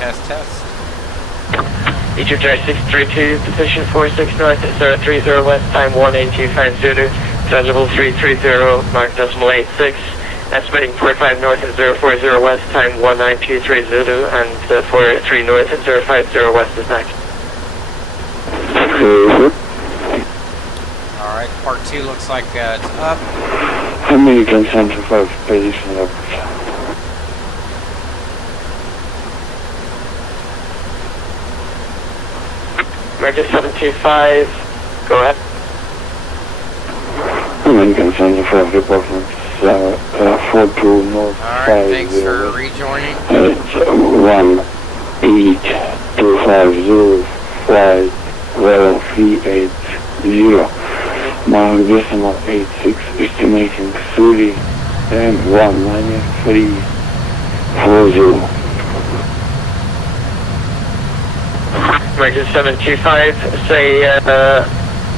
test, test. Egypt Air 632, position 46 north, 030 west, time 1825 Zulu, Tangible 330, mark decimal 86, estimating 45 north at 040 west, time 1923 Zulu, and 43 north at 050 west is next. Alright, part 2 looks like it's up. American Center 5, position up. American 725, go ahead. American Center 5, reporting 42 north. Alright, 5, thanks for rejoining. It's 18250, flight level 380. Mark decimal 86, estimating 30 and 19340. American 725, say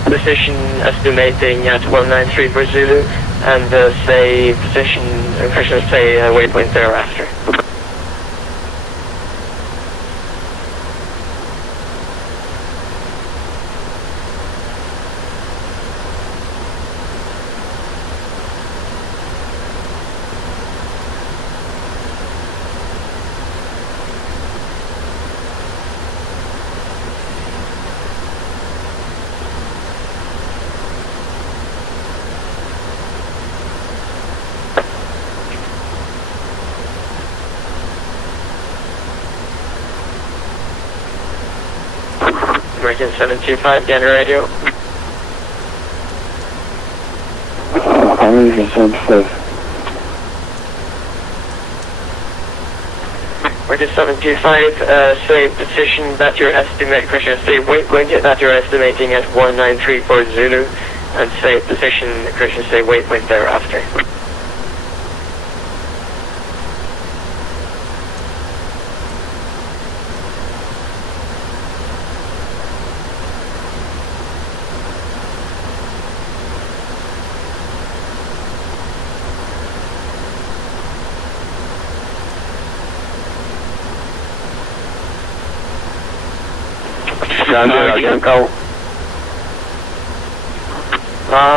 position estimating at 193 Zulu, and say position, say waypoint thereafter. American 725, Gander Radio. American 725. American 725, say position that you're estimating, say waypoint that you're estimating at 1934 Zulu, and say position, say waypoint thereafter.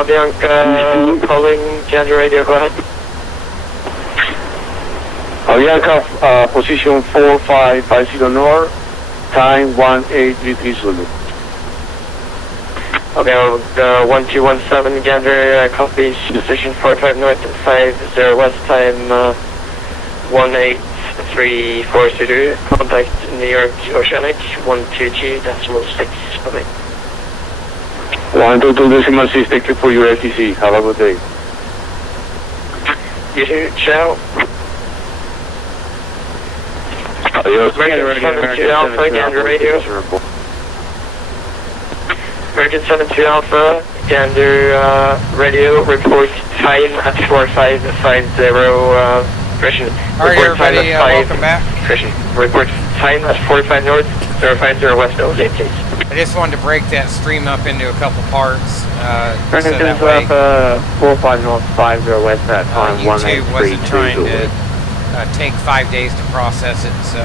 Bianca, calling Gander Radio, go ahead. Bianca, position 4550 north, time 1833 Zulu. Okay, 1217 Gander, copies, position 45 north, 50 west, time 1834 Zulu, contact New York Oceanic, 122.6, bye-bye. 122.6, thank you for your STC. Have a good day. You too, ciao. Adios. American 72 Alpha, Gander Radio. American 72 Alpha, Gander Radio, report time at 4550, Christian. Alright everybody, welcome back. Christian, report time at 45 north, 050 west, OJ, please. I just wanted to break that stream up into a couple parts. American So that way 45 north, 50 west, that time, YouTube wasn't trying to take 5 days to process it, so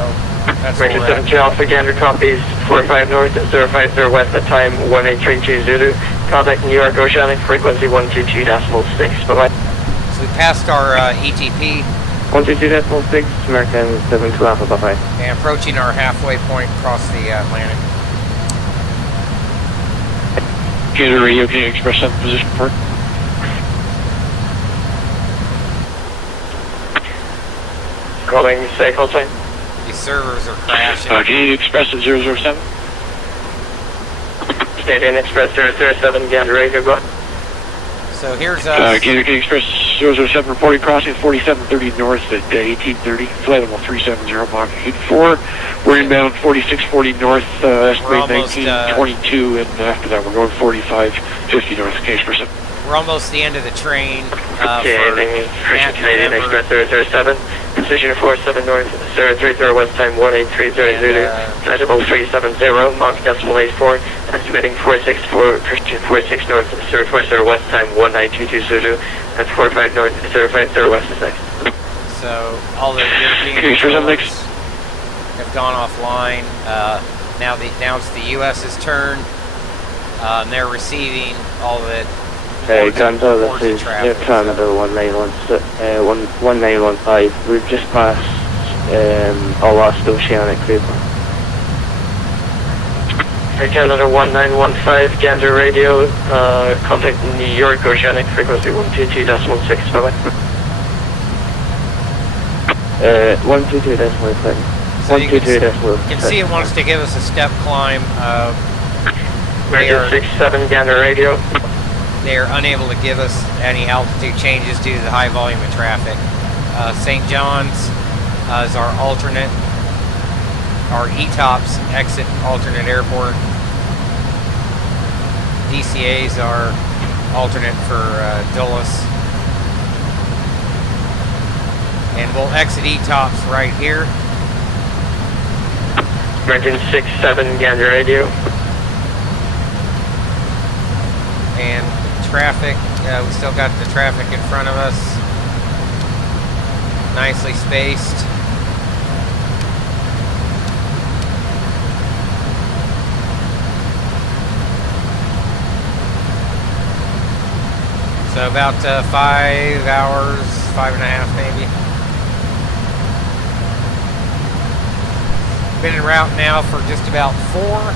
that's what American we're at. 72 Alpha, Gander copies, 45 north, 050 west, at time 1832 Zulu. Contact New York Oceanic, frequency 122.6, bye-bye. So we passed our ETP 122.6, American 72 Alpha, bye-bye. and approaching our halfway point across the Atlantic. Gander Radio, can you express that position for? Calling, say call sign. These servers are crashing. Can you express at 007? State in Express 007, Gander Radio, go ahead. So here's us. Can you express 007 reporting crossing 4730 north at 1830, flight level 370, Mach 84. We're inbound 4640 north, estimate 1922, and after that we're going 4550 north. Can you express it? We're almost the end of the train. Christian Canadian Express 007, position 47 north, 030 west, time 1830 Zulu, decimal 370, Mach decimal 84, estimating 464, Christian 46 north, 040 west, time 1922 Zulu, and 45 north, 050 west is next. So all the European Can you express that next? have gone offline. Now it's the U.S.'s turn. And they're receiving all of it. Canada, this is Air Canada 1915. We've just passed our last oceanic vapor. Air Canada 1915, Gander Radio, contact New York Oceanic frequency 122.6, bye-bye. 122.6. So you can see it wants to give us a step climb. Radio 67, Gander Radio. They are unable to give us any altitude changes due to the high volume of traffic. St. John's is our alternate, our Etops exit alternate airport. DCA is our alternate for Dulles. And we'll exit Etops right here. American 67, Gander Radio. And traffic, we still got the traffic in front of us. Nicely spaced. So about 5 hours, 5.5 maybe. Been en route now for just about 4.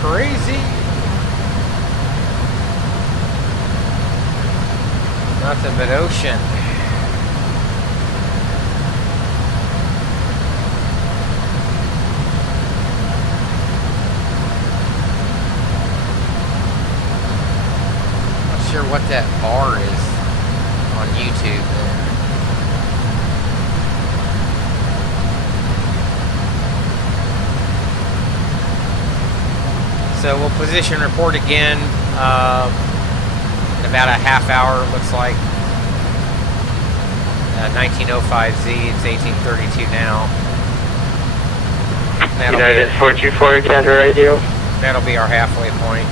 Crazy. Nothing but ocean. Not sure what that bar is on YouTube there. So we'll position report again in about a half hour, it looks like. 1905Z, it's 1832 now. United 424, Gander Radio. That'll be our halfway point.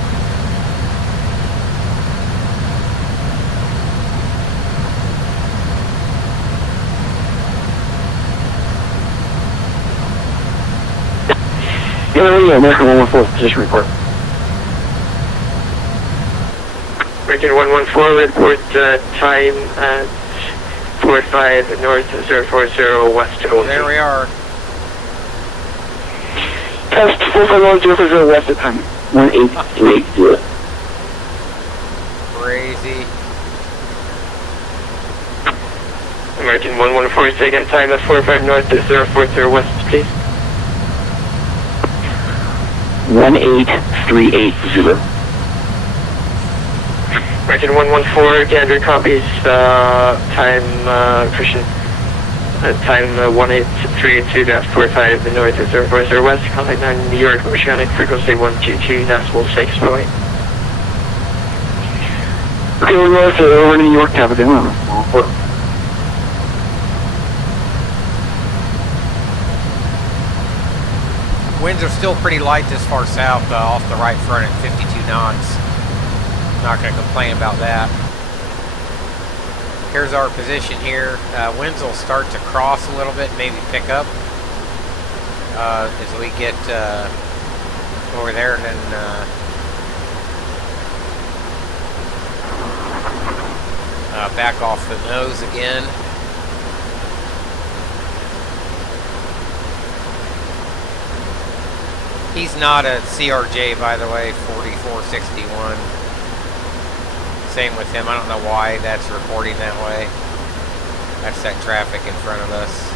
American 114, position report. American 114, report time at 45 north 040 west. There we are. Test 450 west at time 18380. Crazy. American 114, second time at 45 north 040 west, please. 18380. American 114, Gander copies, time, Christian, time 1832.45 north 040 west, contact 9 New York Oceanic, frequency 122.6, bye. Okay, we're going to over to New York, have a demo. Winds are still pretty light this far south, off the right front at 52 knots. Not going to complain about that. Here's our position here. Winds will start to cross a little bit, maybe pick up as we get over there, and then back off the nose again. He's not a CRJ, by the way, 4461. Same with him. I don't know why that's reporting that way. That's that traffic in front of us.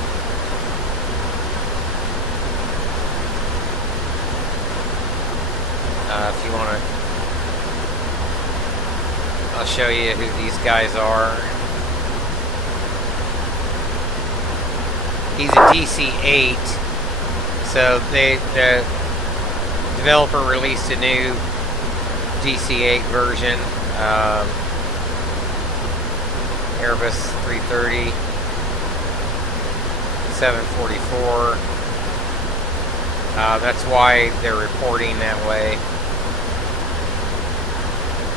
If you want to, I'll show you who these guys are. He's a DC-8. So the developer released a new DC-8 version. Airbus 330, 744. That's why they're reporting that way.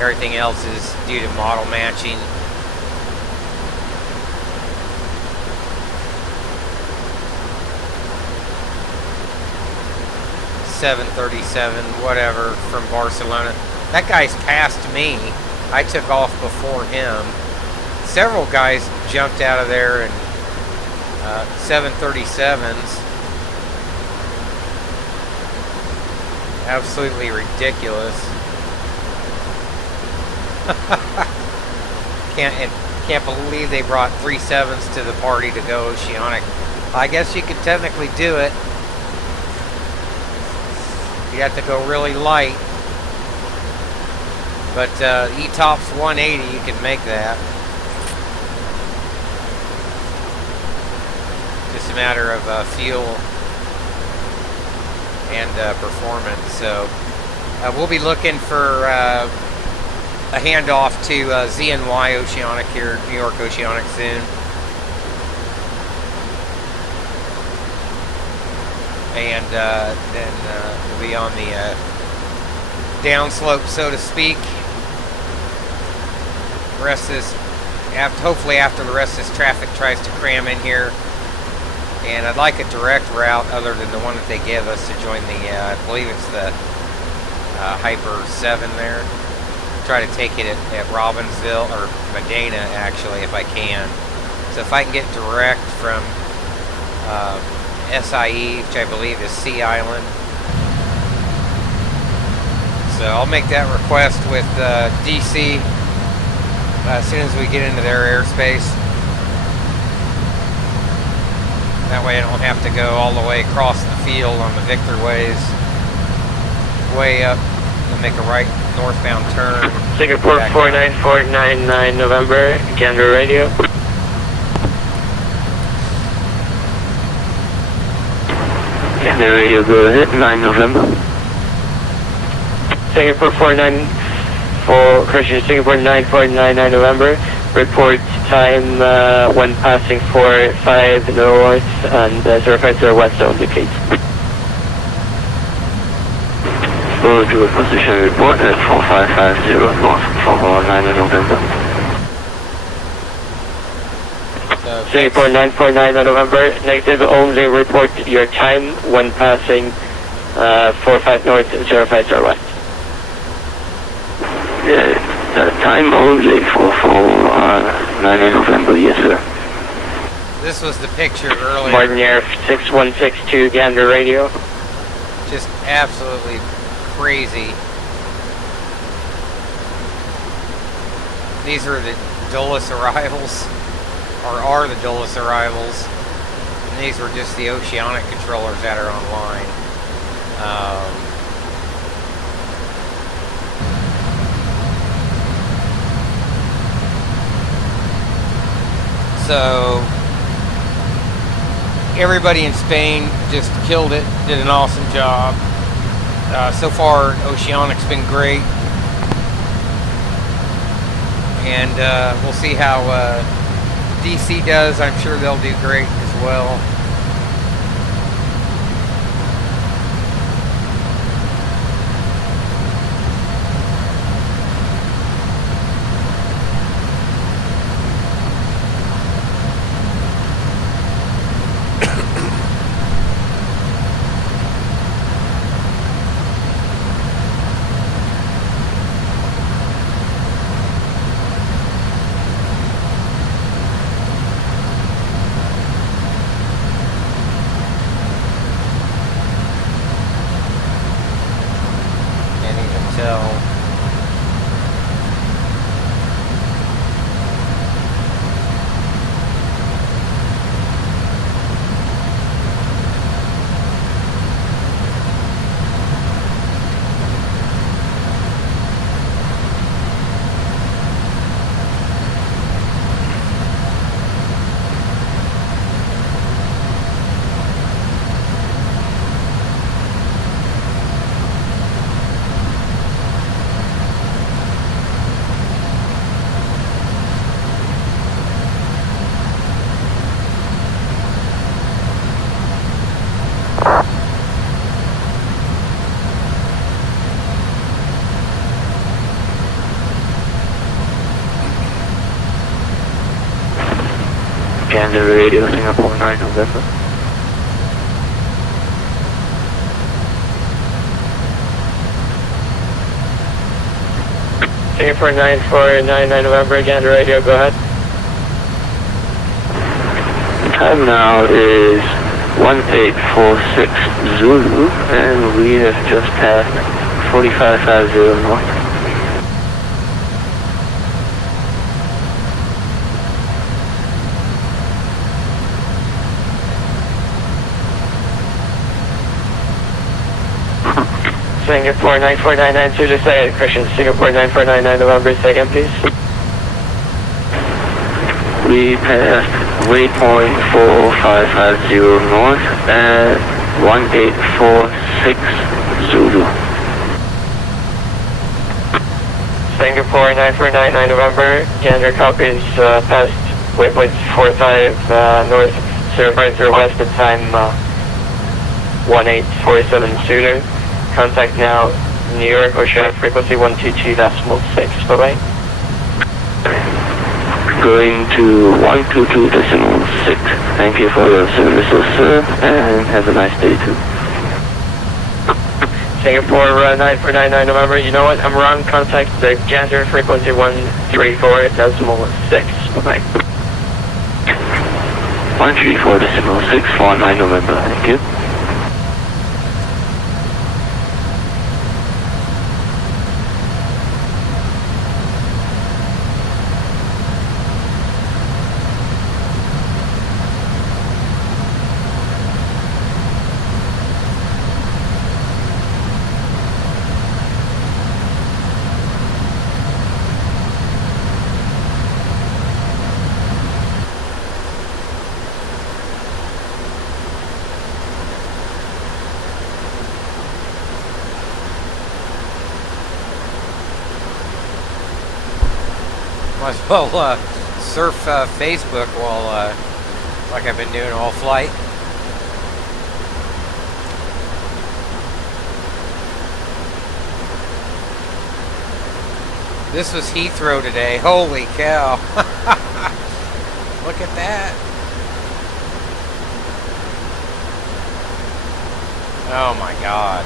Everything else is due to model matching. 737, whatever, from Barcelona. That guy's passed me. I took off before him. Several guys jumped out of there in 737s. Absolutely ridiculous. Can't believe they brought 37s to the party to go oceanic. I guess you could technically do it. You have to go really light. But Etops 180, you can make that. Just a matter of fuel and performance. So we'll be looking for a handoff to ZNY Oceanic here, New York Oceanic soon. And then we'll be on the downslope, so to speak. The rest of this, hopefully after the rest of this traffic tries to cram in here. And I'd like a direct route other than the one that they give us to join the, I believe it's the Hyper 7 there. Try to take it at Robbinsville, or Medina actually, if I can. So if I can get direct from SIE, which I believe is Sea Island. So I'll make that request with DC as soon as we get into their airspace. That way I don't have to go all the way across the field on the Victor ways, way up, and make a right northbound turn. Singapore 49499 November, Gander Radio. Gander Radio, go ahead, 9 November. Singapore 494, correction, Singapore 9499 November. Report time when passing 45 north and 050 west only, please. Go to a position report at 4550 north, 449 November. Singapore 949 November, negative, only report your time when passing 45 north, 050 west. Yeah. Time only for 9 November, yes sir. This was the picture earlier. Martin Air 6162 Gander Radio. Just absolutely crazy. These are the Dulles arrivals, or are the Dulles arrivals. And these were just the oceanic controllers that are online. So everybody in Spain just killed it, did an awesome job. So far, Oceanic's been great, and we'll see how DC does. I'm sure they'll do great as well. Gander Radio, Singapore 9 November. Singapore 9499 November, again, radio, go ahead. Time now is 1846 Zulu, and we have just passed 4550 north. Singapore 9499 Zulu, say it, Christian. Singapore 9499 November, say again, please. We passed waypoint 4550 north at 1846 Zulu. Singapore 9499 November, Gander copies past waypoint 45 north, 050 west at time 1847 Zulu. Contact now, New York, Ocean, frequency 122.6, bye-bye. Going to 122.6. Thank you for your services, sir, and have a nice day too. Singapore 9499 November, you know what, I'm wrong, contact the Gander, frequency 134.6, bye-bye. 134.6, 49 November, thank you. Might as well surf Facebook while, like I've been doing all flight. This was Heathrow today. Holy cow. Look at that. Oh my God.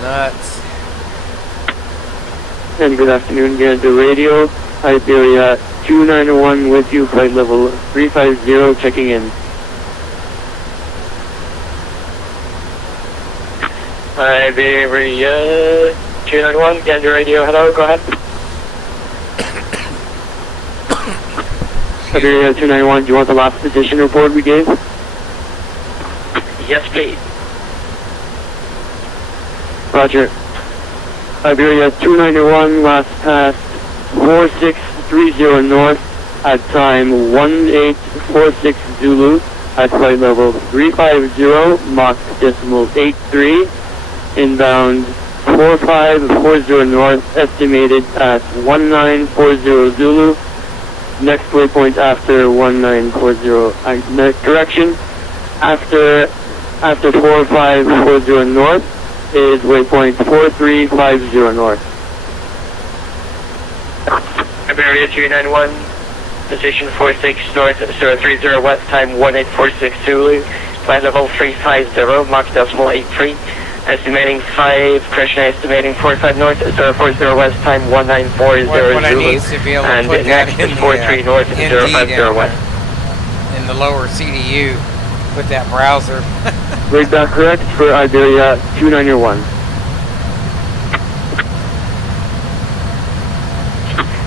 Nuts. And good afternoon, Gander Radio. Iberia 291 with you, flight level 350, checking in. Iberia 291, Gander Radio, hello, go ahead. Iberia 291, do you want the last position report we gave? Yes, please. Roger. Iberia 291, last pass 4630 north at time 1846 Zulu at flight level 350, Mach decimal 83, inbound 4540 north, estimated at 1940 Zulu. Next waypoint after 1940, correction, after 4540 north is waypoint 4350 north. Iberia 291, position 46 north, 030 west, time 1846 Zulu, flight level 350, Mach decimal 83, estimating 5, correction, estimating 45 north, 040 west, time 1940 What I Zulu, need to be able to and put next that in is 43 the, north, Indeed 050 west. in the lower CDU. Put that browser. Read that correct for Iberia 291.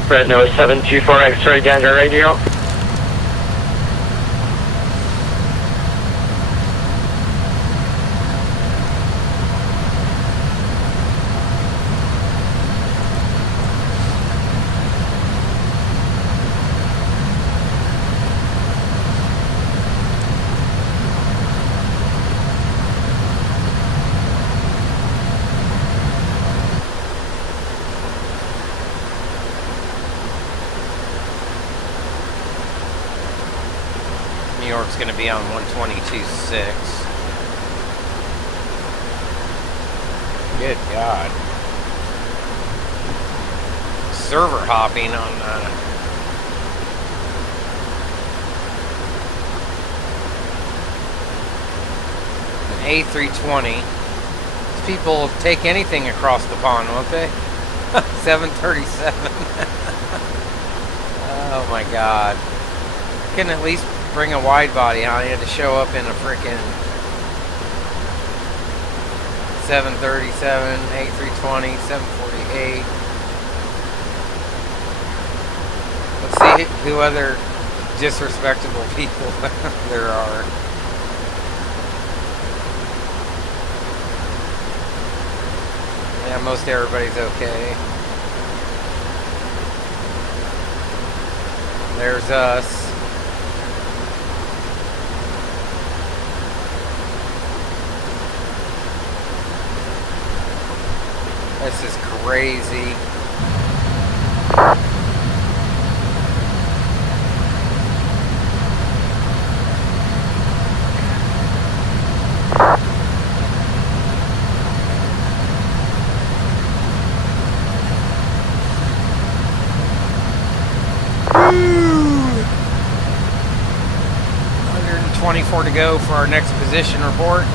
Fresno 724 X-ray, Gander Radio. New York's going to be on 122.6. Good God. Server hopping on A320. These people take anything across the pond, won't they? 737. Oh my God. Couldn't at least bring a wide body, huh? You had to show up in a frickin' 737, A320, 748. Let's see who other disrespectable people there are. Yeah, most everybody's okay. There's us. This is crazy. Woo! 124 to go for our next position report.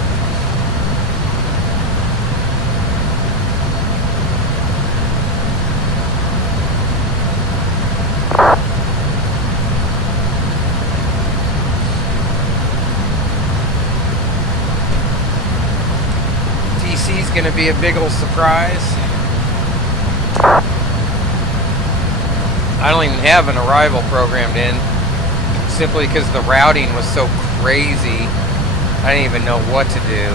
TC's going to be a big old surprise. I don't even have an arrival programmed in, simply because the routing was so crazy. I didn't even know what to do.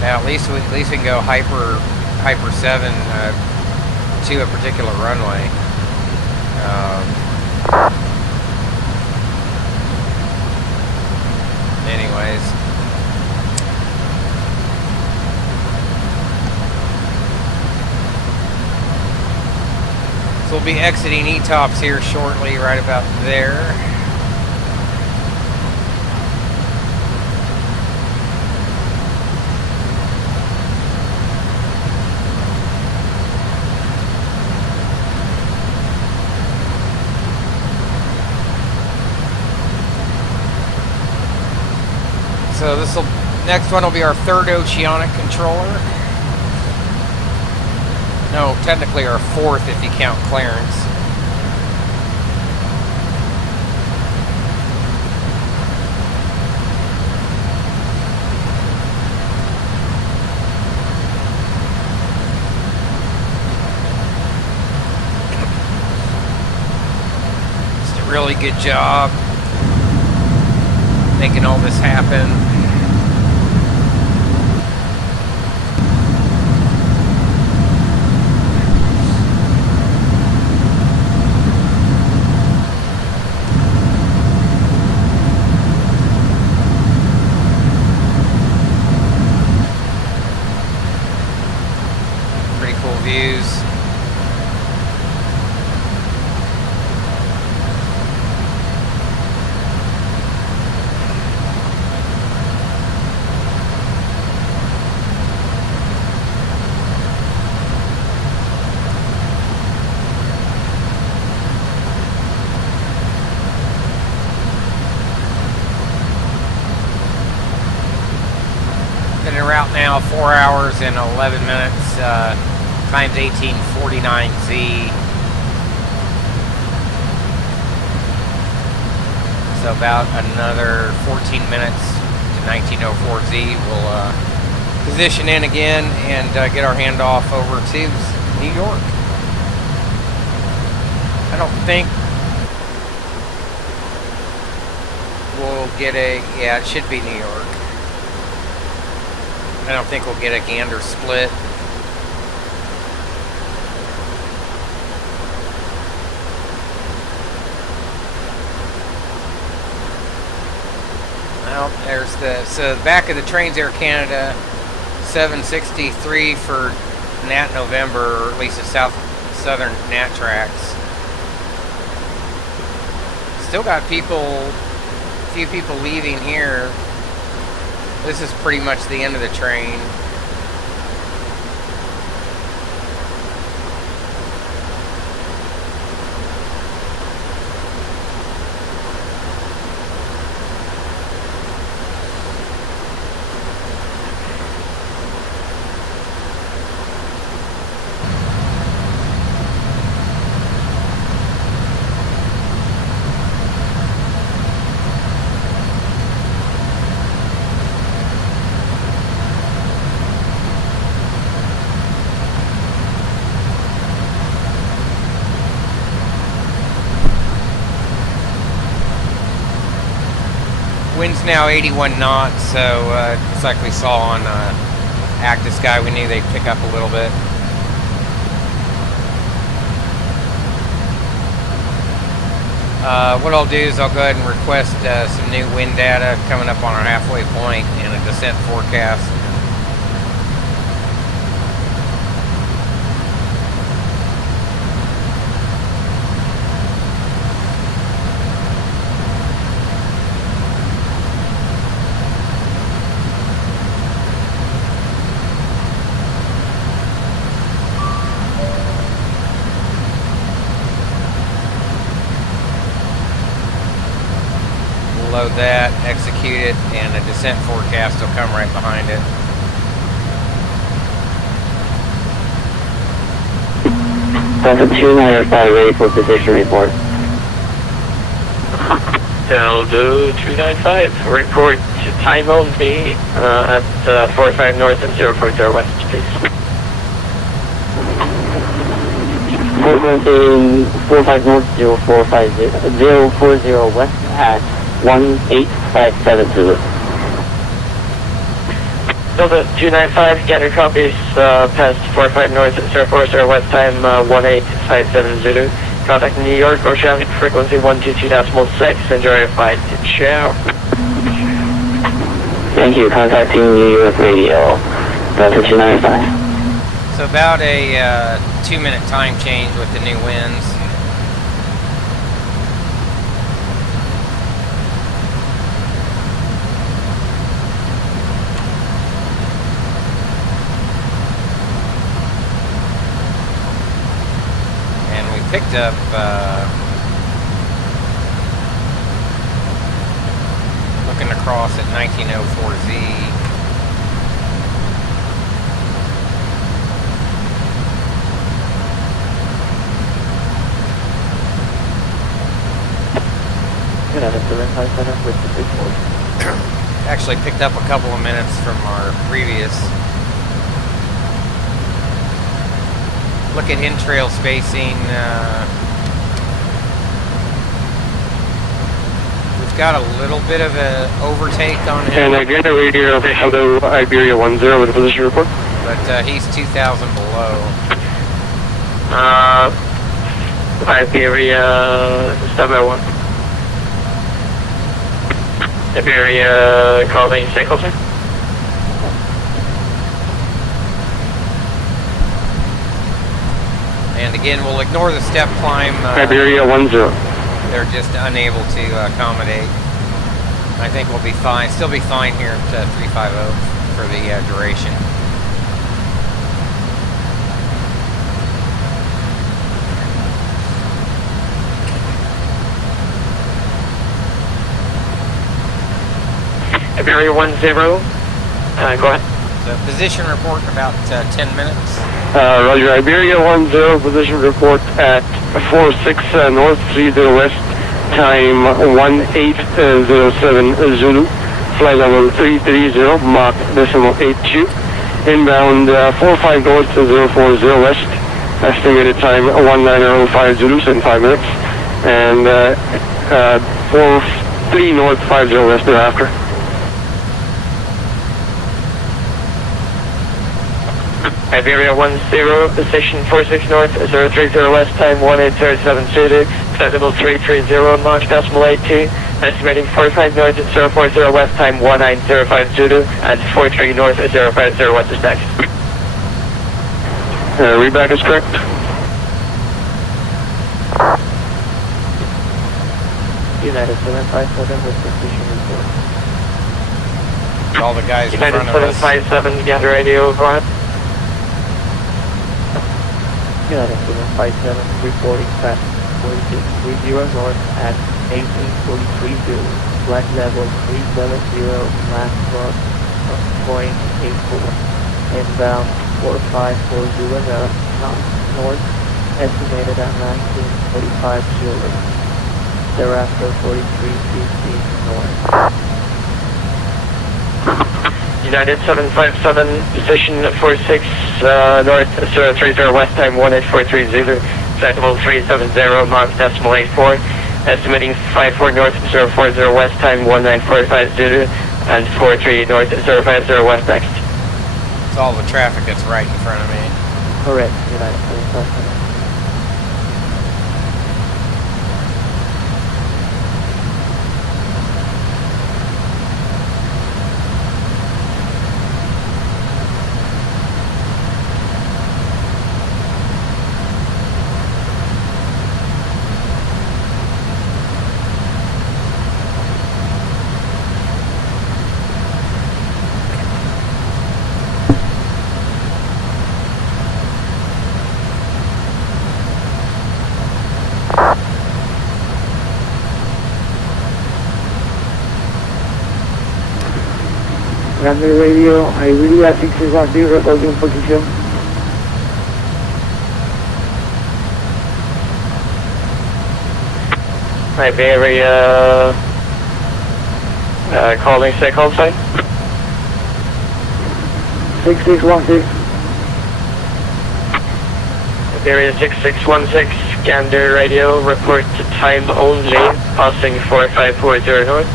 Now at least we can go Hyper 7 to a particular runway. Anyways, so we'll be exiting Etops here shortly, right about there. So next one will be our third oceanic controller. No, technically our fourth if you count clearance. Just a really good job making all this happen. Pretty cool views. Been en route now 4 hours and 11 minutes, times 1849Z. So about another 14 minutes to 1904Z. We'll position in again and get our handoff over to New York. I don't think we'll get a, yeah, it should be New York. I don't think we'll get a gander split. Well, there's so the back of the train's Air Canada 763 for Nat November, or at least the southern Nat tracks. Still got a few people leaving here. This is pretty much the end of the train. Wind's now 81 knots, so it's like we saw on Active Sky. We knew they'd pick up a little bit. What I'll do is I'll go ahead and request some new wind data coming up on our halfway point and a descent forecast. Load that, execute it, and a descent forecast will come right behind it. Delta 295 ready for position report. Delta 295, report to time only at 45 north and 040 west, please. Frequency 45 north, 040 west at 18570. Delta 295, gather copies past 45 north at 040 west time 18570. Contact New York or traffic frequency 122.6. Enjoy your flight. Ciao. Thank you. Contacting New York Radio. Delta 295. So about a 2-minute time change with the new winds. Picked up looking across at 1904Z. Actually picked up a couple of minutes from our previous. Look at in-trail spacing. We've got a little bit of an overtake on him. And again, the radio, hello, Iberia 10 with a position report. But he's 2,000 below. Iberia, stop by 1. Iberia, calling, stay closer. And again, we'll ignore the step climb. Iberia 10. They're just unable to accommodate. I think we'll be fine, still be fine here at 350 for the duration. Iberia 10, go ahead. So position report in about 10 minutes. Roger, Iberia 10, position report at 46 north, 30 west, time 1807 Zulu, flight level 330, Mach decimal 82, inbound 45 north to 040 west, estimated time 1905 Zulus in 5 minutes, and 43 north, 50 west thereafter. Iberia 10, position 46 north, 030 west, time 1807 Zulu, flight level 330, Mach decimal 82, estimating 45 north at 040 west, time 1905 Zulu, and 43 north at 050 west is next. Readback is correct. United 757 with position report. All the guys in United front of us. 757, gather radio, go ahead. United 757 reporting fast 4630 north at 1843 Zulu, flight level 370, last cross point 84, inbound 4540 north, estimated at 1945 Zulu, thereafter 4350 north. United 757, position 46 north, 030 west, time 1843 Zulu, flight level 370, Mach decimal 84, estimating 54 north 040 west, time 1945 Zulu, and 43 north 050 west next. It's all the traffic that's right in front of me. Correct. Gander radio, Iberia 610, recording position. Iberia, calling, say call sign. 6616. Iberia 6616, Gander radio, report to time only, passing 4540 north.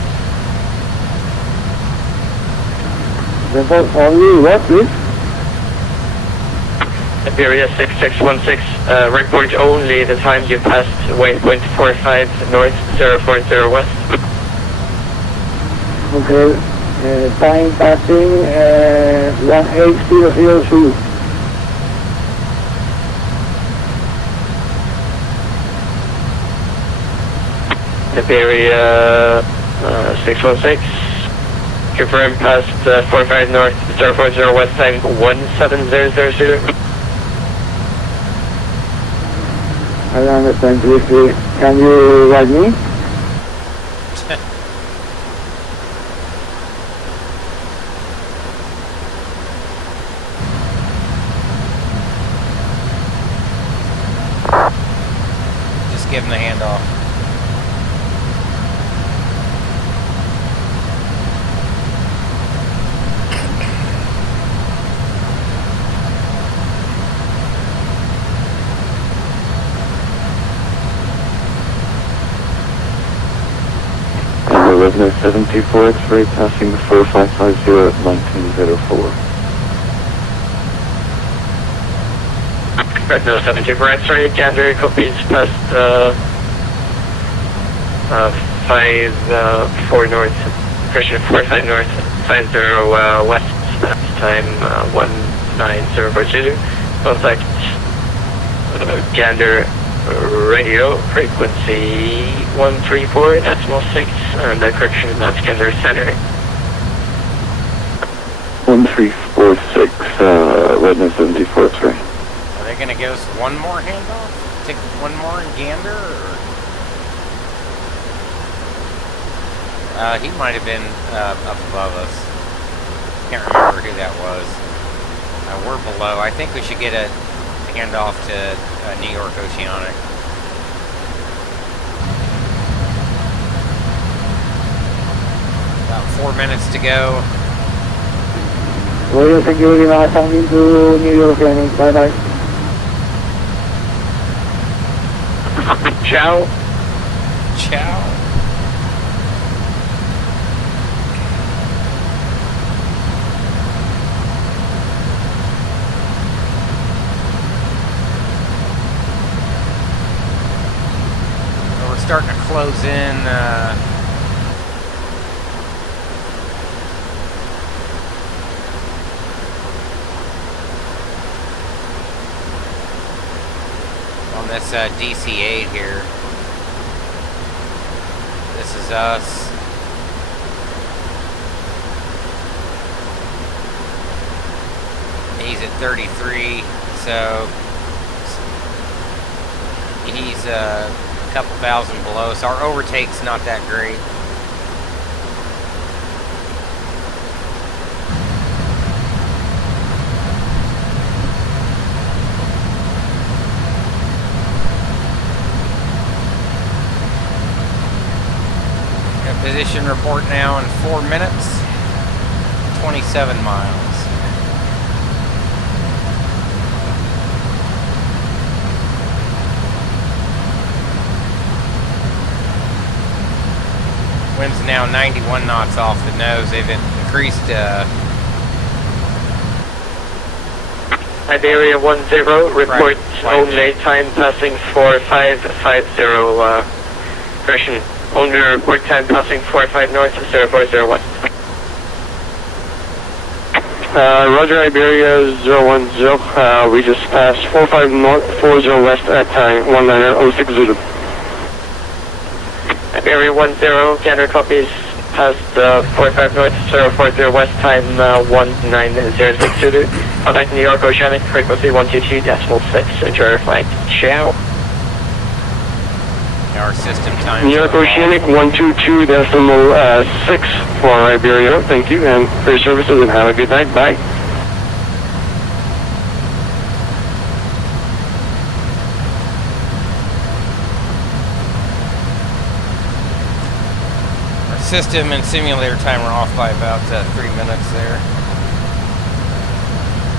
Report only, what please? Iberia 6616, report only the time you passed waypoint 45 north 040 west. Okay, time passing 18002. Iberia 616, confirm past 45 north 040 west, time 17000. I don't understand, please. Can you write me? Just give him the handoff. Resident 74 X-ray passing 4550 at 1904. Resident 74 X-ray, Gander copies past 54 north, correction 45 north, 50 west, time 19042. Contact Gander radio, frequency 134.6, and the correction, that's Gander Center. 1346, Resident 74 X-ray. Are they going to give us one more handoff? Take one more in Gander? Or? He might have been up above us. Can't remember who that was. We're below. I think we should get a handoff to New York Oceanic. About 4 minutes to go. Well, thank you very much. I'm into New York Oceanic. Bye bye. Ciao. Ciao. We're starting to close in. On this DC-8 here. This is us. He's at 33, so he's a couple thousand below, so our overtake's not that great. Position report now in 4 minutes, 27 miles. wind's now 91 knots off the nose. They've increased. Iberia 10, report only time passing 4550, correction, only report time passing 45 north, 0401. Roger, Iberia 010, we just passed 45 north, 40 west at time 1906 Zulu. Iberia 10, Gander copies past 45 north, 040 west, time 1906 Zulu. Contact New York Oceanic, frequency 122.6, enjoy flight. Ciao. Our system time. New York Oceanic 122.6 for Iberia. Thank you, and for your services, and have a good night. Bye. Our system and simulator time are off by about 3 minutes there.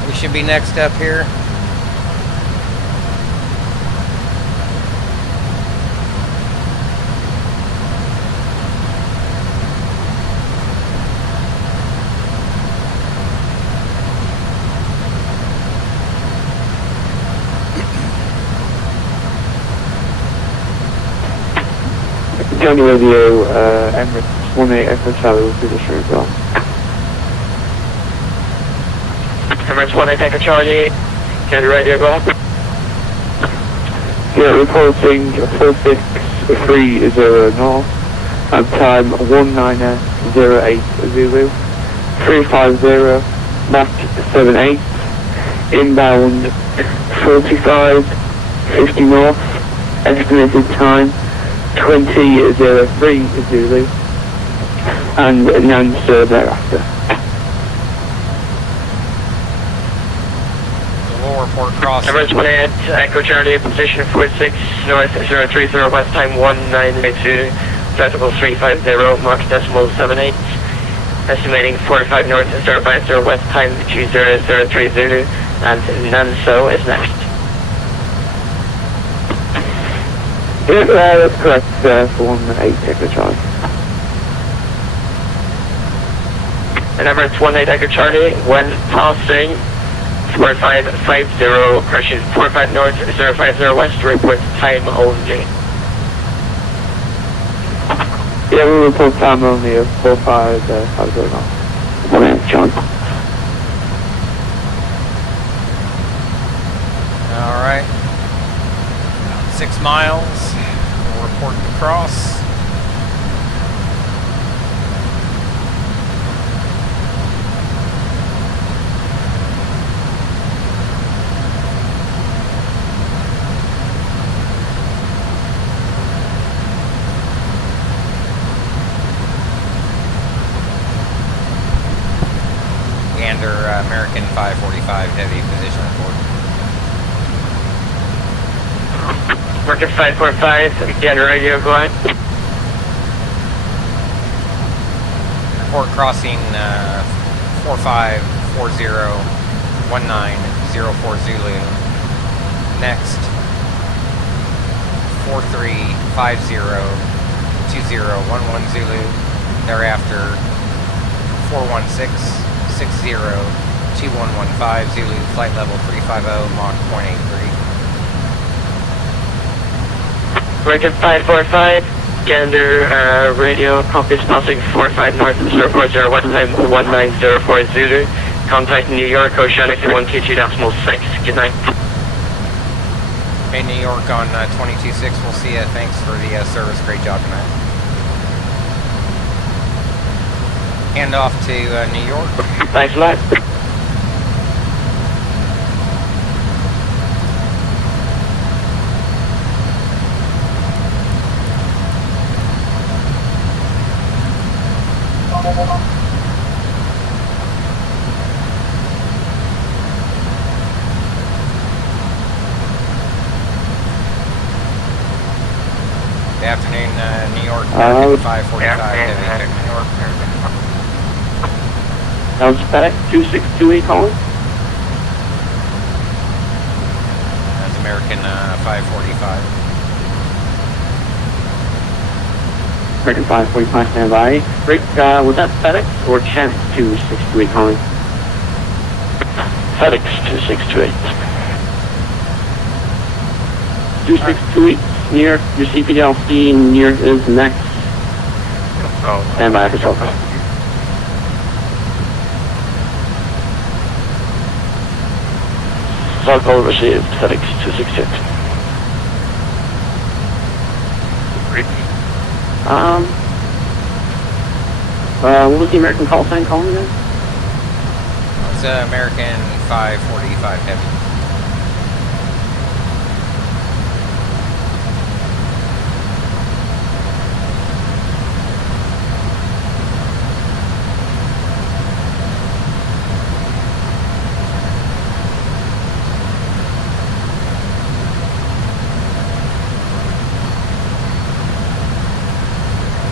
We should be next up here. County Radio, Emirates 18 Echo Charlie will be the stream as well. Emirates 18 Echo Charlie, County Radio, go ahead. Yeah, reporting 4630 north, and time 1908 Zulu, 350, Mach 78, inbound 4550 north, estimated time 2003 Zulu, and an answer thereafter. We'll report crossing. Emirates 18 Echo Charlie, position 46 north, 030 west, time 1982, decibel 350, Mach decimal 78, estimating 45 north, 050 west, time 2003 Zulu, and Nanso is next. Yeah, that's correct, for 18 Echo Charlie. And Emirates 18 Echo Charlie, when passing 4550, correction, 45 north, 050 west, report time only. Yeah, we report time only of 4550 north. 1 minute, John. Alright. 6 miles. We'll report the cross. Gander, American 545 heavy position report. American 545, Gander Radio, go ahead. Report crossing 45401904 Zulu. Next 43502011 Zulu. Thereafter 416602115 Zulu. Flight level 350 Mach 0.83. American 545, Gander Radio, copies passing 45 north, 040 west, time 1904 Zulu. Contact New York Oceanic 122.6. Good night. Hey, New York on 226. We'll see you. Thanks for the service. Great job tonight. Hand off to New York. Thanks a lot. Good afternoon, New York, American 545, heavy check New York. That was FedEx 2628 calling. That's American 545. American 545 standby. Rick, was that FedEx or Chance 2628 calling? FedEx 2628. 2628 near, your CPLC near is next. Oh. Standby for SoCal. SoCal received, FedEx 268. What was the American call sign calling then? It's American 545 Heavy.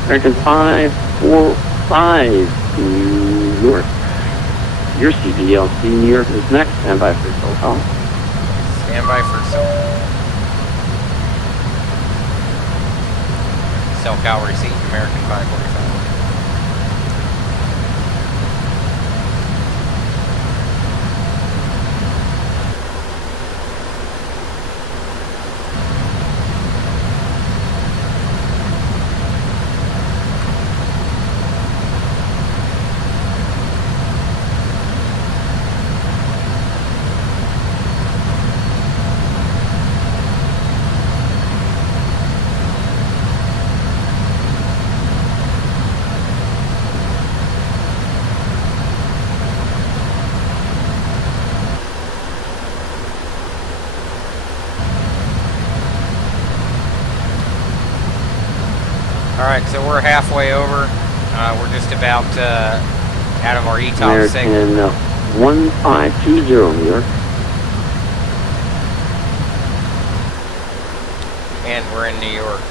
American 545 New York. Your CPLC New York is next. Stand by for SoCal. Stand by for SoCal receipt, American 545. Alright, so we're halfway over. We're just about out of our Etops segment. American 1520 New York. And we're in New York.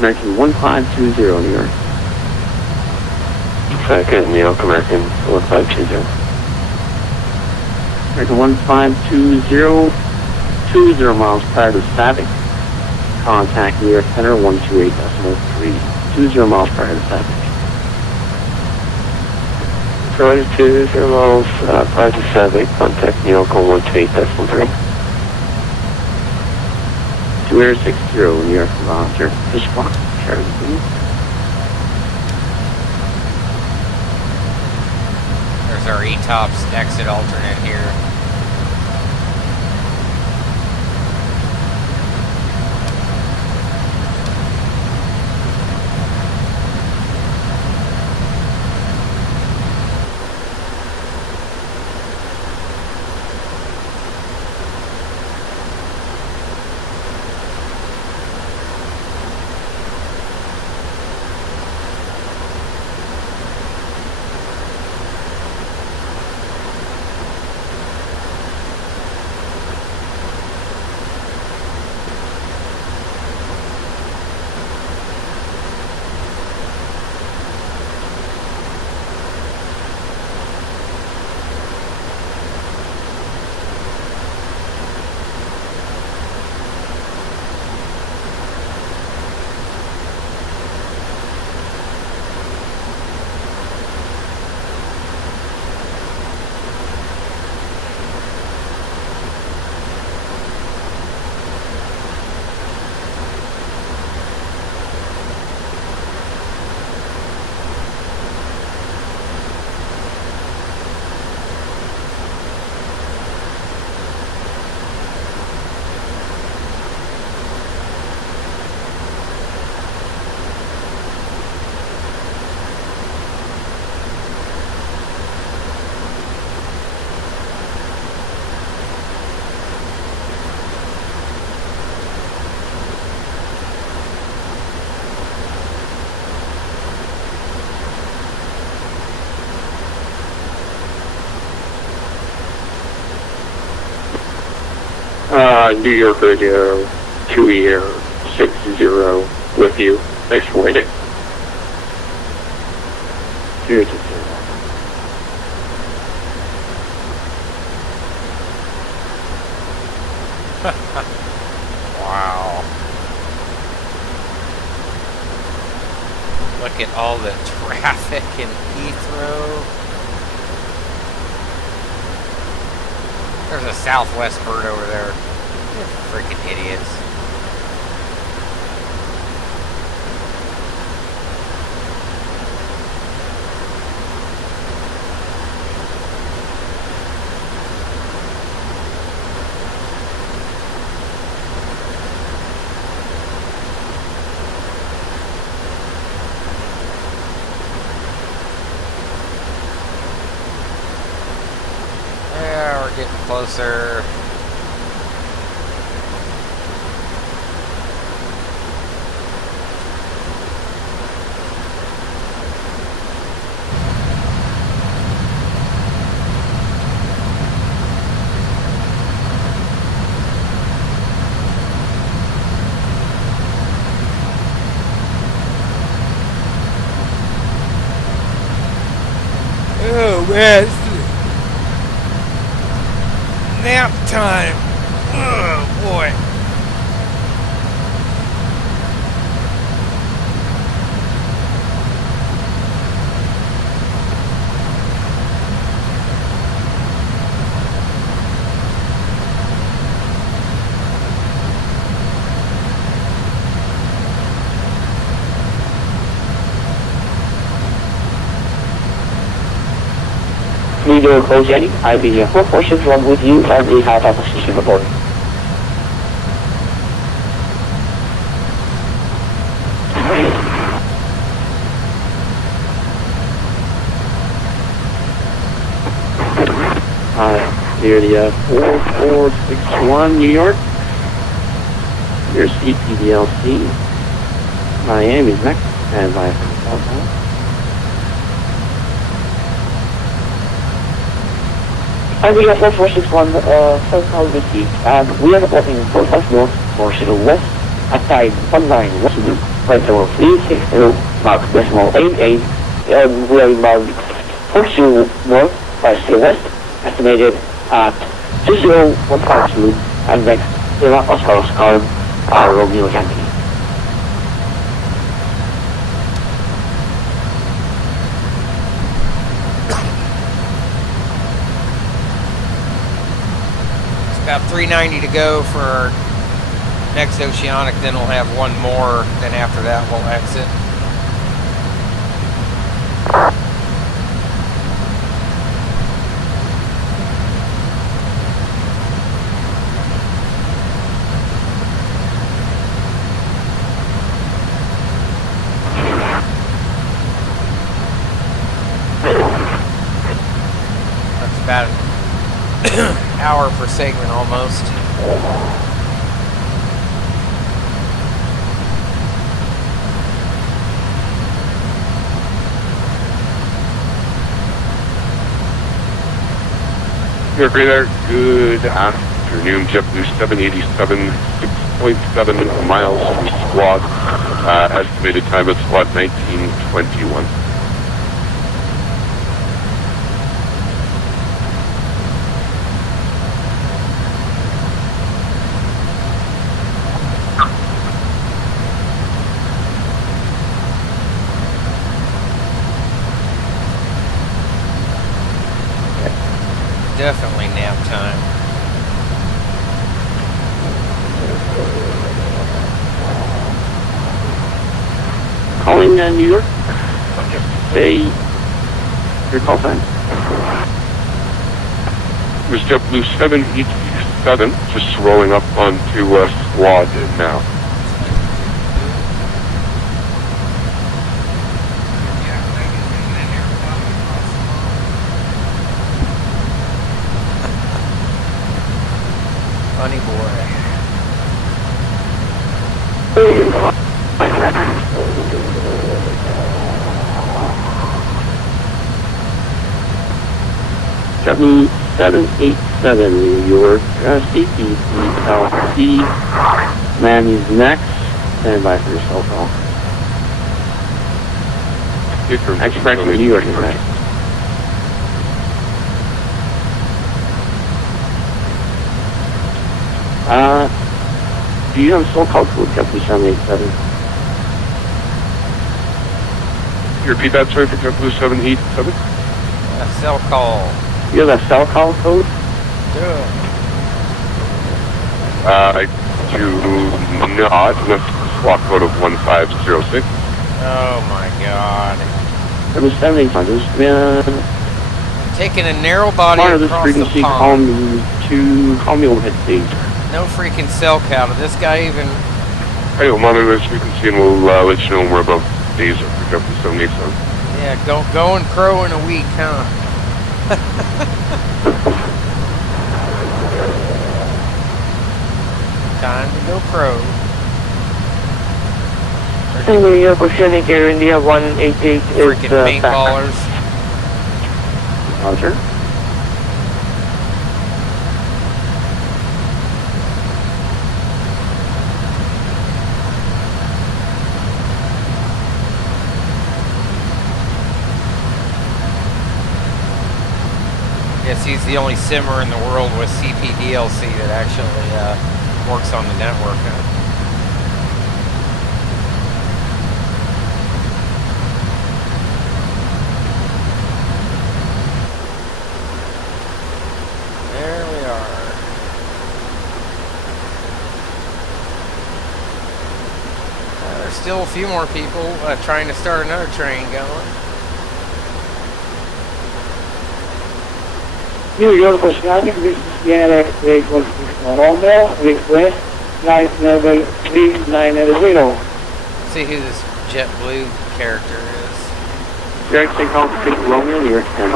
American 1520 New York. Second, New York, American 1520. American 1520, 20 miles prior to Savick. Contact New York Center 128.3. 20 miles prior to Savick. Roger, 20 miles prior to Savick. Contact New York on 128.3. 2860 New York Roger. Fish block. There's our Etops exit alternate here. New York Radio 2-60 with you. Thanks for waiting. 260. Wow. Look at all the traffic in Heathrow. There's a Southwest bird over there. Freaking idiots. Getting closer. Oh man. Nap time. Oh boy. Video close Jenny, I'll be here 4461 with you and we have a position report. Here the 4461 New York. Here's CPDLC. Miami's next, and by Southbound. And we have 4461 Southbound received, and we are reporting 45 North, 40 West, at time 19 West, flight level 360, mark decimal 88, and we are inbound 40 North, 50 West, estimated at 20152, and next, Oscar, Romeo Yankee. About 390 to go for our next oceanic, then we'll have one more, then after that we'll exit. That's about an hour per segment almost. Here, Radar. Good afternoon. JetBlue 787, 6.7 miles from squad. Estimated time at squad 1921. Definitely nap time. Calling New York. Say your call sign. It was JetBlue 787, just rolling up onto squad now. Funny boy. JetBlue 787 New York, CPDLC. Miami's next. Stand by for your cell call. Express in New York is next. Do you have a cell call code JetBlue 787? Can you repeat that, sorry, for JetBlue 787? A cell call. You have a cell call code? Yeah. I do not. That's squawk code of 1506. Oh my god. It was 7,800. Taking a narrow body Part of this across the frequency, pond. call me overhead stage. No freaking cell counter. This guy even... Hey, we'll monitor this frequency and we'll let you know when we're above days of JetBlue 787. Yeah, going crow in a week, huh? Time to go crow. New Oceanic Air India 188 is Freaking paintballers. Roger. Guess he's the only simmer in the world with CPDLC that actually works on the network. There we are. There's still a few more people trying to start another train going. New York Oceanic, this is Sierra 816 Romeo, request 97390. See who this JetBlue character is. Direct take call 6 Romeo, New York 10.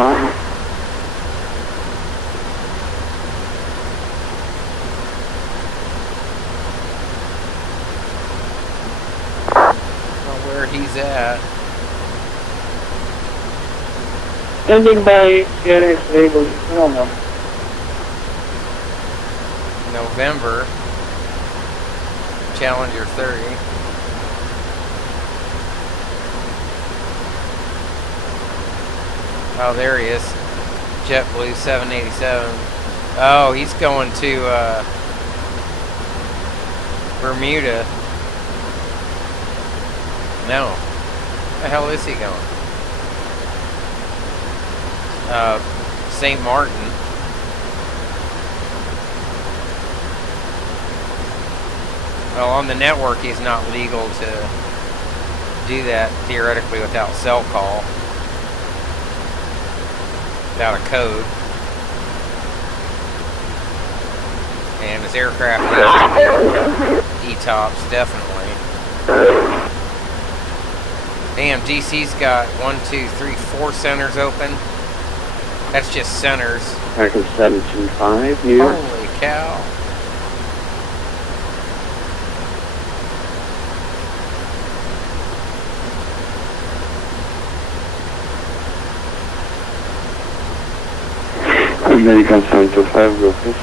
Where he's at. Standing by Sierra 816 Romeo. November. Challenger 30. Oh, there he is. JetBlue 787. Oh, he's going to Bermuda. No. Where the hell is he going? St. Martin. Well, on the network, he's not legal to do that theoretically without cell call, without a code. And his aircraft is Etops, definitely. Damn, DC's got 1, 2, 3, 4 centers open. That's just centers. American 725, New York. Holy cow. American 725, go please.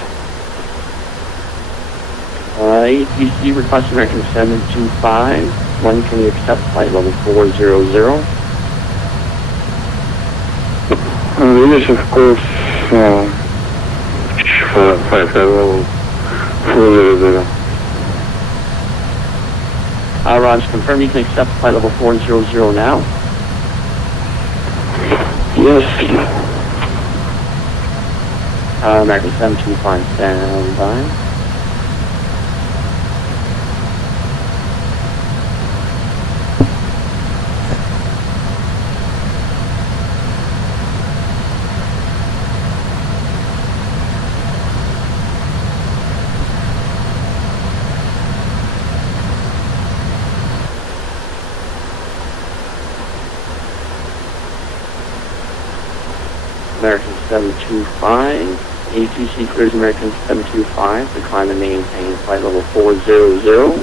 ATC request American 725. When can you accept flight level 400? Yes, of course. 5 level 400. Raj, confirm you can accept flight level 400 now. Yes. American 725, stand by. American 725, ATC clears American 725 to climb and maintain flight level 400.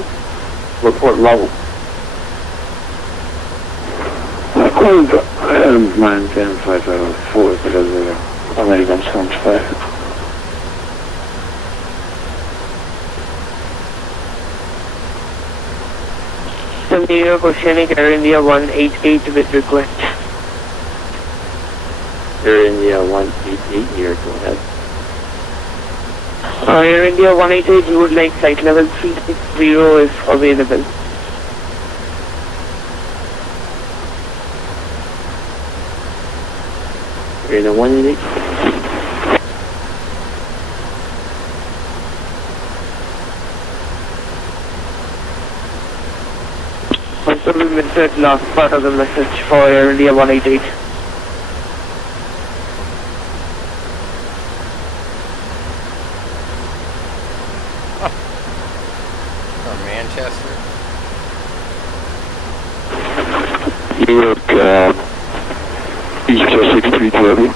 Report level. Maintain flight level 400. American 725. New York Oceanic Air India 188 with request. Air India 188, here, go ahead. Air India 188, you would like flight level 360 is available. Area 188. Last part of the message for Area 188. From Manchester. New York, East 6320.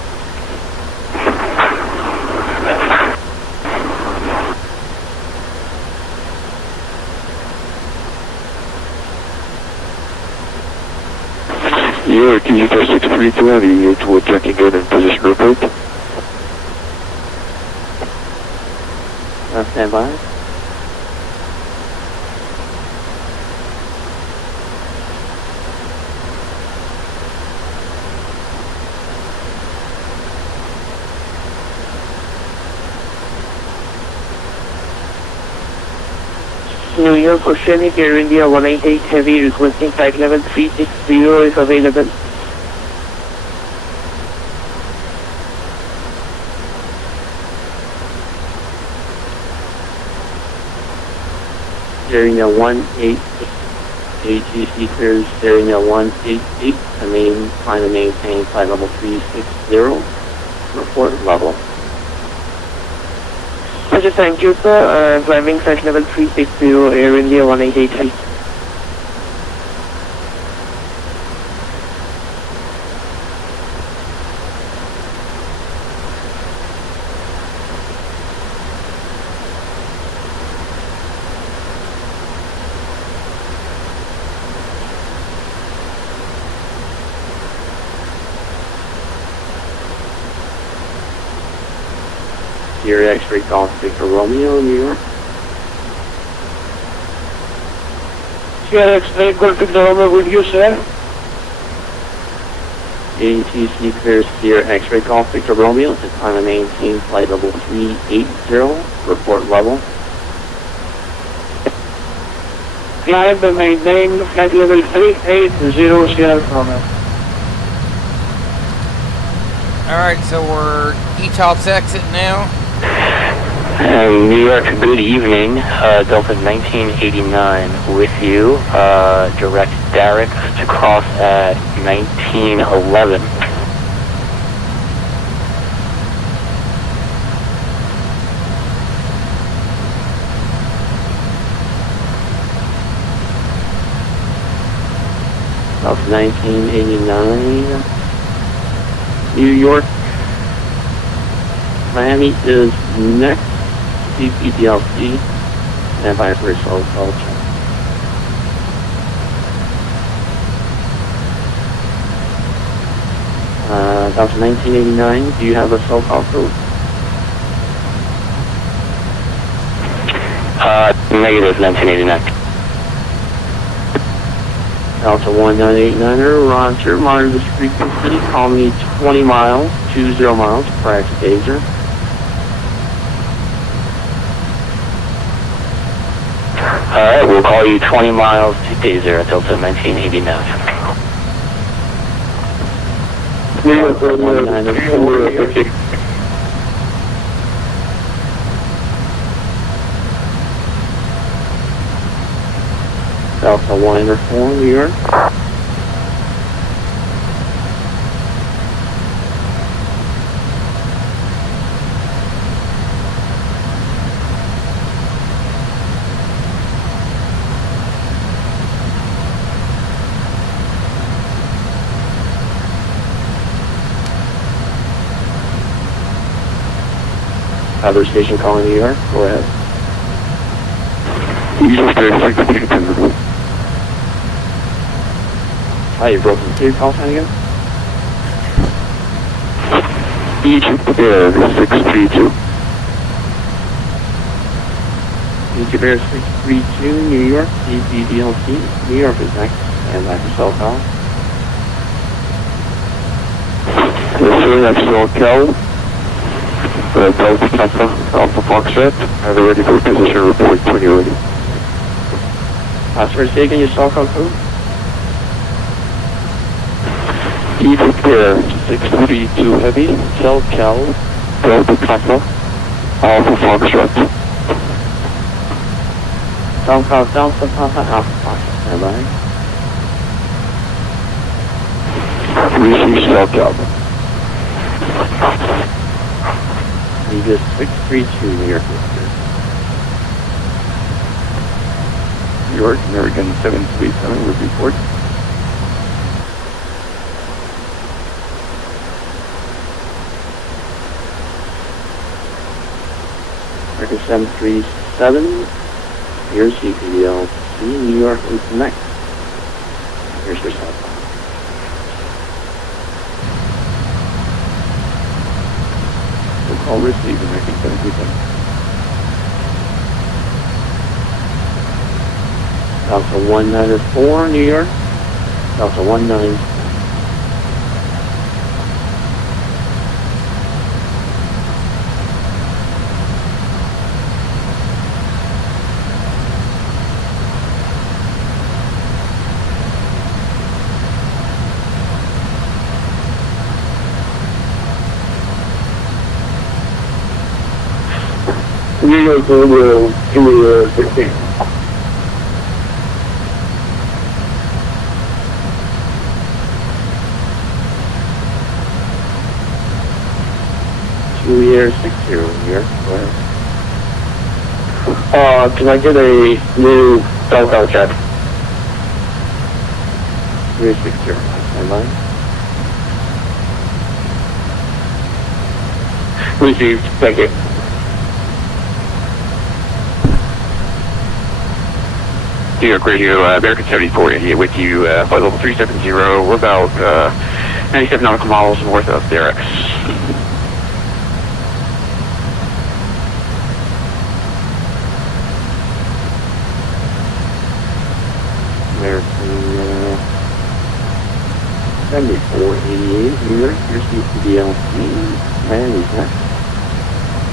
New York, East 6320, it's wood checking in and position report. Stand by. New York, Oceanic Air India 188 Heavy requesting flight level 360 if available. Area 188. ATC clears Area 188. Climb and maintain flight level 360. Report level. Roger, thank you, sir. Climbing flight level 360, Air India 188. Sierra X-ray Golf Victor Romeo, New York. Sierra X-ray Golf Victor Romeo with you, sir. ATC clears Sierra X-ray Golf Victor Romeo to climb and maintain flight level 380. Report level. Climb and maintain flight level 380, Sierra Romeo. Alright, so we're Etops exit now. New York, good evening. Delta 1989 with you. Direct Derek to cross at 1911. Delta 1989. New York. Miami is next. PFPX-TOPCAT. Stand by for a slow call check. Delta 1989, do you have a cell call code? Negative 1989. Delta 1989er, Roger, monitor this frequency, call me 20 miles, 20 miles prior to Danger. Alright, we'll call you 20 miles to day 0, Delta 1989. Delta 104, New York. Other station calling New York, go ahead. Hi, you broken through, call sign again? Egypt Air 632. Egypt Air 632, New York, PMDG, New York is next, and back to cell call. Yes, sir, that's SoCal. Delta Papa, Alpha Foxtrot, and ready for position report when you're ready. Password taken, your cell call code? Easy clear, 632 heavy, SoCal, Delta Papa, Alpha Foxtrot. SoCal, Delta Papa, Alpha Foxtrot, stand by. Receive SoCal. Vegas 632, New York. New York, American 737 with report. American 737, here's CPDLC, New York and connect. Here's your cell phone. We'll call receive American 737. Delta 194, New York. Delta 19. New York, give me 16. Year 60, New York. Go ahead. Can I get a new SoCal check? 360, stand by. Received, thank you. New York Radio, American 74 here with you, flight level 370. We're about 97 nautical miles north of Derricks. American 7488, New York, here's CPDLC, and he's next.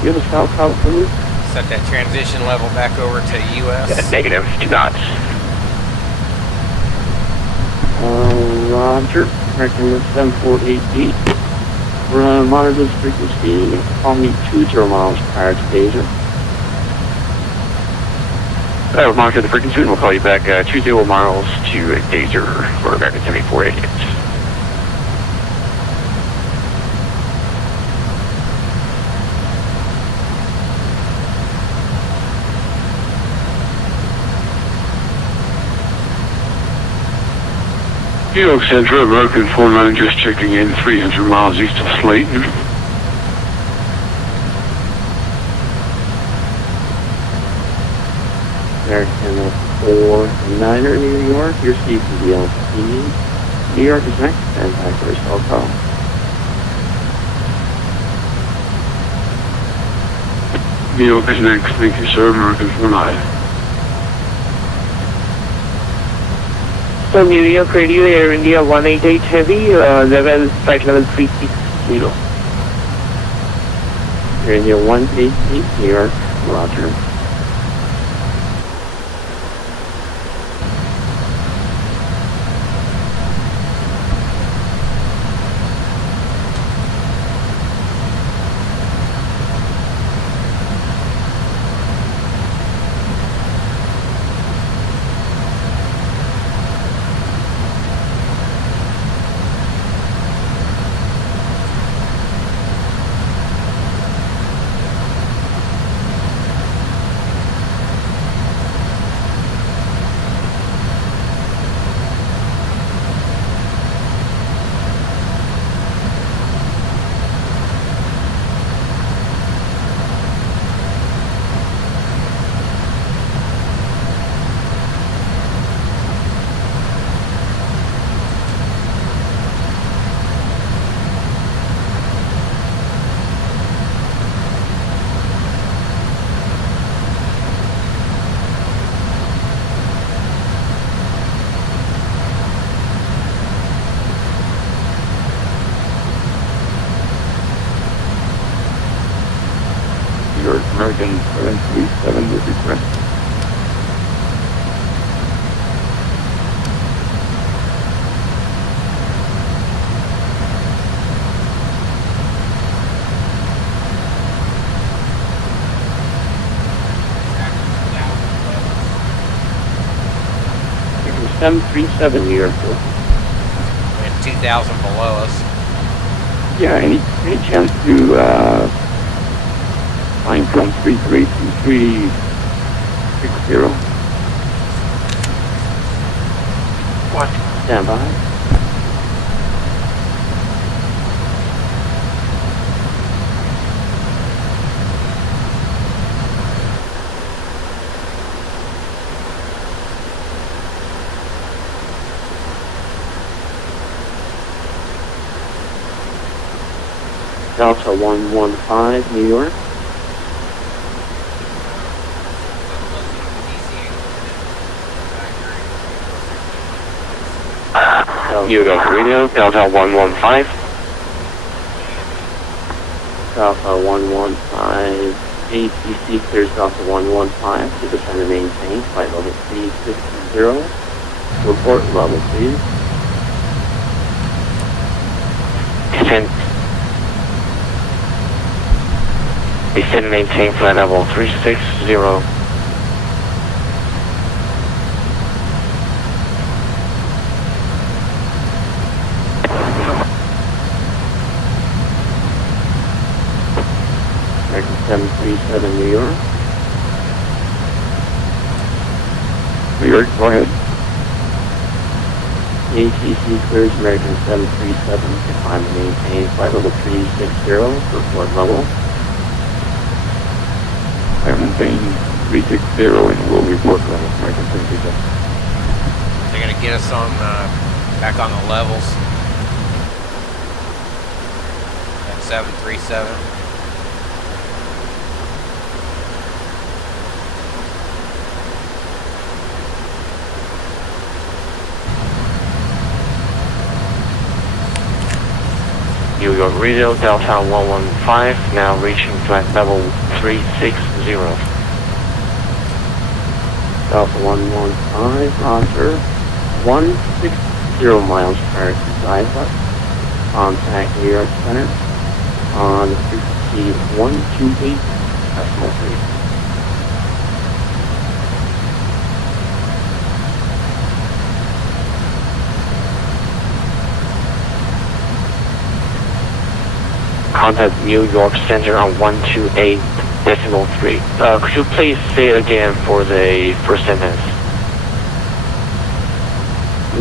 You have a SoCal, please? Set that transition level back over to US. Negative, 2 knots. Roger, American 7488. We're on monitor this frequency. Call me 20 miles prior to danger. We'll monitor the frequency and we'll call you back 20 miles to Dazer for American 7488. New York Central, American 49 just checking in 300 miles east of Slayton. American 49er, New York, your CPDLC. New York is next, and back for a SoCal. New York is next, thank you sir, American 49. So New York Radio, Air India 188 Heavy, flight level 360. Air India 188, New York, roger. American 737 with request. 737, New York. And 2,000 below us. Yeah, any chance to find from 332360? What? Stand by. Delta 115, New York. New York Radio, Delta 115. Delta 115, ATC clears Delta 115 to descend and maintain flight level 360. Report level, please. Descend and maintain flight level 360. American 737, New York. New York, go ahead. ATC clears American 737 to climb and maintain flight level 360. Report level. I maintain 360 and will report level. American 737. They're going to get us on back on the levels. At 737. New York Radio, Delta 115, now reaching flight level 360. Delta 115, roger. 160 miles prior to Zyva. Contact New York Center on frequency 128.3. Contact New York Center on 128.3. Could you please say it again for the first sentence?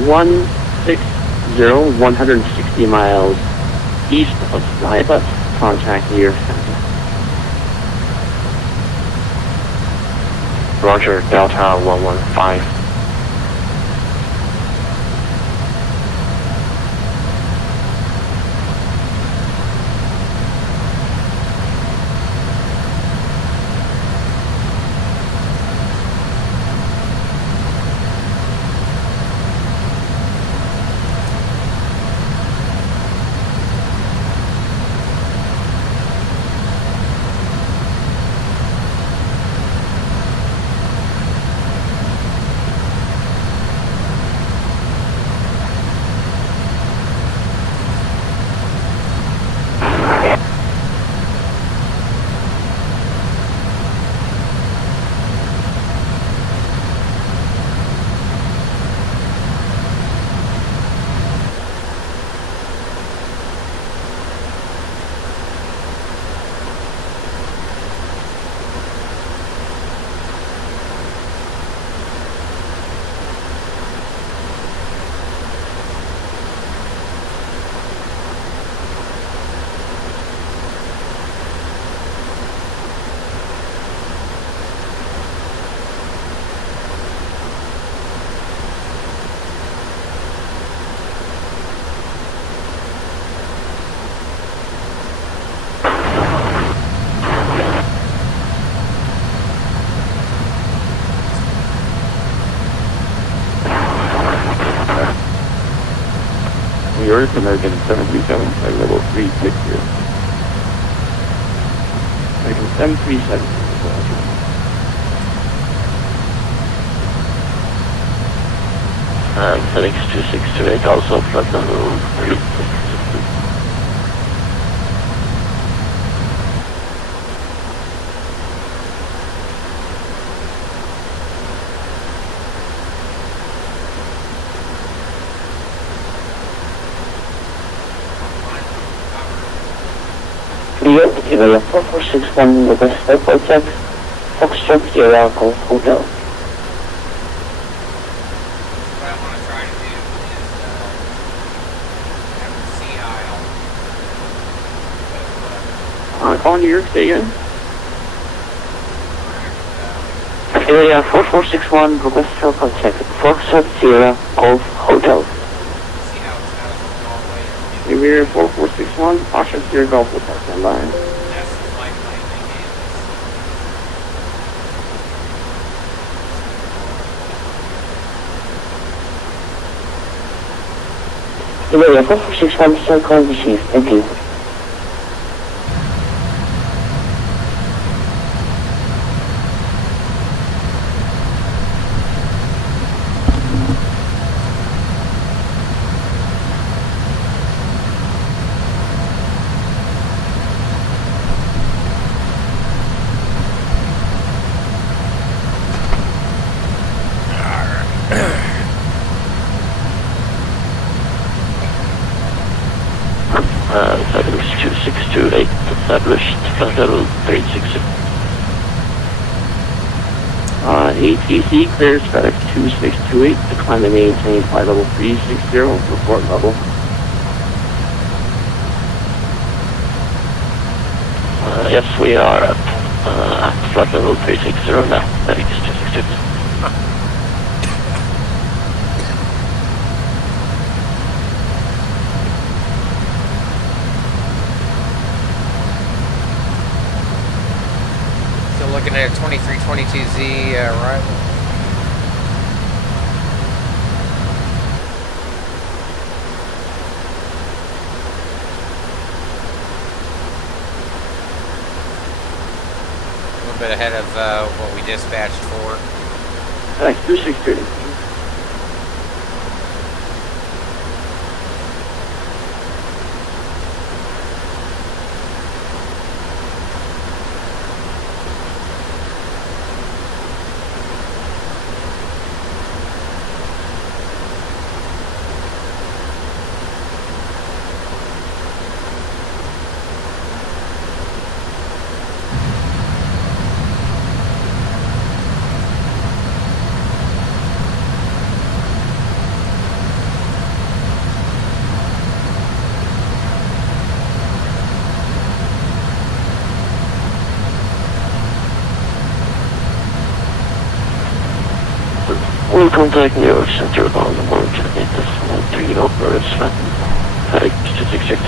160 miles east of Zyva. Contact New York Center. Roger, Delta 115. New York, American 737, flight level 360. American 737. FedEx 2628, also flight level 360. Area 4461, request airport check. Foxtrot Sierra Golf Hotel. What I want to try to do is have the sea aisle. Calling New York, say again. Area 4461, request airport check. Foxtrot Sierra Golf Hotel. See how it's all the way. Area 4461, Foxtrot Sierra Golf Hotel. Stand by. That's the flight plan they gave us. Area 4461, still calling received. Thank you. Fabulous 2628, established, flight level 360. ATC clears FedEx 2628, decline to maintain flight level 360, report level. Yes, we are at flight level 360 now, FedEx 2628. Looking at a 2322Z arrival. A little bit ahead of what we dispatched for. Thanks, 2630. We'll contact New York Center on the morning to get this 3 operators FedEx 266.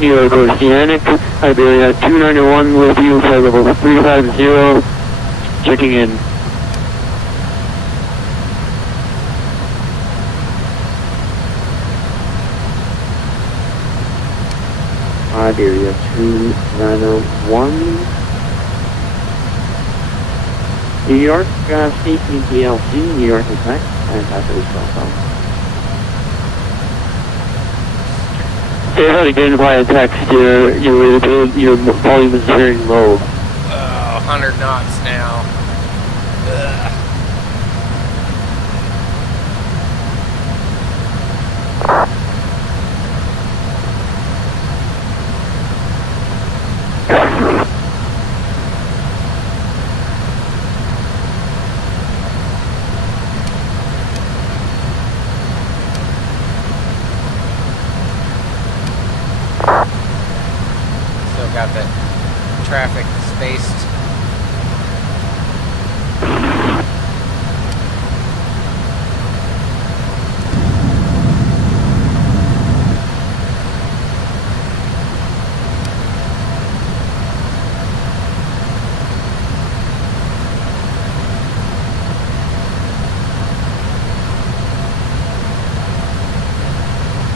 New York Oceanic, Iberia 291 with you, flight level 350, checking in. Iberia 291. New York, CPPLC, New York is next, and after this cell phone. Say that again via text, your volume is very low. 100 knots now. Got the traffic spaced.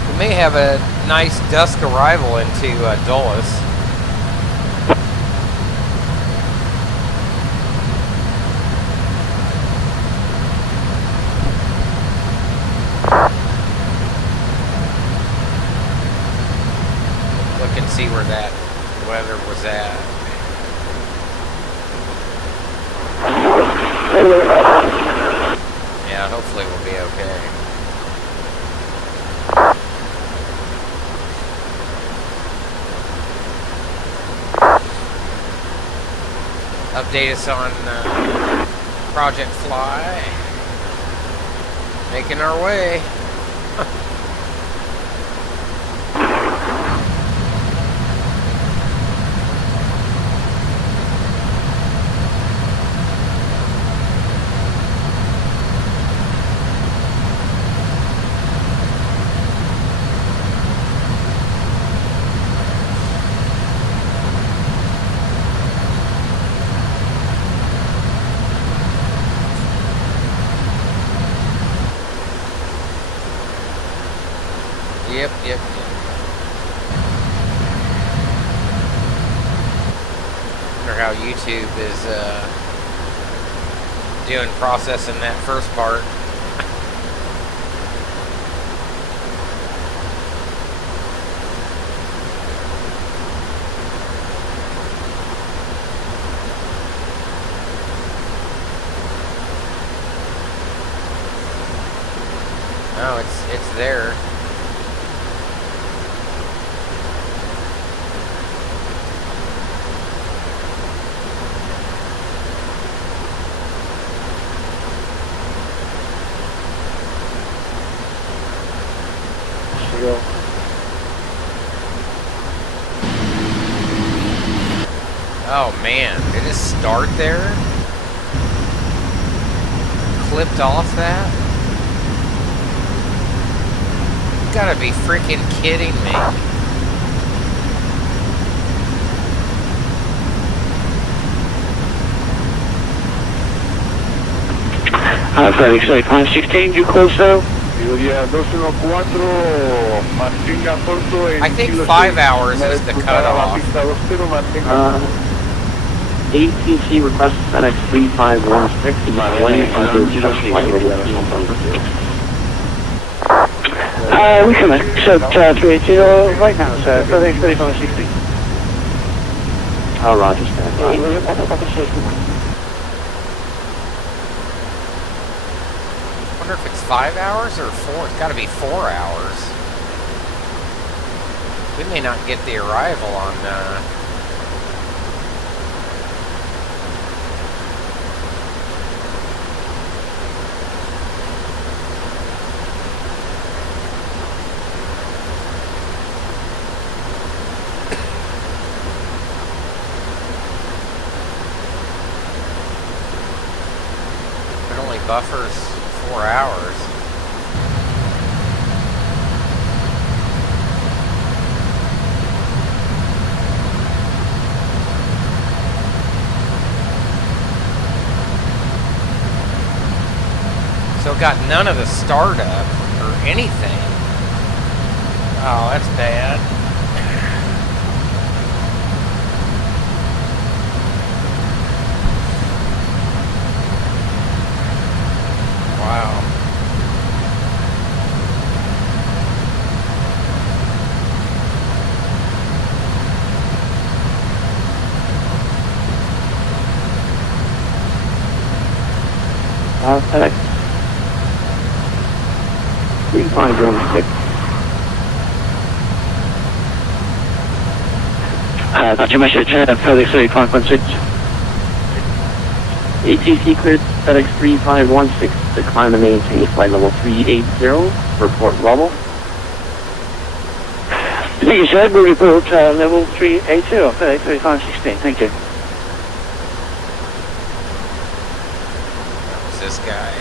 We may have a nice dusk arrival into Dulles. Look and see where that weather was at. Yeah, hopefully we'll be okay. Update us on Project Fly. Making our way. Yep. Wonder how YouTube is doing processing that first part. No, it's there. Oh man, did it start there? Clipped off that? You gotta be freaking kidding me. FedEx 516, you close now? I think 5 hours is the cutoff. ATC request FedEx 3516. We can accept 380 right now, sir. FedEx 3516. Oh, roger, sir. I wonder if it's 5 hours or 4. It's got to be 4 hours. We may not get the arrival on. It only buffers 4 hours. So got none of the startup or anything. Oh, that's bad. Wow. FedEx 3516. Got your message, FedEx 3516. ATC cleared FedEx 3516 to climb and maintain flight level 380, report level. Thank you, sir. We report level 380, FedEx 3516. Thank you. Who's this guy?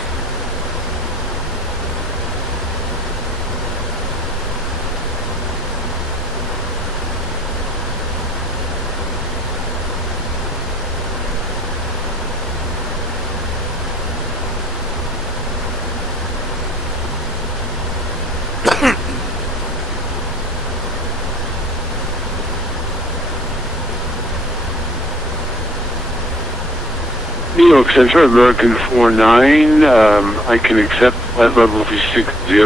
New York Central, American 49, I can accept flight level 360.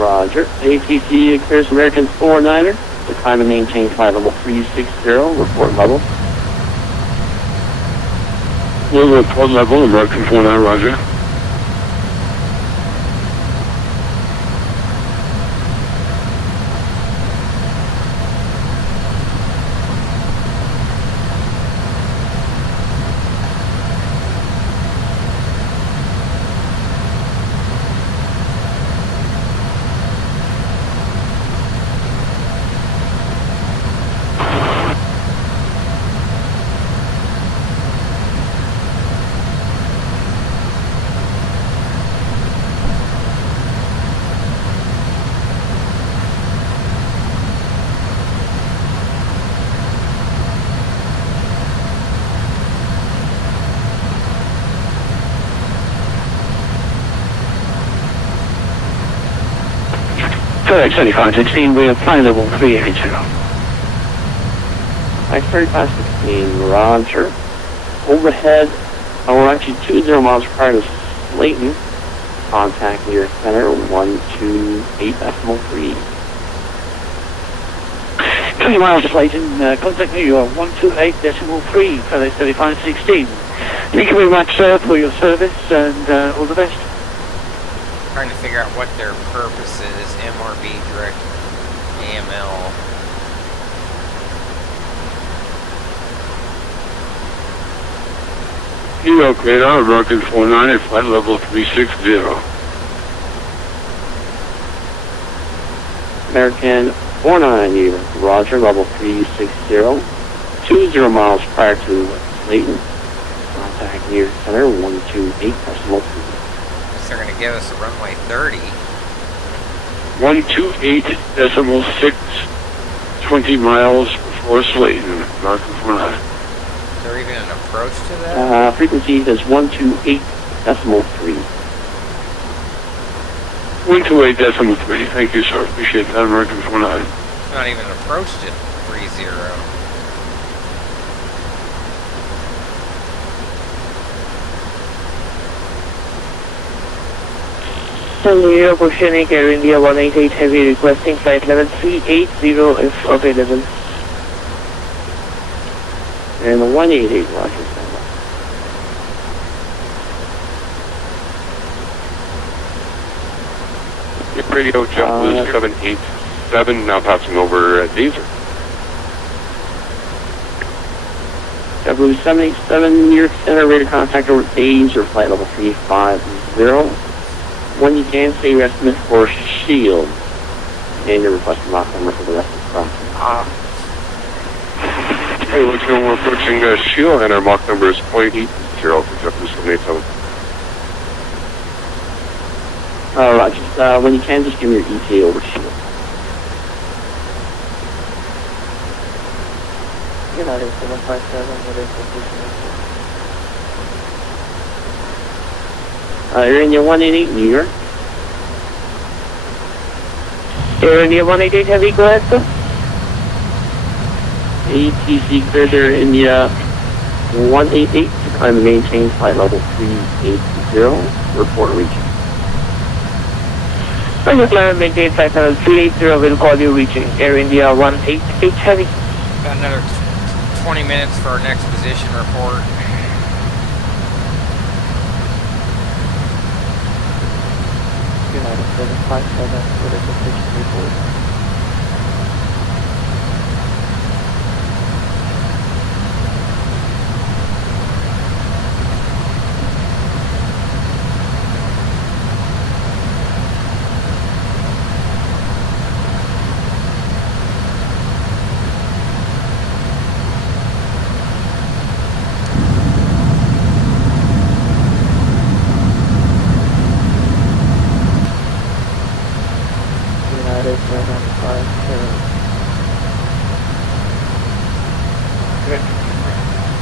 Roger. ATC clears American 49er to climb and maintain flight level 360, report level. Report level, American 49, roger. FedEx 7516, we have flight level 380. I-3516, roger. Overhead, we're actually 20 miles prior to Slayton. Contact near center, 128.3. 20 miles to Slayton, contact me, you are 128.3, FedEx 7516. Thank you very much, sir, for your service, and all the best. Trying to figure out what their purpose is. MRB direct AML. Kilo Radar, American 49 at flight level 360. American 49, roger, level 360. 20 miles prior to Slayton. Contact near center, 128.3. They're going to give us a runway 30. 128.6, 20 miles before Slayton, American 49. Is there even an approach to that? Frequency is 128.3. 128.3, thank you, sir. Appreciate that, American 49. It's not even an approach to 30. New York Oceanic Air India 188 Heavy requesting flight level 380 if available. And the 188, roger, standby. Radio JetBlue 787, now passing over at Dazer. JetBlue 787, New York Center, radar contact over Dazer, flight level 350. When you can, say your estimate for Shield. And your requested Mach number for the rest of the crossing. Hey, looks like we're approaching Shield, and our Mach number is 0.80 for JetBlue 787. Alright, just when you can, just give me your ETA over Shield. United 757, what is the position? Air India 188, New York. Air India 188 Heavy, go ahead, sir. ATC cleared Air India 188 to climb and maintain flight level 380. Report reaching. When you climb and maintain flight level 380, we'll call you reaching Air India 188 Heavy. Got another 20 minutes for our next position report. United 757, what is the position report?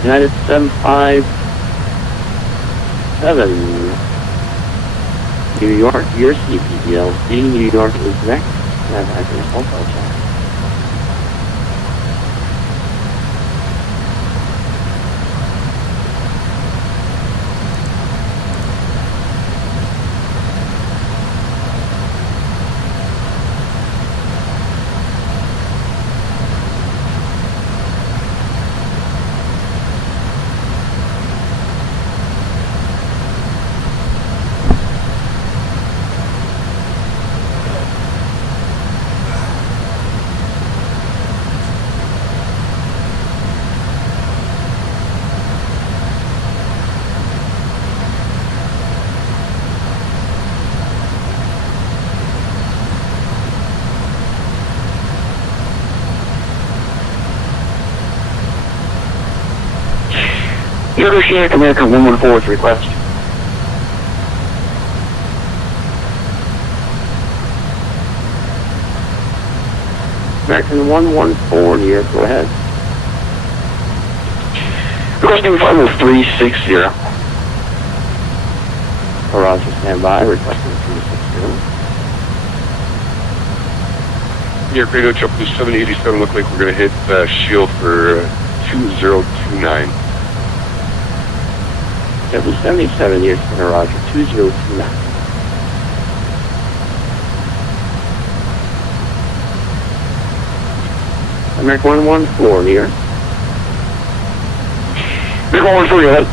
United 757, New York, your CPDLC, New York is next. And I can also check. Oceanic American 114 with request. American 114, New York, go ahead. Requesting flight level 360. Roger, stand by, requesting 360. Your radio truck to 787, look like we're going to hit shield for 2029. 777, years center, roger, 2029. American 114, near. American 114, ahead.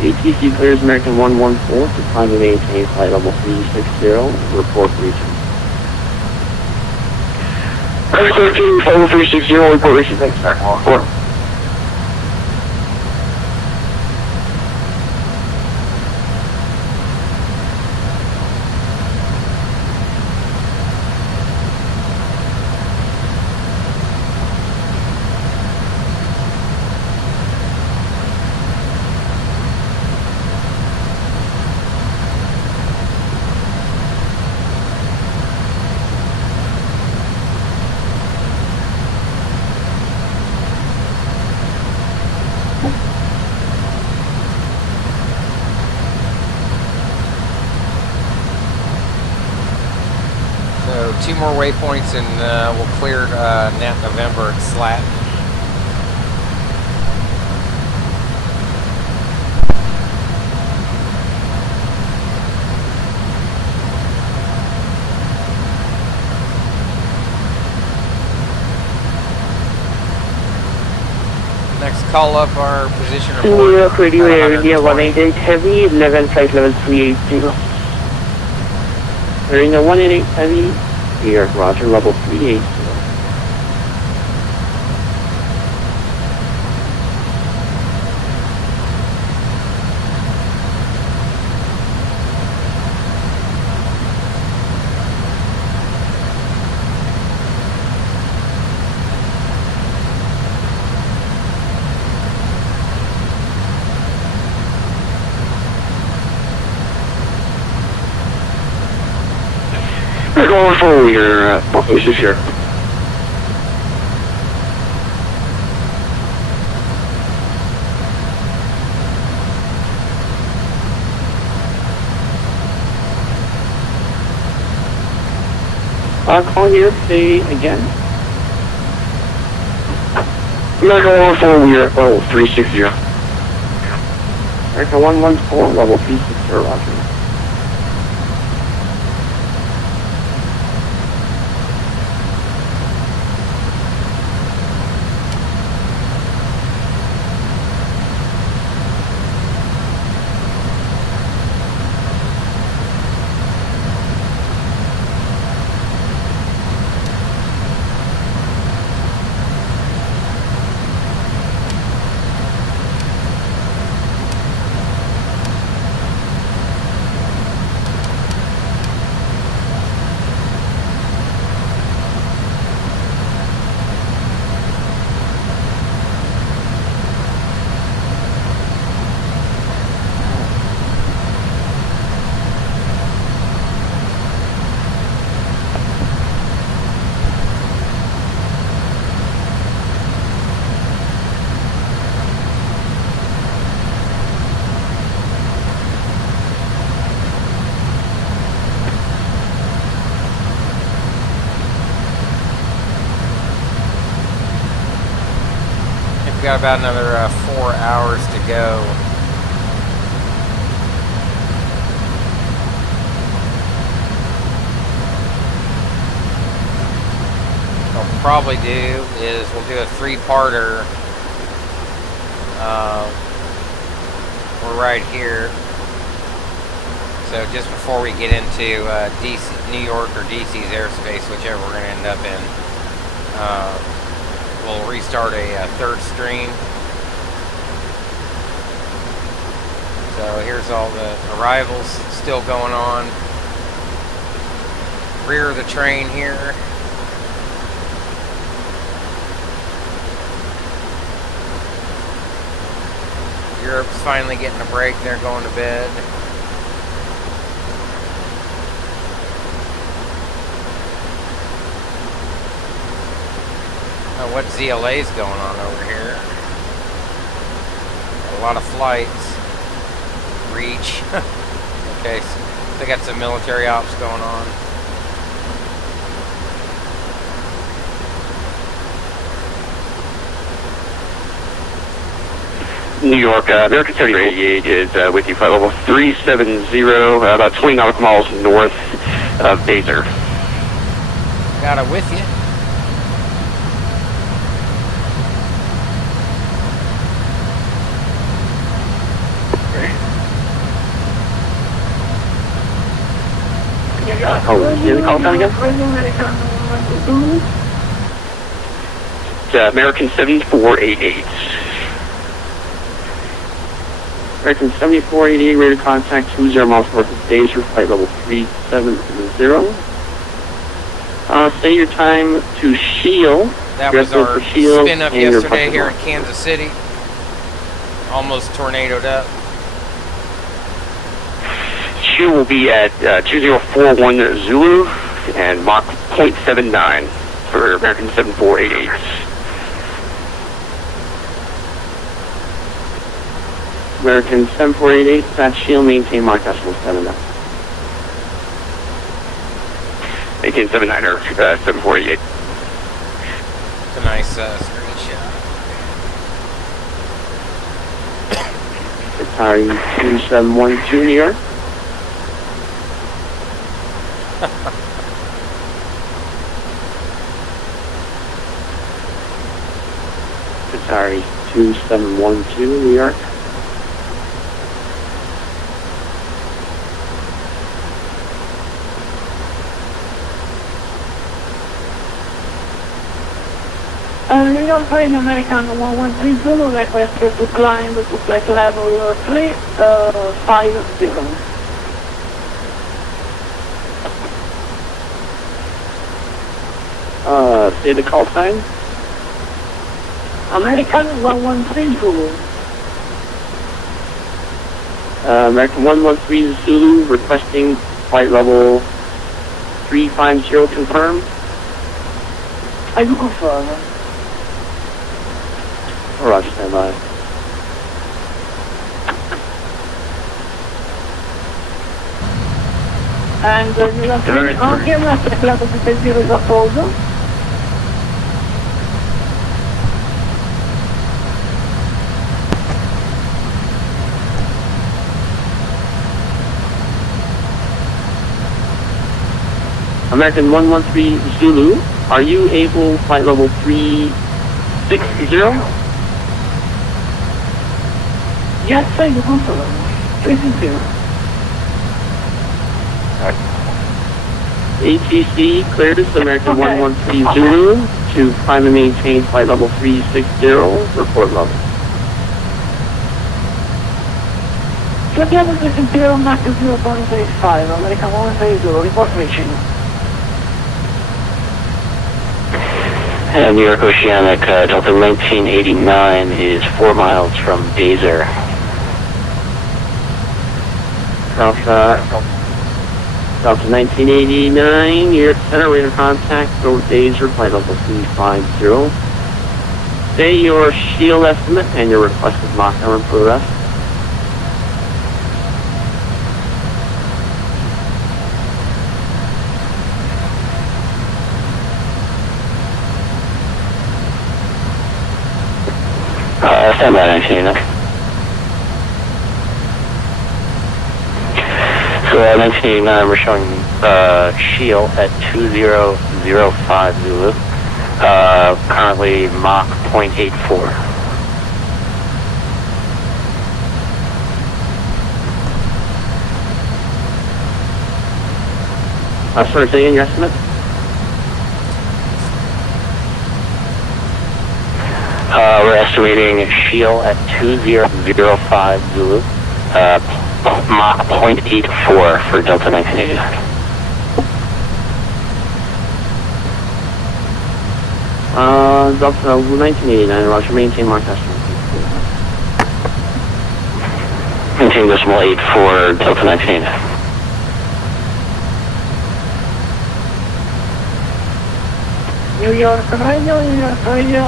ATC clears American 114 to climb and maintain flight level 360, report region. American 13, flight level 360, report region, thanks, American 114. So 2 more waypoints and we'll clear Nat November at Slat. Next, call up our position report. New York Radio area 188 heavy, 11 flight level 380. During the 188 heavy, New York, roger, level 380. Going forward here, this here. Call here, say again. American 114, we're at level 360. American 114, level 360, roger. We've got about another 4 hours to go. What we'll probably do is we'll do a 3-parter. We're right here. So just before we get into DC, New York or DC's airspace, whichever we're going to end up in, we'll restart a 3rd stream. So here's all the arrivals still going on. Rear of the train here. Europe's finally getting a break. They're going to bed. What ZLA's going on over here? A lot of flights. Reach. Okay, so they got some military ops going on. New York, American 7488 is with you, flight level 370, about 20 nautical miles north of Baser. Got it with you. Oh, here's the call sign again? It's American 7488. American 7488, ready to contact 20 miles north of Baser, flight level 370. Say your time to Shield. That was our spin up yesterday here in Kansas City. Almost tornadoed up. Shield will be at 2041 Zulu and Mach 0.79 for American 7488. American 7488, that's Shield, maintain Mach decimal 79. Maintain 79 or 7488. It's a nice screenshot. Atari 2712 New York. Atari 2712 New York. New York Plane American 113 Zulu, request to climb to flight level 350. Say the call sign. American 113 Zulu. American 113 Zulu, requesting flight level 350, confirm. I do confirm. Roger, stand by. And New York Plane, anche una flight level 350 is approval. American 113 Zulu, are you able flight level 360? Yes, I do confirm. 360. ATC clears American 113 Zulu to climb and maintain flight level 360, report level. Flight level 360, Mach 0.85, American 130, report reaching. New York Oceanic, Delta 1989 is 4 miles from Baser. Delta 1989, New York Center, radar contact, over Baser, flight level 350. Say your shield estimate and your requested Mach number for the rest. Stand by 1989. So 1989, we're showing Shield at 2005 Zulu. Currently Mach 0.84. Sorry, say again your estimate? We're estimating Shield at 2005 Zulu. Mach 0.84 for Delta 1989. Delta 1989, Roger, maintain Mach decimal. Maintain decimal 8 for Delta 1989. New York Radio,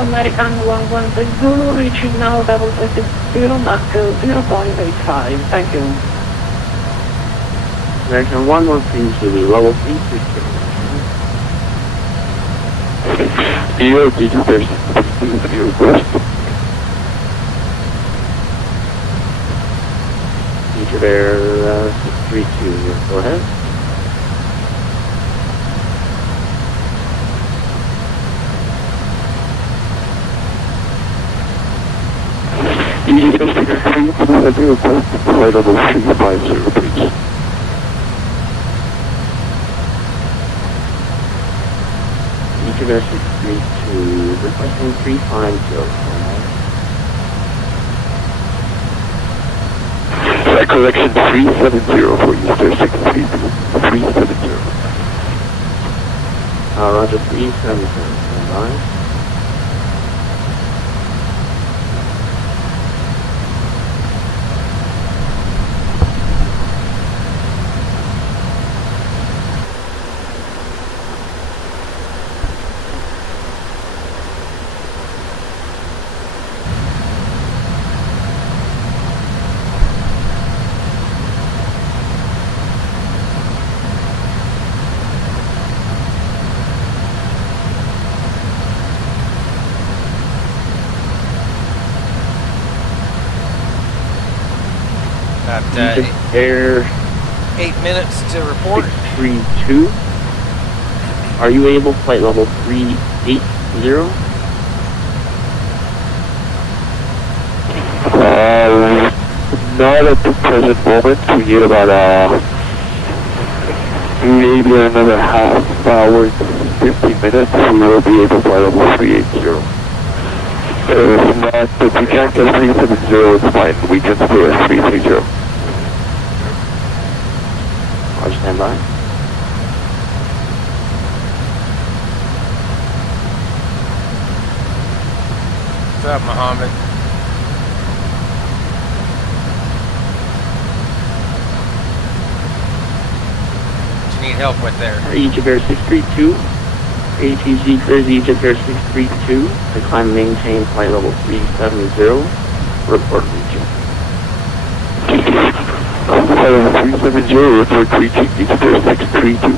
American 113 Zulu, reaching now level 360, Mach 0.85. Thank you. American 113 Zulu, level 360. EOD 230, request. Egypt Air 632, go ahead. Egypt Air 632, have you requested flight level 350, please? Egypt Air 632, requesting 350. Correction 370 for Easter 632. 370. Roger, 370. Stand by. Air 8 minutes to report. 632. Are you able, flight level 380? Not at the present moment. We need about maybe another half hour, 15 minutes. We will be able to fly level 380. If not, if we can't get 370, it's fine. We can stay at 330. Roger, stand by. What's up, Mohammed? What you need help with there? Egypt Air 632. ATC clears Egypt Air 632. To climb and maintain flight level 370. Report region. Flight level 370, report reaching Egypt Air 632.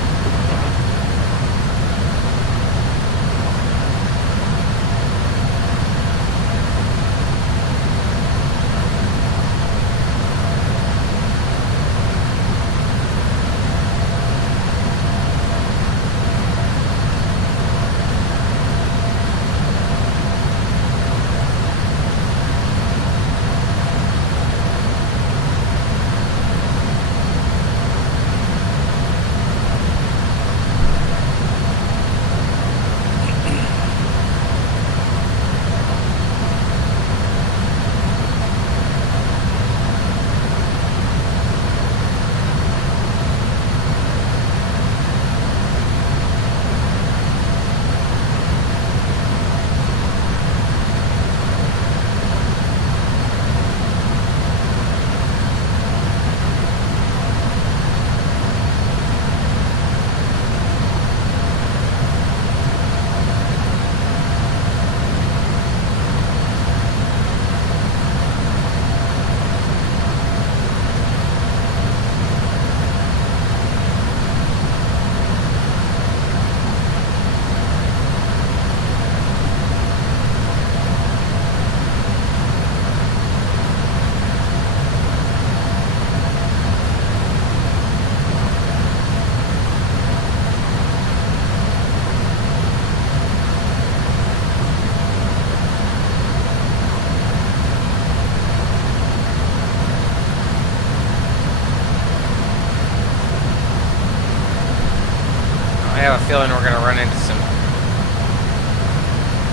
I have a feeling we're going to run into some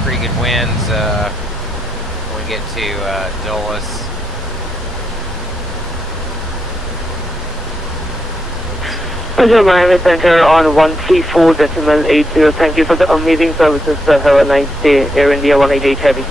pretty good winds when we get to Dulles. Roger, Miami Center on 134.80. Thank you for the amazing services. Have a nice day. Air India 188 Heavy.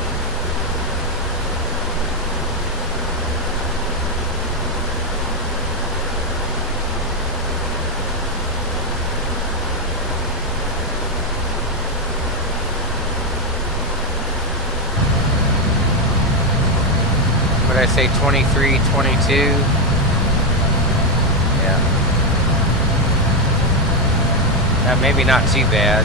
What did I say, 23, 22? Yeah. Maybe not too bad.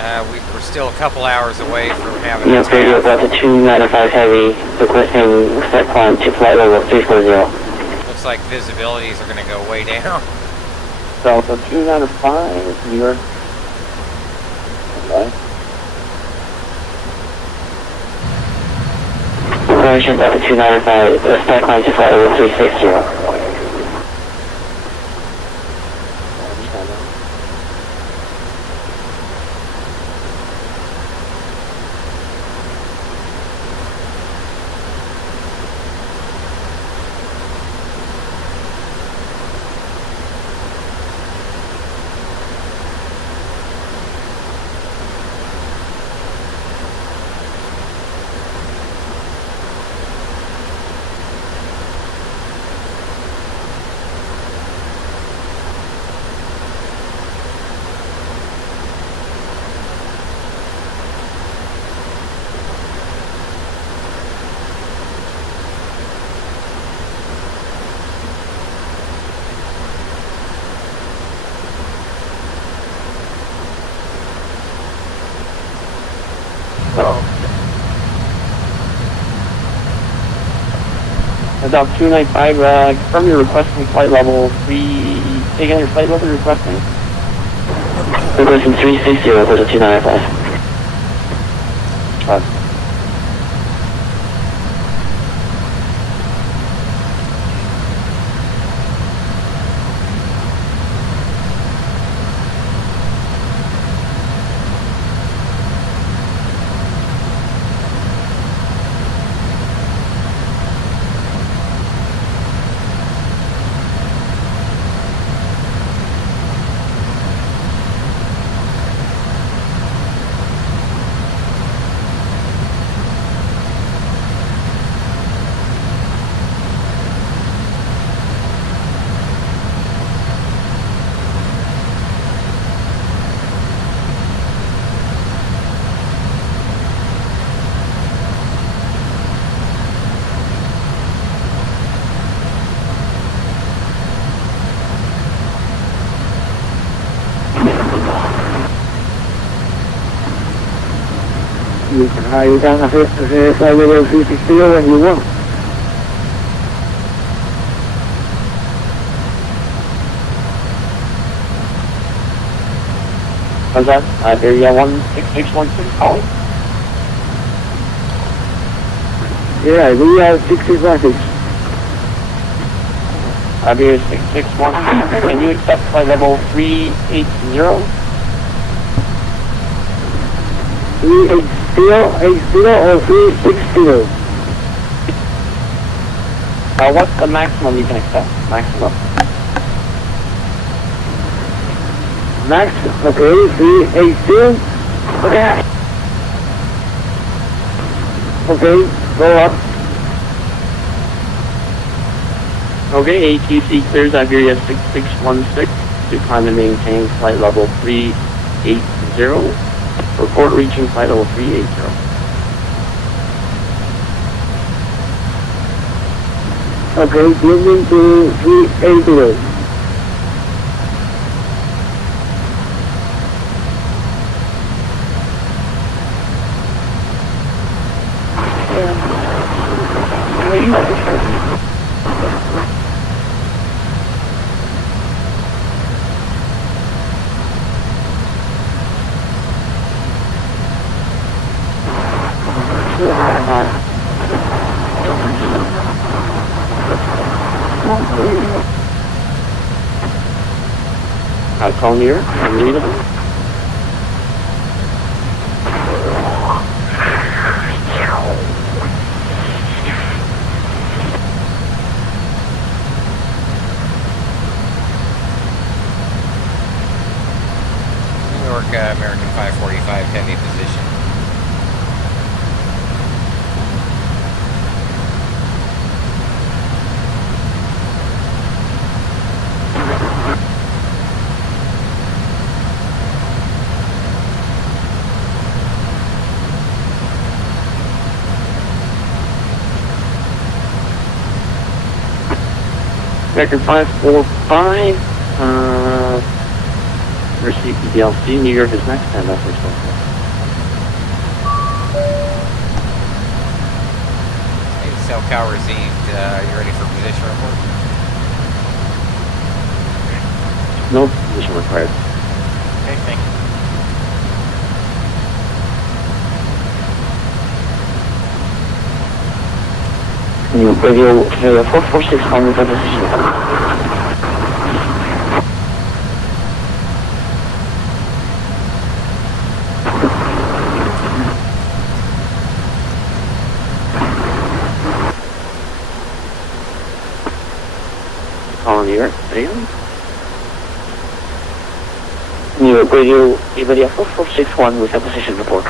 We're still a couple hours away from having a radio Delta 295 Heavy, requesting set climb to flight level 340. Looks like visibilities are going to go way down. Delta 295, you're... Correction, Delta 295, set climb to flight level 360. About 295, confirm your requesting flight level 3, take out your flight level requesting? Requesting 360, requesting 295. You can fly level 360 when you want. How's that? Area 16616 calling? Yeah, we have 60 traffic. Area 6616, can you accept flight level 380? 380, 80 or 360? What's the maximum you can accept? Maximum. Max, okay, 380. Okay. Okay, go up. Okay, ATC clears Iberia 6616 to climb and maintain flight level 380. Report reaching flight level 380. Okay, moving to 380. I'll call here. I'm leaving. New York American 545 heavy position. Record 545, Mercy, EDLC, New York is next, stand by for response. Hey, cell cow received. You ready for position report? No position required. Okay, thank you. New radio 44600 for position. Calling New York, radio. New York radio, Iberia 4461 with a position report.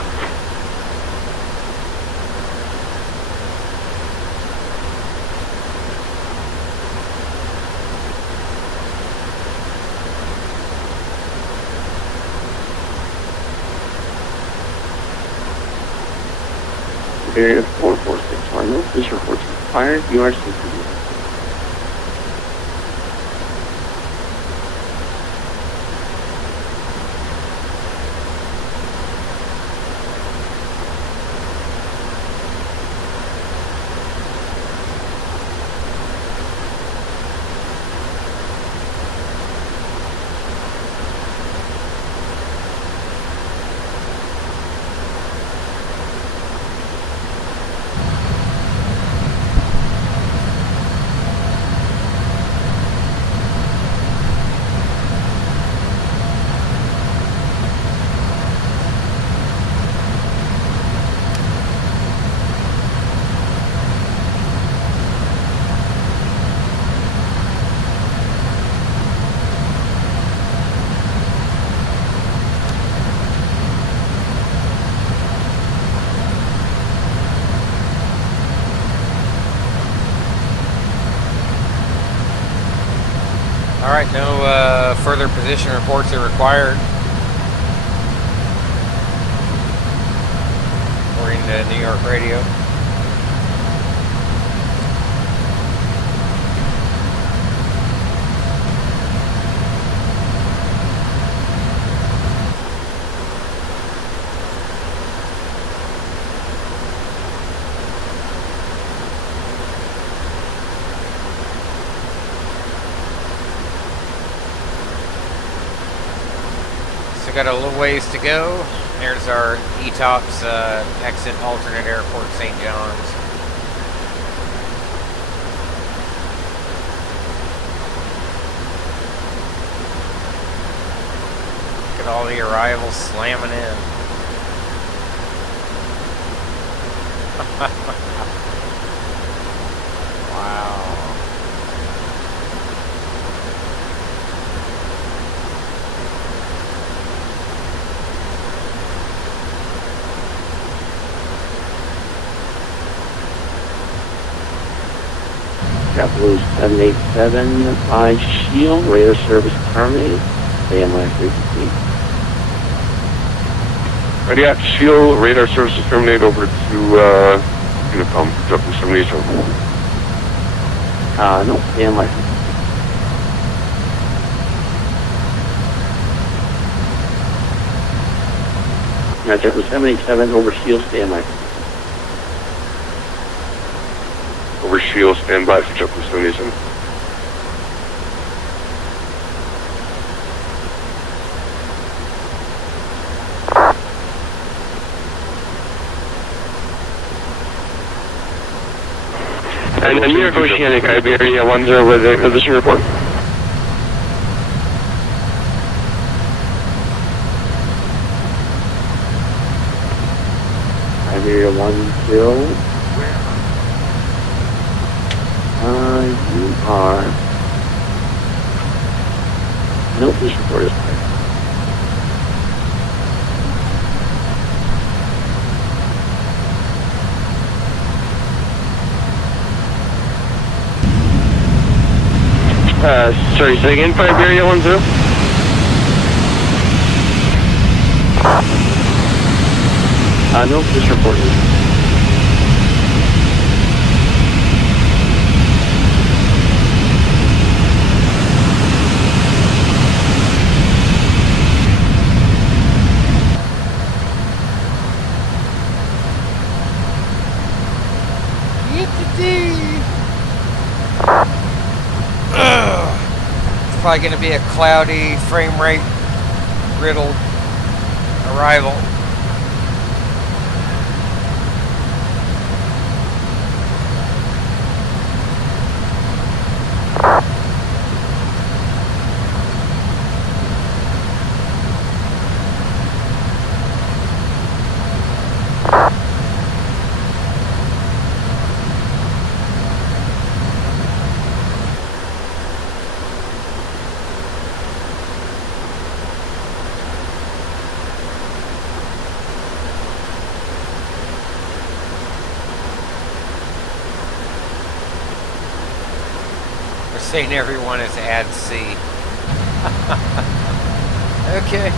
Iberia 4461, no police reports required, you are CPD. Alright, no further position reports are required. According to New York radio. So got a little ways to go. There's our Etops exit alternate airport St. John's. Look at all the arrivals slamming in. Wow. JetBlue 787 by Shield, radar service terminated. AAL545. Ready at Shield, radar services terminated over to Unicom, JetBlue 787. No, AAL545. JetBlue 787 over Shield, AAL545. Over Shield, stand by for JetBlue 787. And New York Oceanic, Iberia 10 with a position report. Iberia 10. You are... No, police report is clear. Sorry, say again for Iberia 10? No, police report is probably going to be a cloudy, frame rate riddled arrival. Saying everyone is at C. Okay.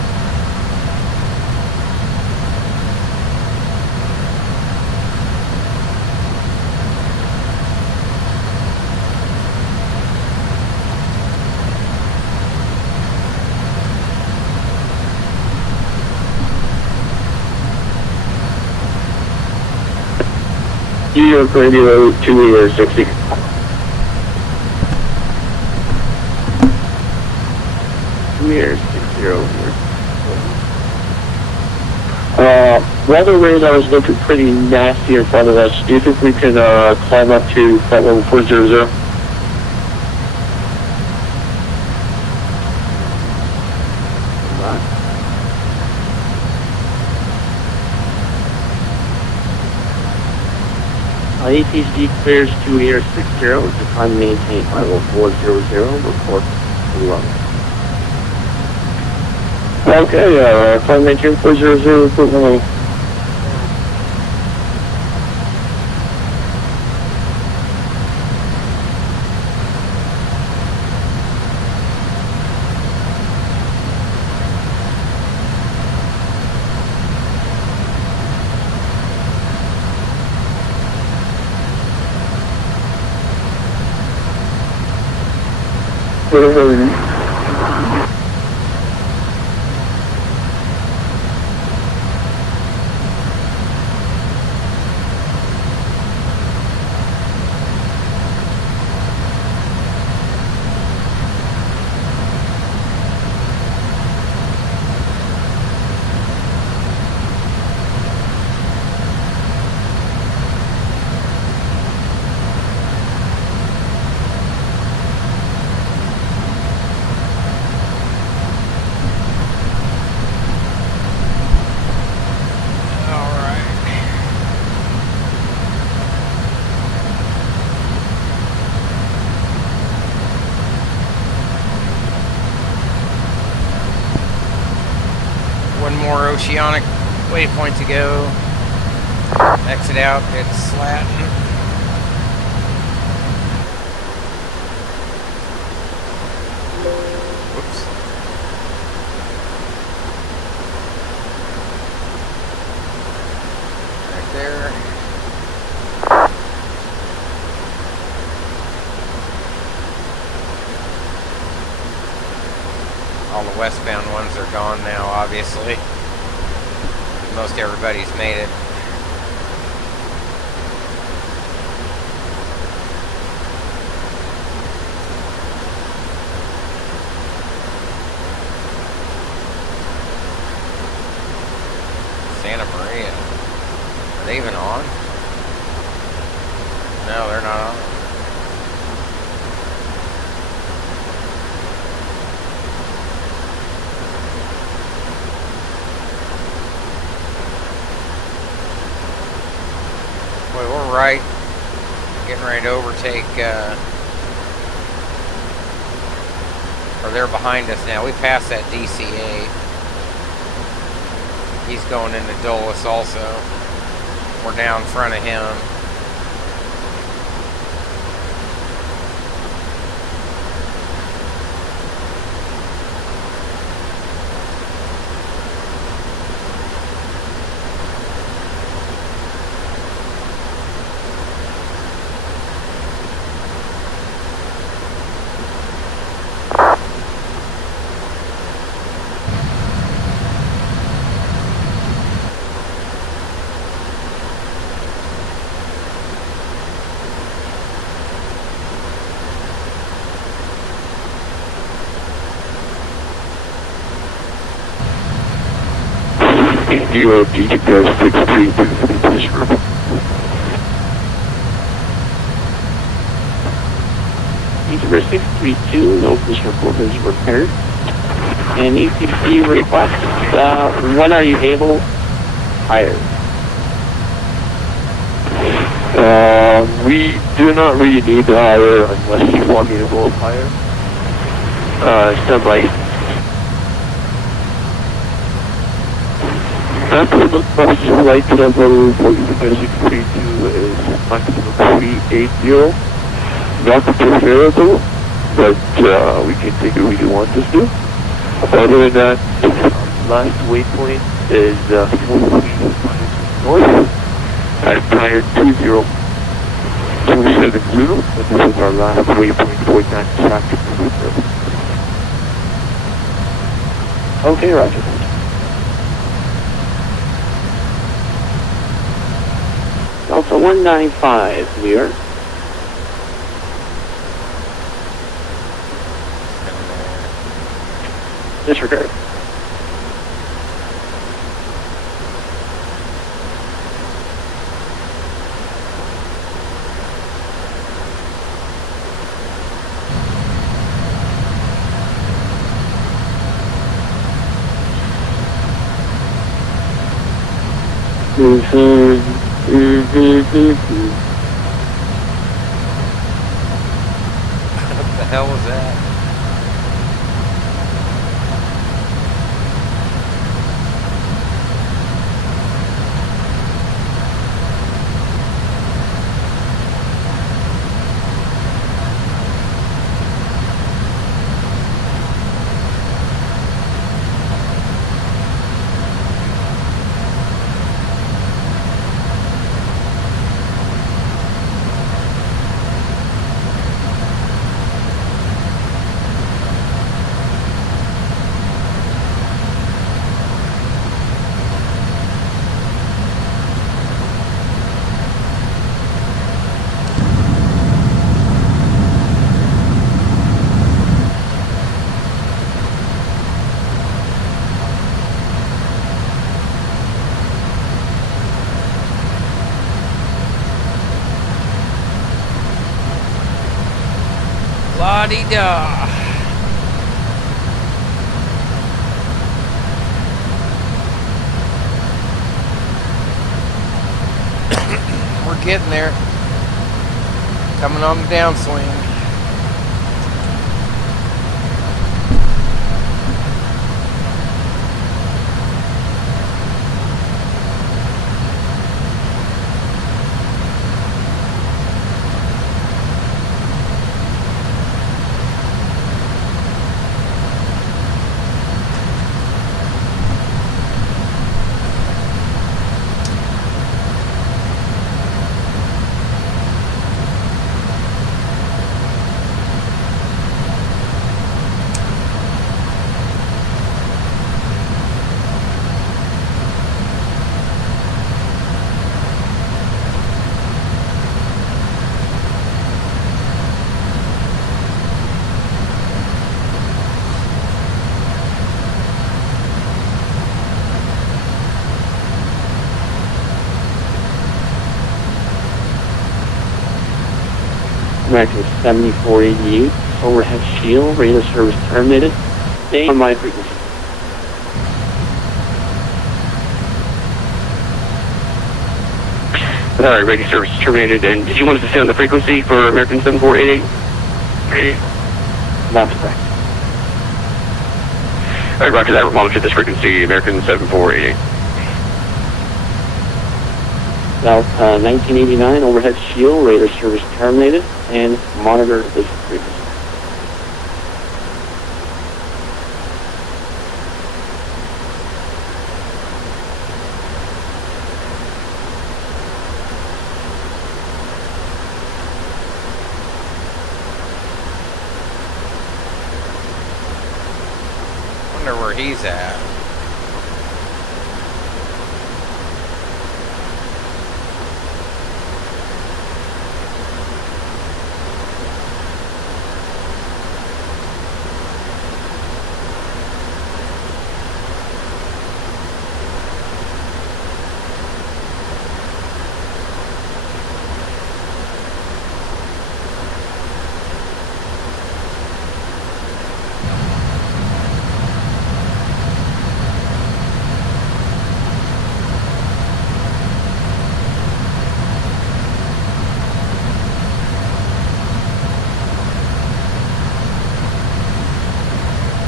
New York Radio 260. Weather radar is looking pretty nasty in front of us. Do you think we can climb up to flight level 400? ATC clears 2 air 60 to climb maintain flight level 400. Report below. Okay, climb maintain 400, report below. Oceanic waypoint to go. Exit out, it's Slatin. Whoops. Right there. All the westbound ones are gone now, obviously. Most everybody's made it. Santa Maria. Are they even on? No, they're not on. Boy, we're right. Getting ready to overtake, or they're behind us now. We passed that DC-8. He's going into Dulles also. We're down in front of him. 0, Egypt 632 for the position report. Egypt 632, no position report is repaired. And ECC request, when are you able to hire? We do not really need to hire unless you want me to go hire. Standby. After the bus flight level for Egypt 632 is maximum 380. Not preferable, but we can take it if you want us to. Other than that, last waypoint is 43 north at tire 2027 Zulu, and this is our last waypoint for that track. Okay, roger. Delta 195, clear. Disregard. What the hell was that? La-dee-da. We're getting there. Coming on the downswing. American 7488, overhead shield, radio service terminated. Stay on my frequency. Alright, radio service terminated, and did you want us to stay on the frequency for American 7488? That's correct. Alright, roger that, monitor this frequency, American 7488. Delta 1989, overhead shield, radar service terminated, and monitor this frequency. Wonder where he's at.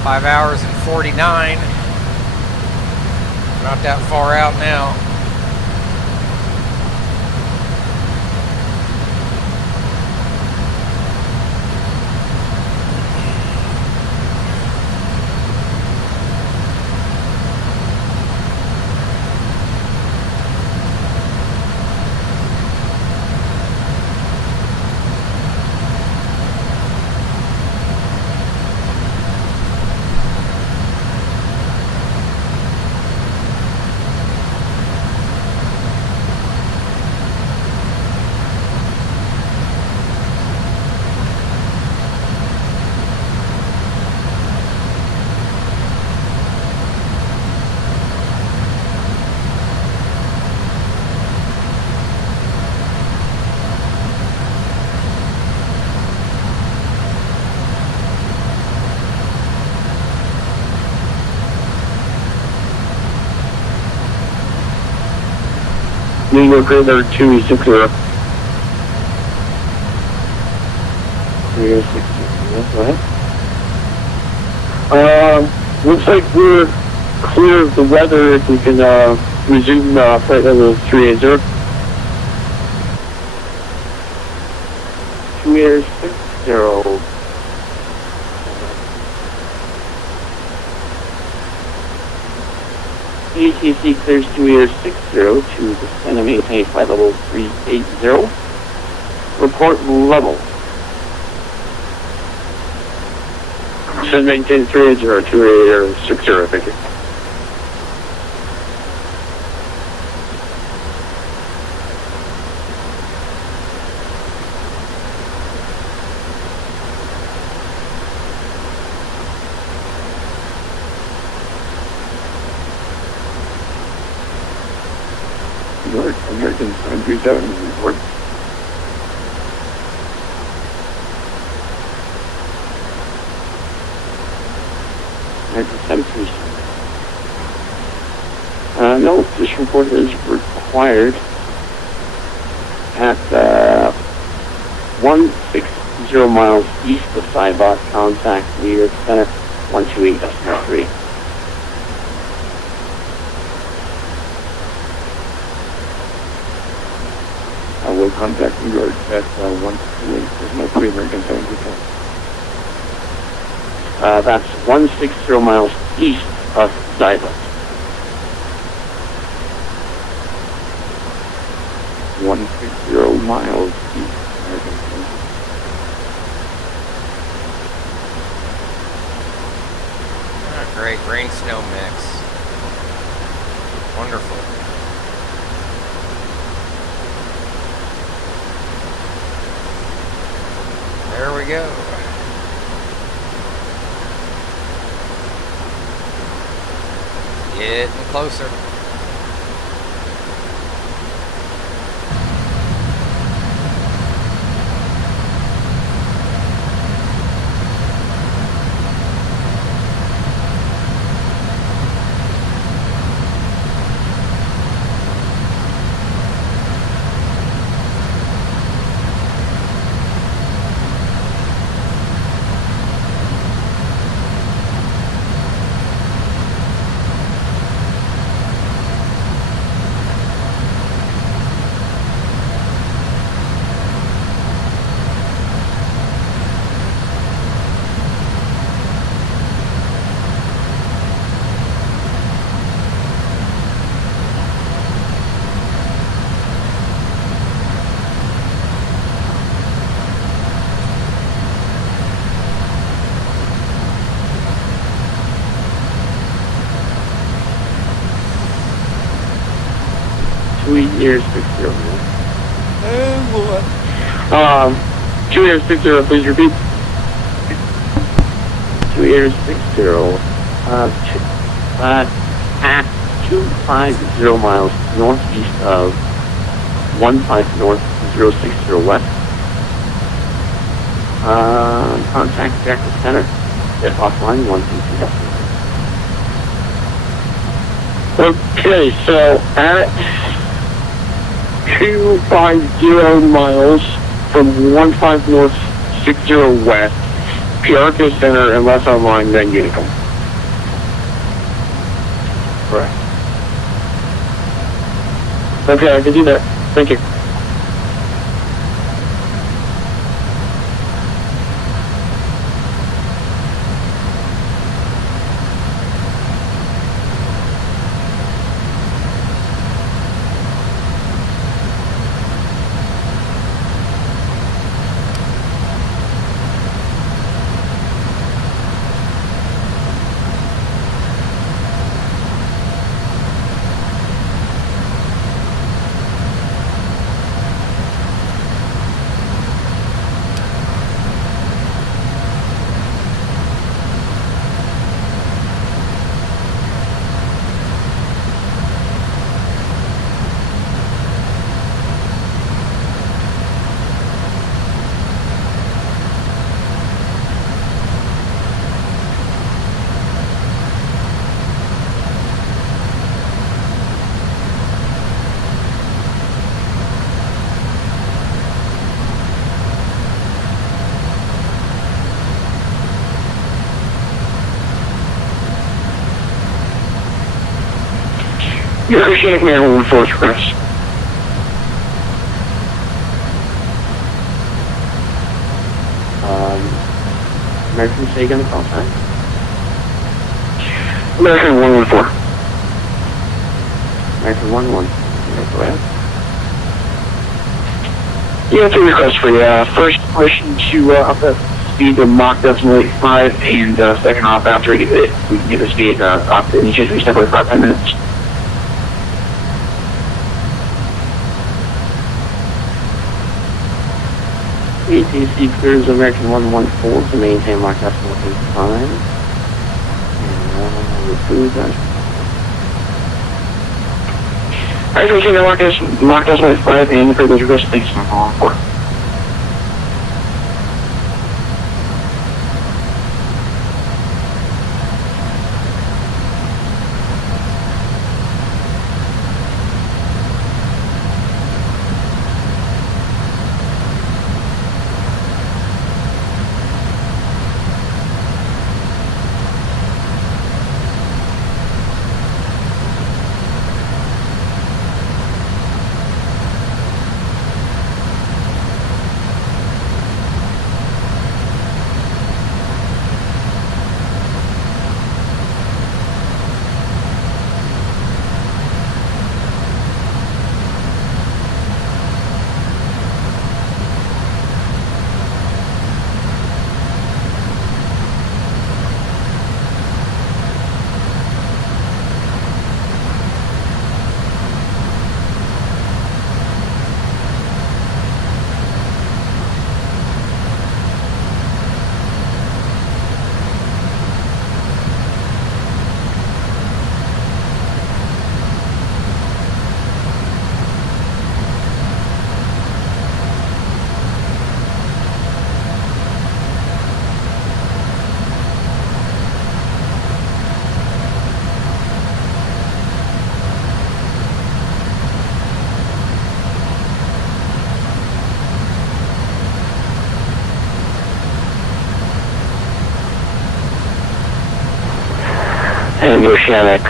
5 hours and 49. Not that far out now. New York Radar 260. 260, go ahead. Looks like we're clear of the weather. If we can resume flight level 380. 260. ATC clears 260 to descend and maintain flight level 380. Report level. Descend maintain 380, 280, thank you. American 737 report. American 737. No, this report is required at 160 miles east of Cybot. Contact New York Center 128.3. We'll contact New York at 128. There's no pre-American 737. That's 160 miles east of Cybot. 160 miles east American 737. Ah, great rain-snow mix. Wonderful. There we go. Getting closer. Years 60. Oh, 2 years 60, please repeat. 2 years 60. At 250 miles northeast of 15 north 060 west. Contact Jackson Center. Get offline 122. Okay, so at 250 miles from 15 north 60 west, PRK Center unless online, then Unicom. Correct. Okay, I can do that. Thank you. You're Oceanic Maryland 1-4 Express. American, say again the call sign. American 114. American 1-1. Go ahead. Yeah, it's a request for you. First permission to up the speed to Mach .85, and second off after we can get the speed up to just reset for 5 minutes. ATC clears American 114 to maintain Mach decimal 85. And retrieve that. Alright, so we see the Mach decimal 85 and the previous request. Thanks for calling for. And Oceanic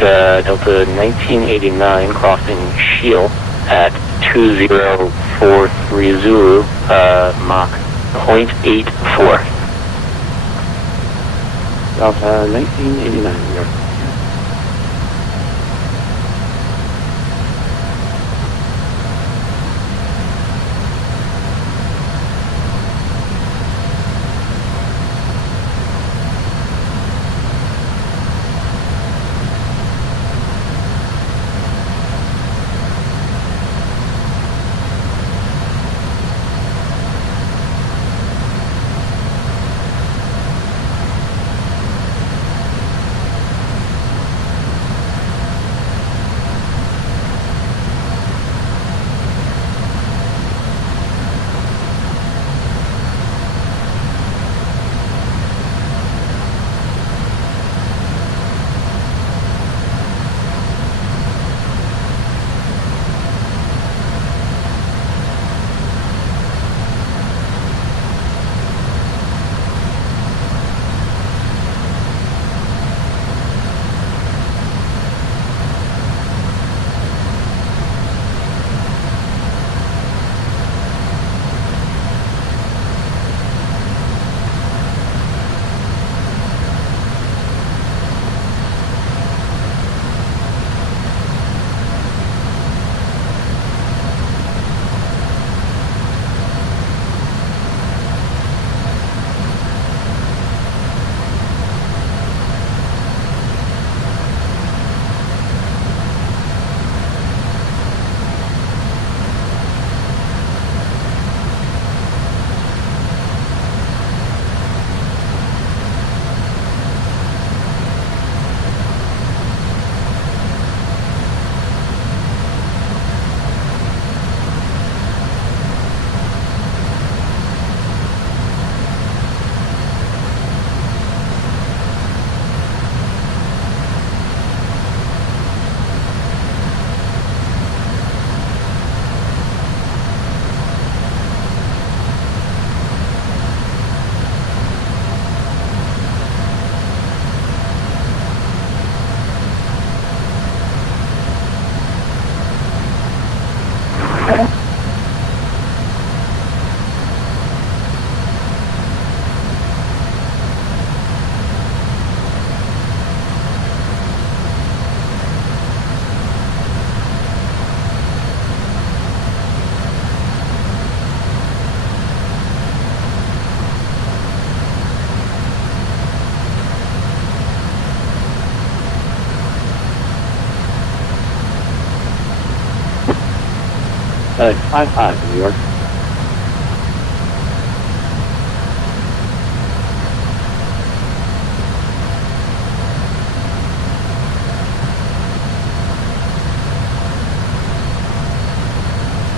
Delta 1989 crossing Shield at 2043 Zulu, Mach 0.84. Delta 1989, New York. 55 New York.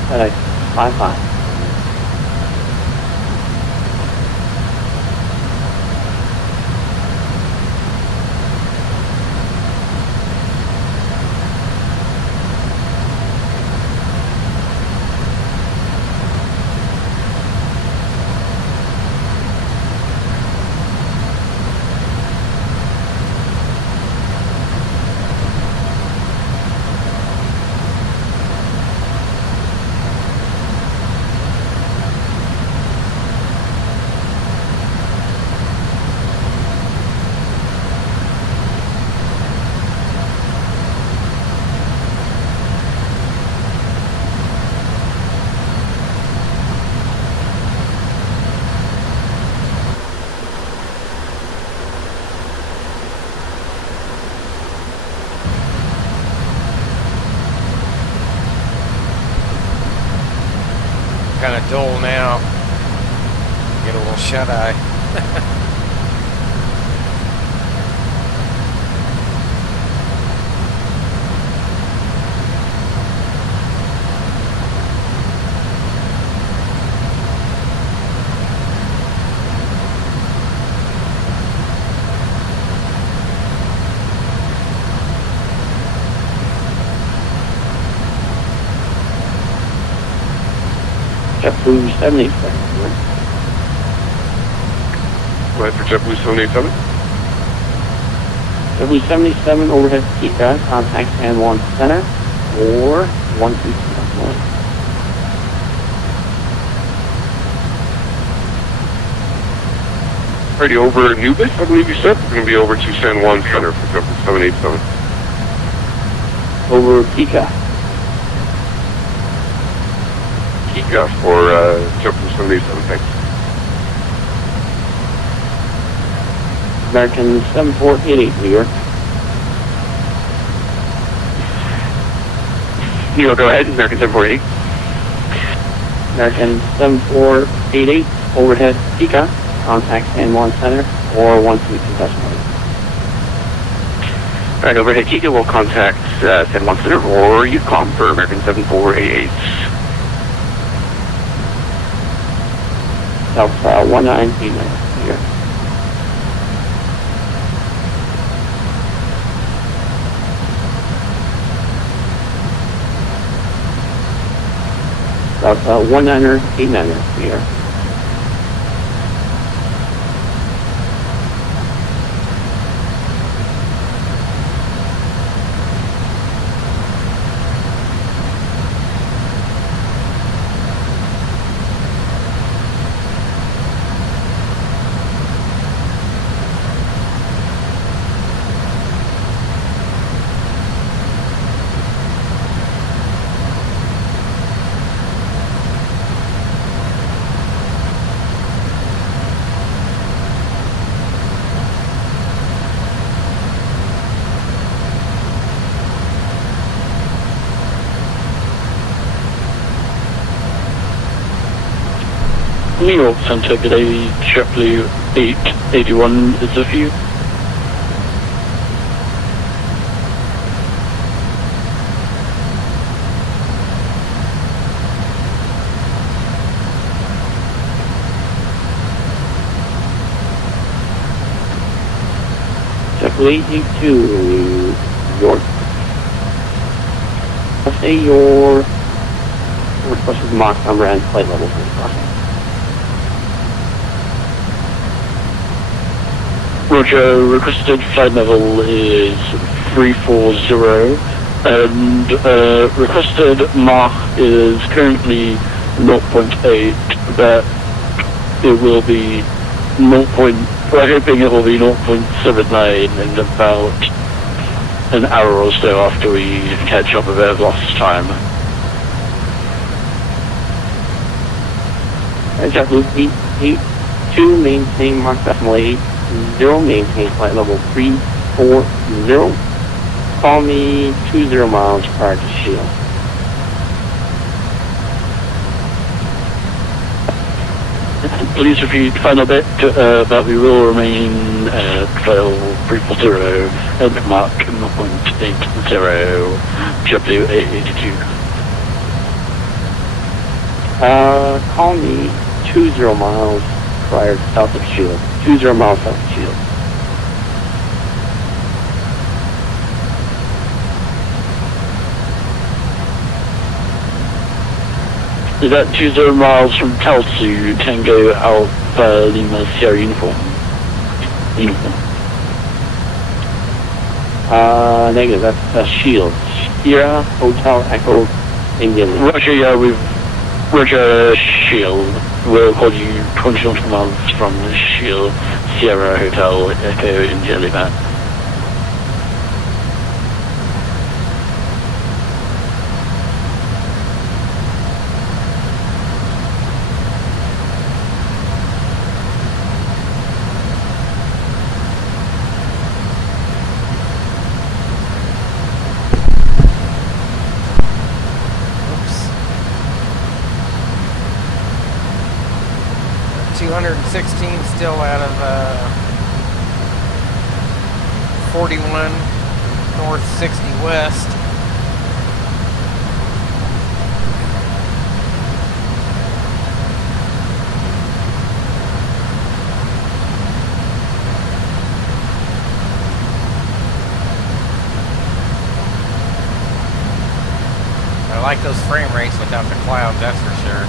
FedEx 55. Kind of dull now. Get a little shut eye. JetBlue 77. Right for JetBlue 787. JetBlue 77 overhead TCAT, contact San Juan Center, or 122. Alrighty, over Nubis, I believe you said. We're going to be over to San Juan Center for JetBlue 787. Over TCAT. Kika for JetBlue 787, thanks. American 7488, New York. New York, go ahead. American 748. American 7488, overhead TCAT, contact San Juan Center, or 122. Alright, overhead Kika will contact San Juan Center or UCOM for American 7488. South 119 here. South 1989 here. New York Center, good day, JetBlue 881 is with you. JetBlue 882, New York. I'll say your requested Mach number and flight level for the process. Roger, requested flight level is 340 and requested Mach is currently 0.8, but it will be we're hoping it will be 0.79 in about an hour or so after we catch up a bit of lost time. JetBlue 882, maintain Mach decimal 80, maintain flight level 340. Call me 20 miles prior to shield. Please repeat the final bit, that we will remain at trail 340, helmet mark 0.80, GW882. Call me 20 miles prior south of Shield. 20 miles south of Shield. Is that 20 miles from Kalsu, Tango Alpha Lima Sierra Uniform? Negative, that's Shield. Sierra Hotel Echo Indian. Roger, yeah, Roger Shield. We'll call you 20 miles from Shield, Sierra Hotel Echo India Lima. Still out of 41 north 60 west. I like those frame rates without the clouds, that's for sure.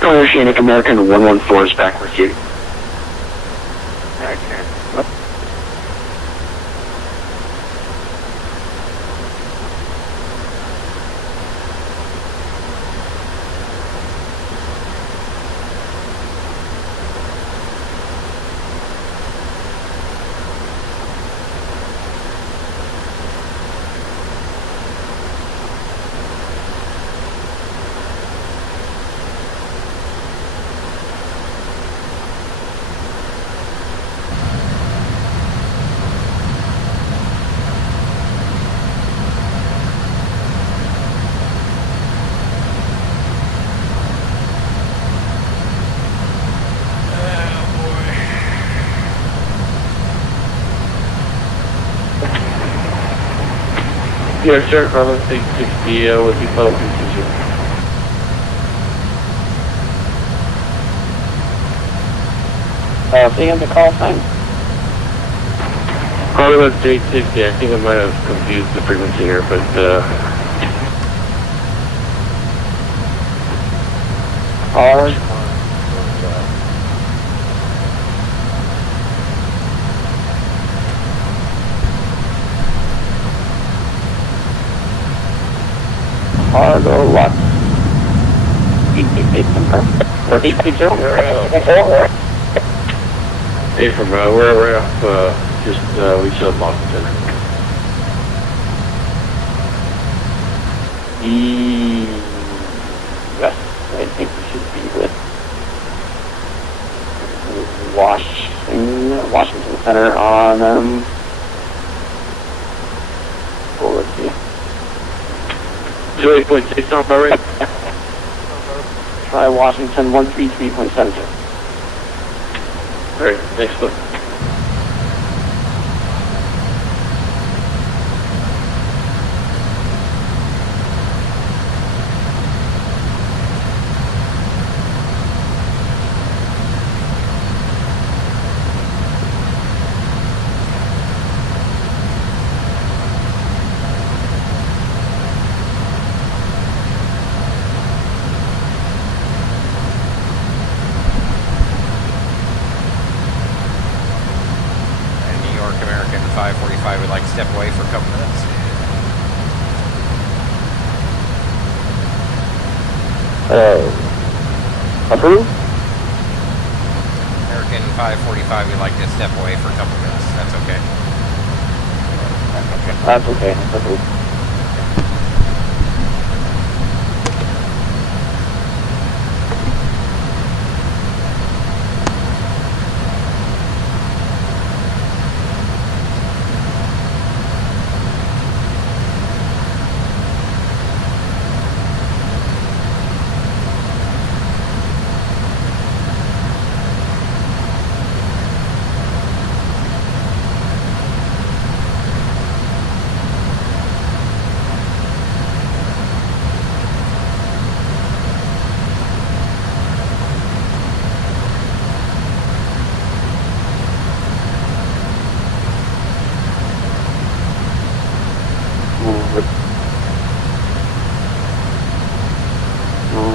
Oceanic American 114 is back with you. Yes, sir, Carlos 860 with you, follow precision. Stay on the call sign. Carlos 860, I think I might have confused the frequency here, but Hard. Hard or what? 860. Hey, from where we're at, just we said Washington. Yes, I think we should be with Washington Center on, well, let's see. 2.8.6 sound about right? Try Washington 133.72. Alright, thanks, look. American 545 would like to step away for a couple minutes. Approve? American 545 would like to step away for a couple minutes. That's okay. That's okay. Approve.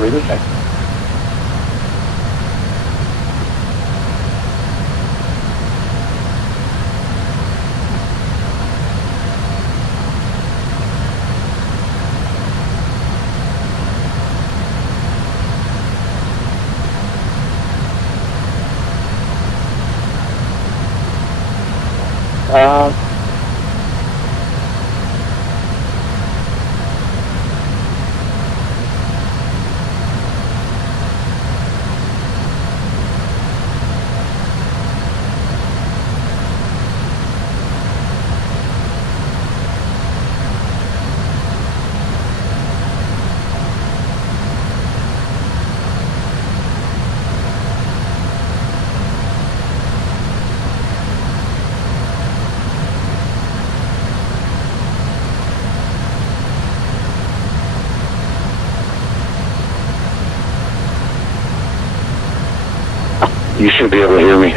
Radio check. You should be able to hear me.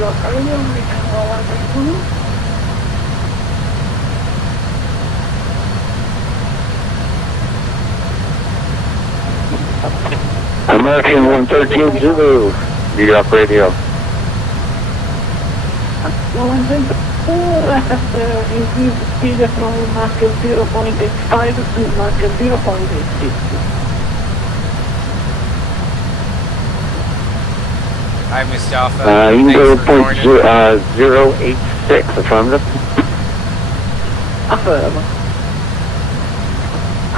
York Radio, American 113 Zulu. American 113 Zulu, New York Radio. Well, I think increase the speed of normal Mach 0.85 to Mach 0.86. Hi, Mustafa. You can go Thanks to for point joining. 086, affirmative. Affirmative.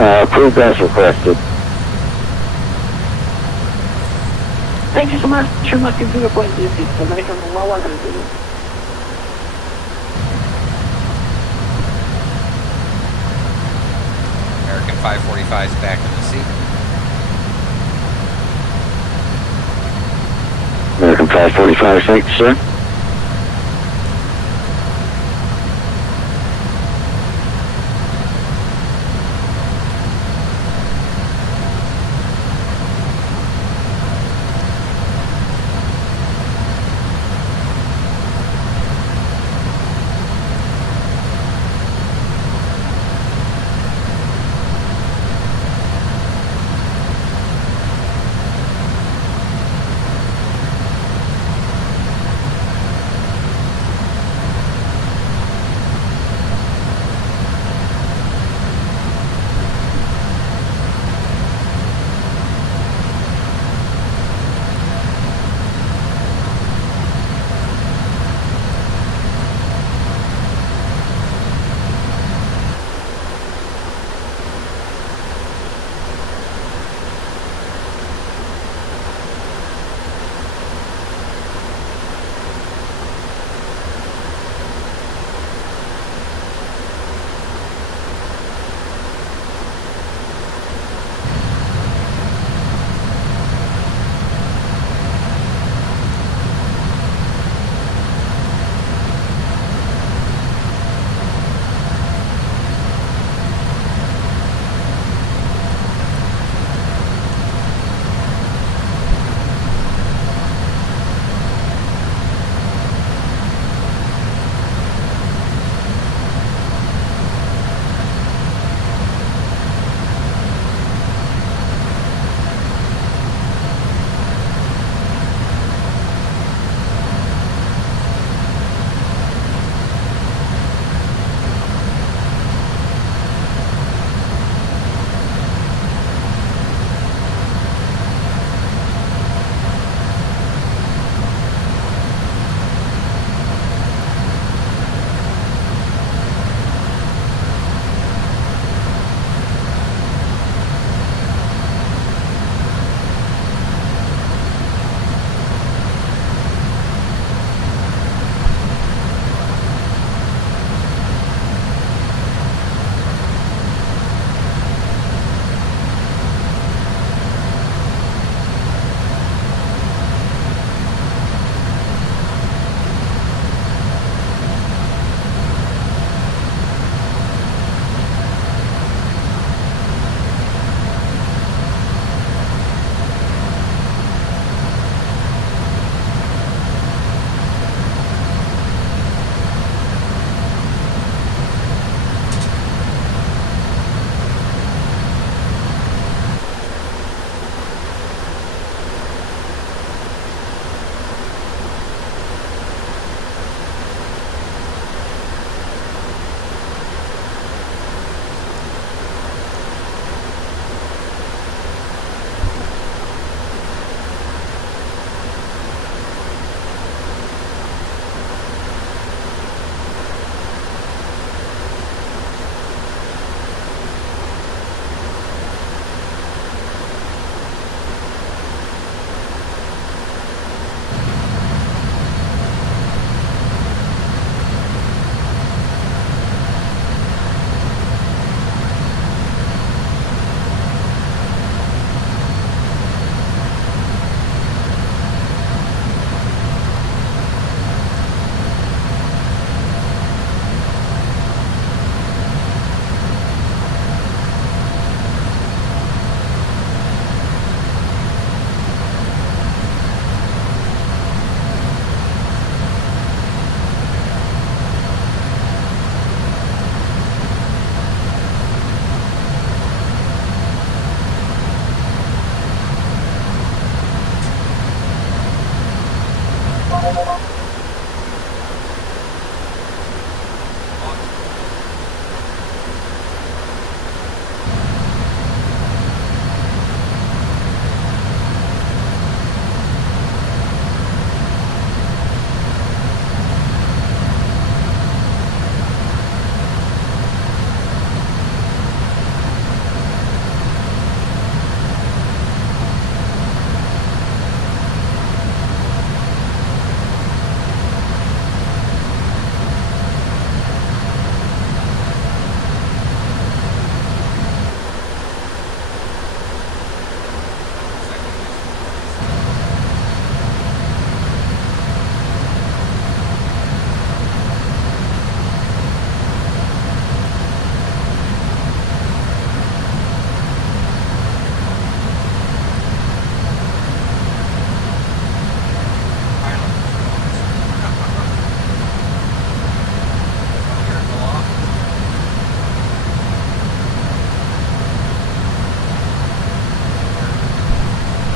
Approved as requested. Thank you so much. Mach 0.86, American 113 Zulu. American 545 is back in the seat. American 545, thank you, sir.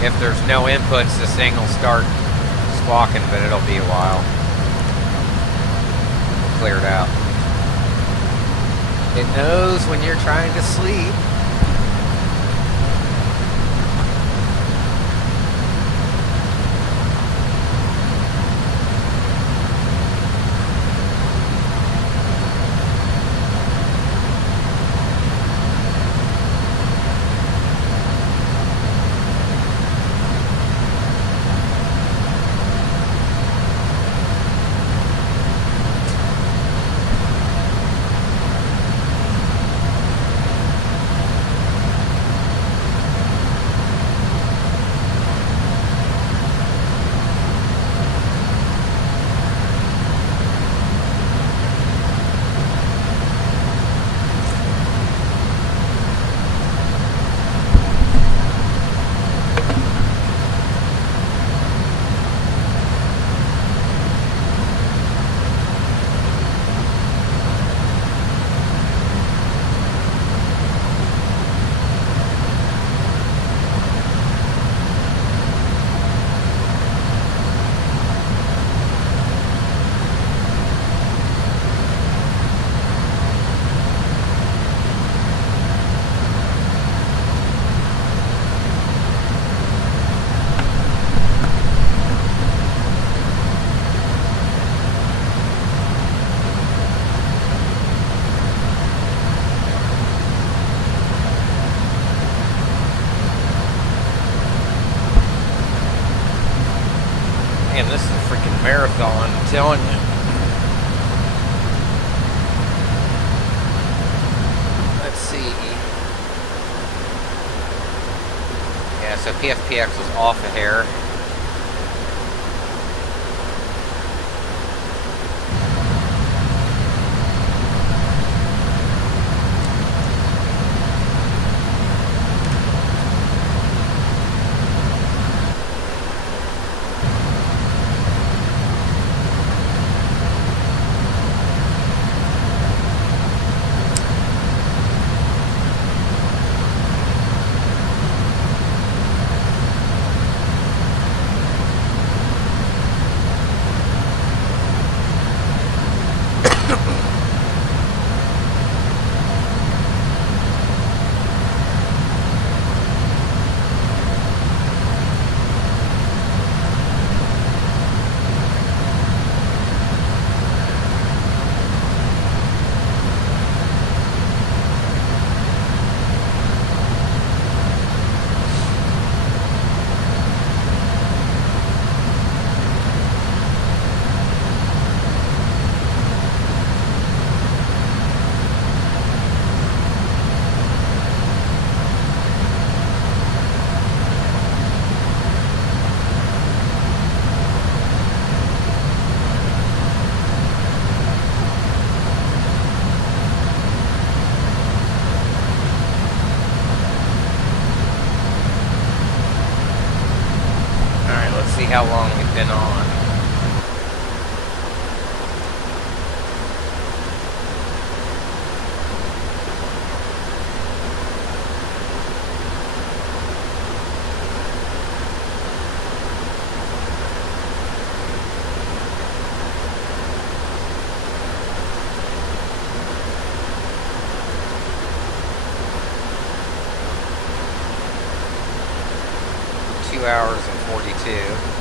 If there's no inputs, this thing will start squawking, but it'll be a while. We'll clear it out. It knows when you're trying to sleep. Man, this is a freaking marathon, I'm telling you. Let's see. Yeah, so PFPX was off a hair. How long we've been on. 2 hours and 42.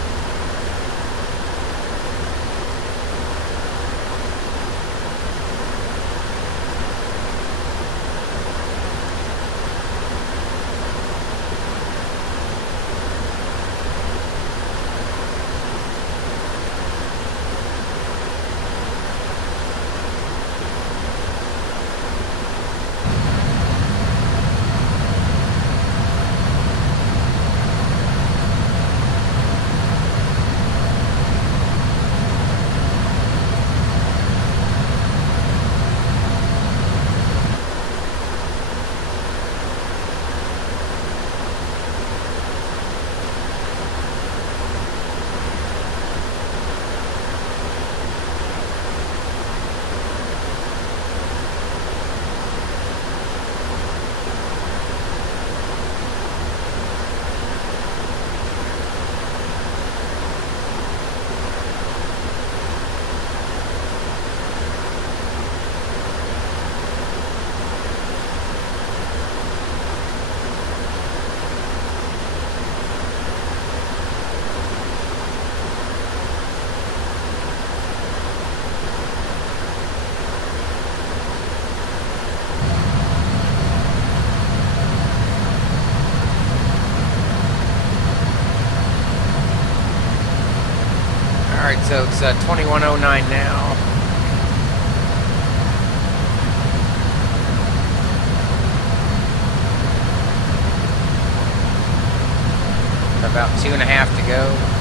Alright, so it's 2109 now. About 2.5 to go.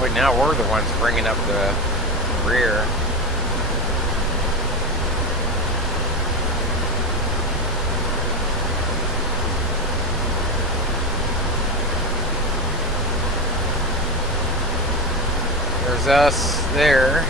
Boy, now we're the ones bringing up the rear. There's us there.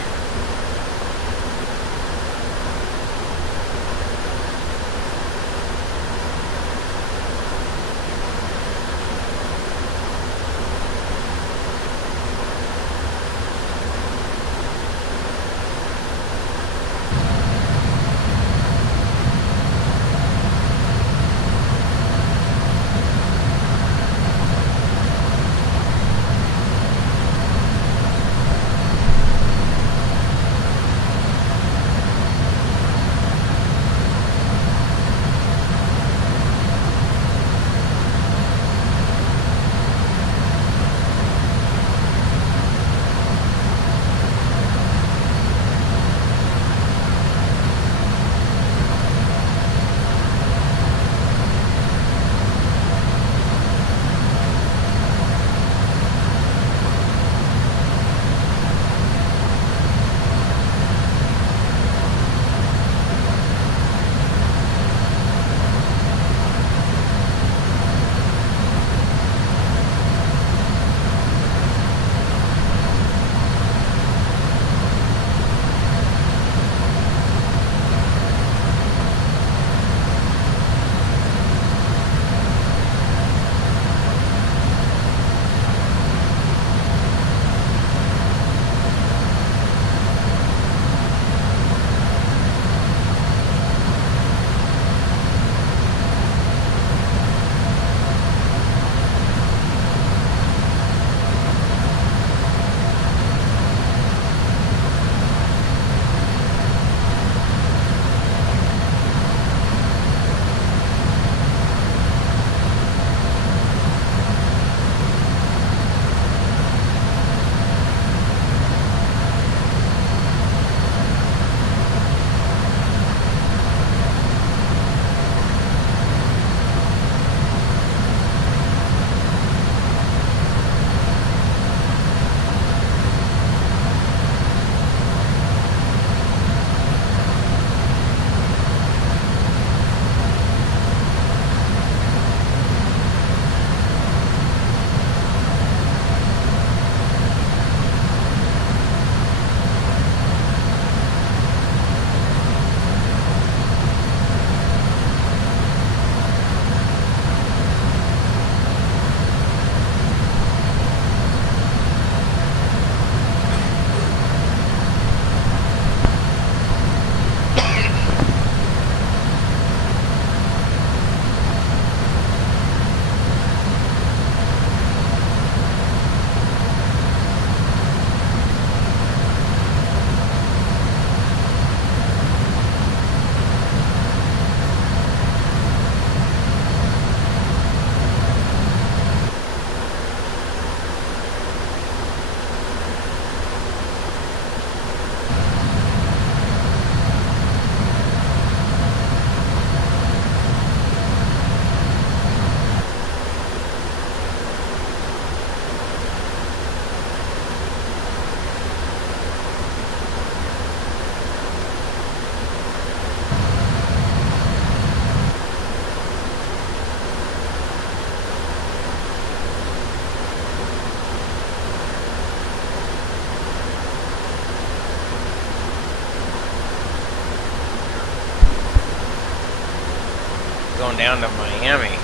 going down to Miami.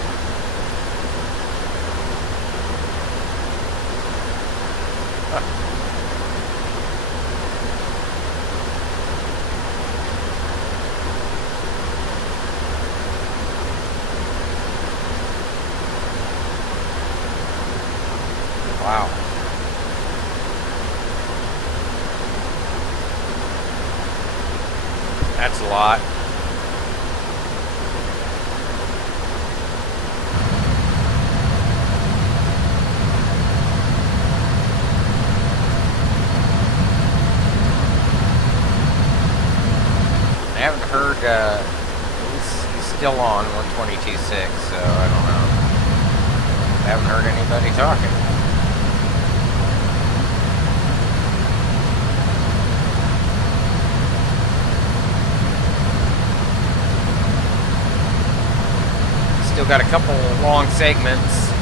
Wow. That's a lot. I haven't heard, he's still on 122.6, so I don't know. I haven't heard anybody talking. Still got a couple long segments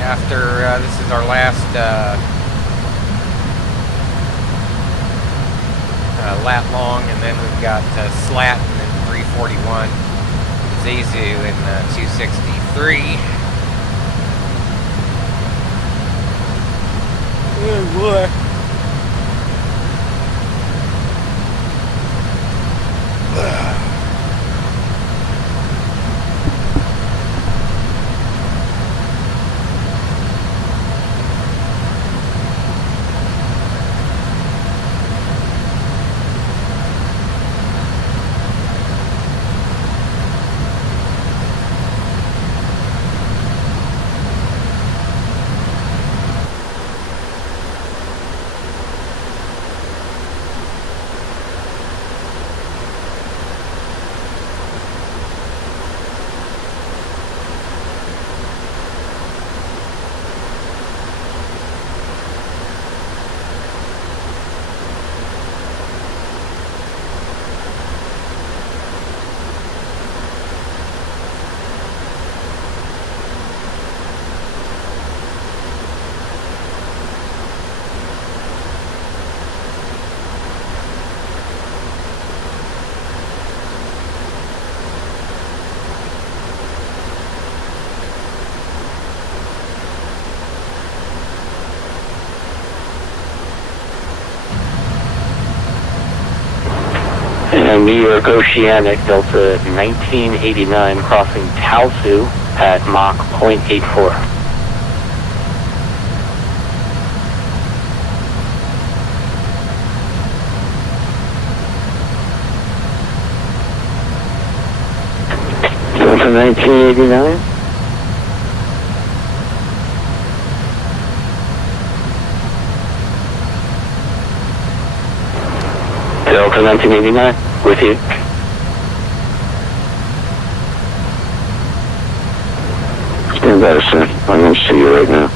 after this is our last lap long, and then we've got Slat and then 341 Zizu in 263. Oh boy. And New York Oceanic Delta 1989 crossing Taosu at Mach 0.84. Delta 1989? Delta 1989, with you. Stand by a sec. I don't see you right now.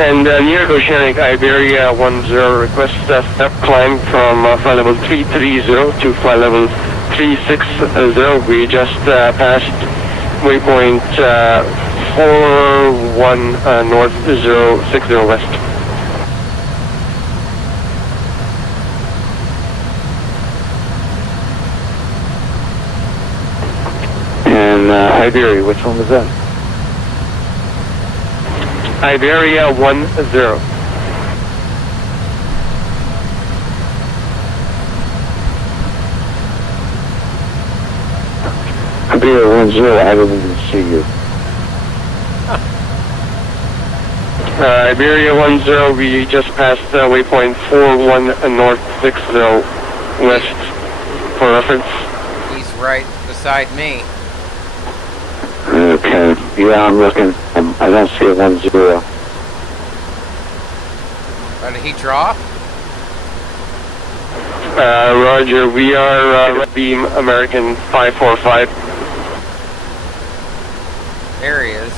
And New York Oceanic Iberia 10 request step climb from flight level 330 to flight level 360. We just passed waypoint 41 north 060 west. And Iberia, which one was that? Iberia 10. Iberia 10, I didn't even see you. Iberia 10, we just passed waypoint 41 north 60 west for reference. He's right beside me. Okay, yeah, I'm looking. I don't see a 10. Did he drop? Roger, we are Red Beam American 545. There he is.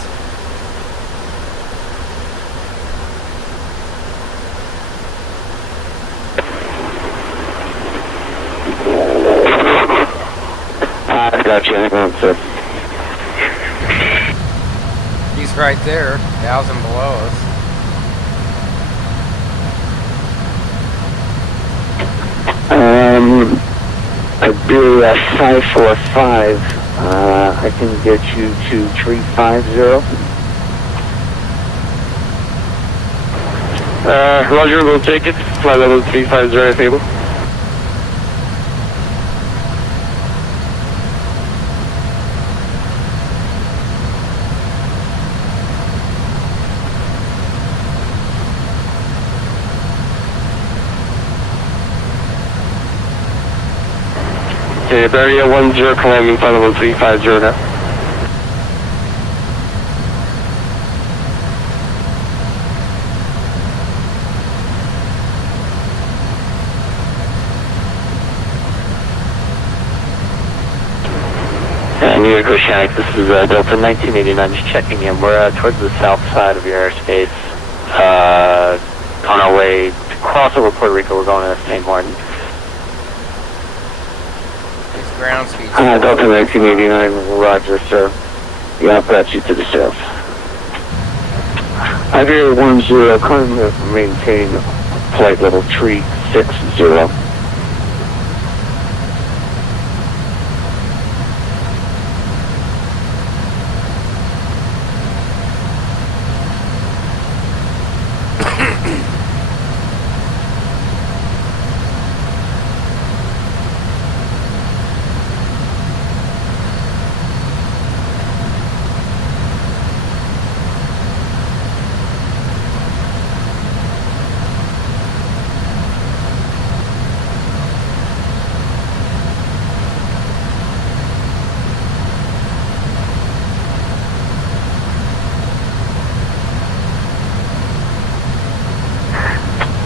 I got you. Hang on, sir. is right there, 1,000 below us. Iberia 545, I can get you to 350. Roger, we'll take it. Flight level 350 if able. Okay, Iberia 10 climbing, flight level 350 now. New York Oceanic, this is Delta 1989, just checking in. We're towards the south side of your airspace, on our way to cross over Puerto Rico. We're going to St. Martin. His ground speed. Delta 1989, roger, sir. Yeah, I've got you to the south. Iberia 10, currently maintain flight level 360.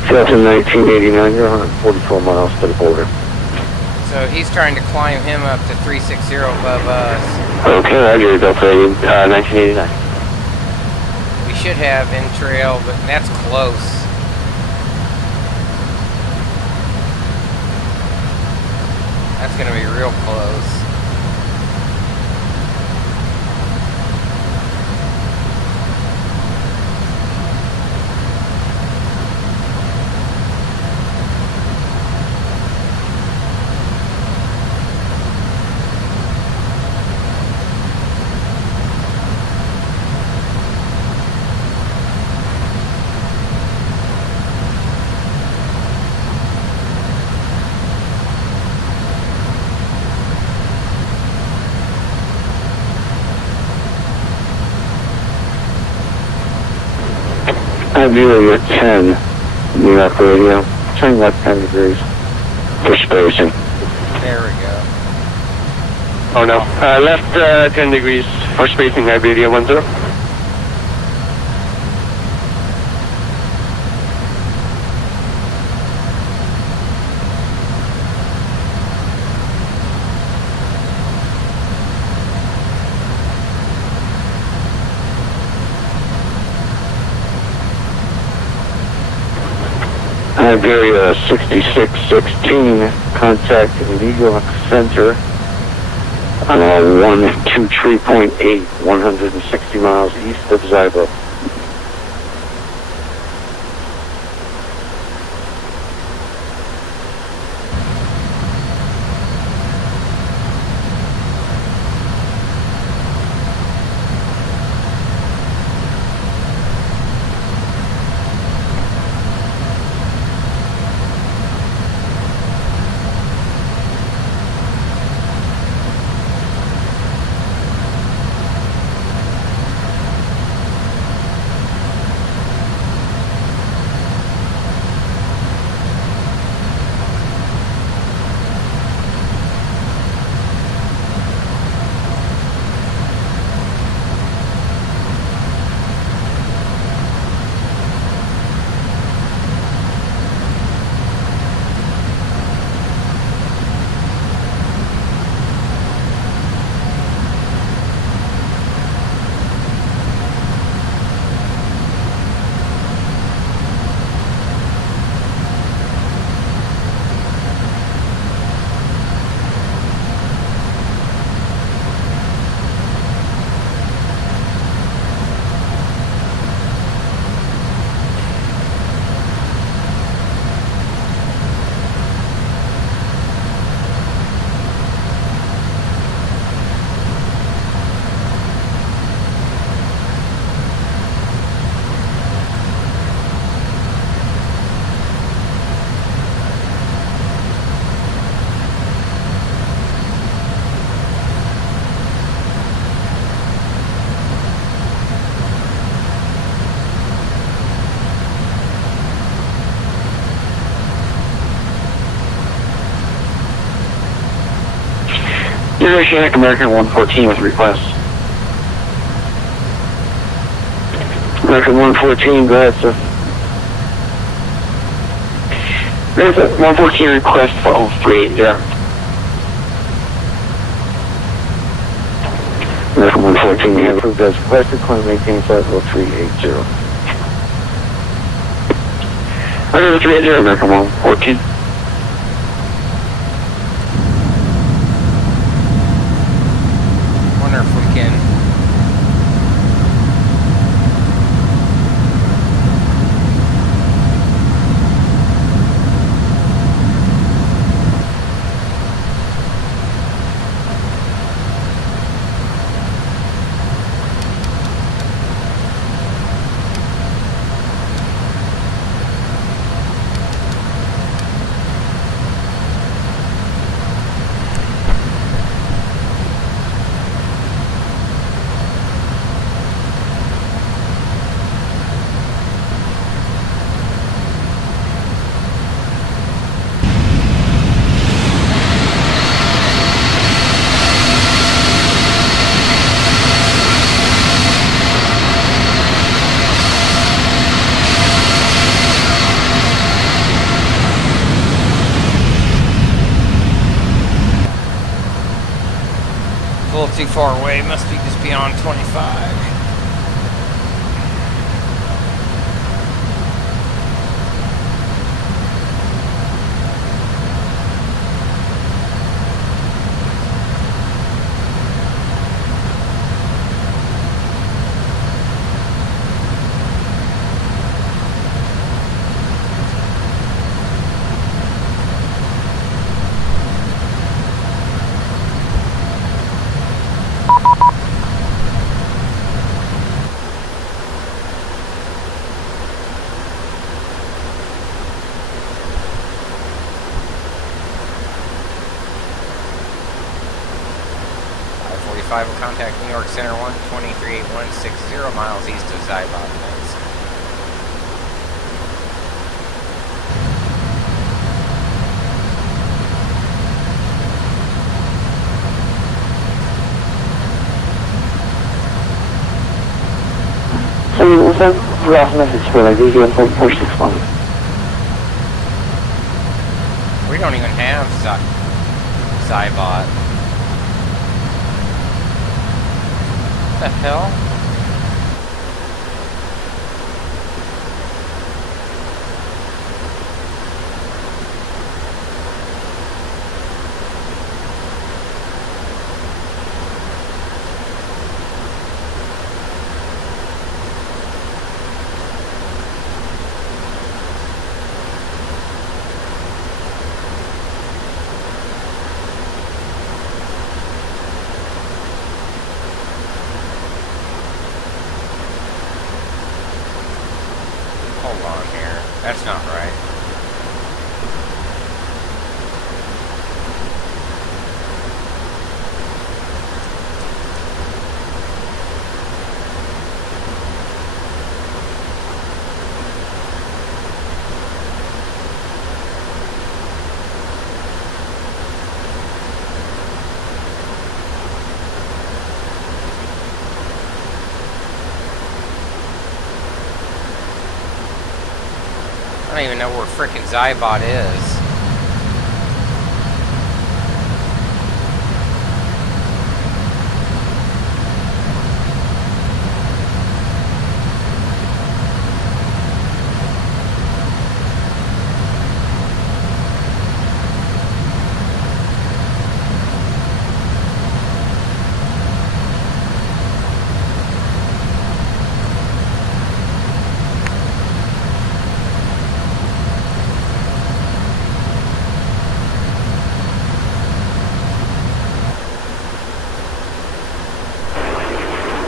Delta 1989, you're 144 miles to the border. So he's trying to climb him up to 360 above us. Okay, roger, Delta 1989. We should have in trail, but that's close. That's going to be real close. Iberia 10, New York radio, turn left 10 degrees for spacing. There we go. Oh no, left 10 degrees for spacing, Iberia 10. Iberia 6616, contact Legal Center on 123.8, 160 miles east of Zybo. Oceanic American 114 with request. American 114, go ahead, sir. There's a 114 request for 0380. American 114, you have approved as requested, claim maintain flight 0380. Under 380, American 114. Wonder if we can. A little too far away, must be just beyond 25. Will contact New York Center 1238160 miles east of Zybot. Thanks. So was that last message for like VGM 461? We don't even have Zybot. What the hell? Hold on here. That's not right. I don't even know where frickin' Zybot is.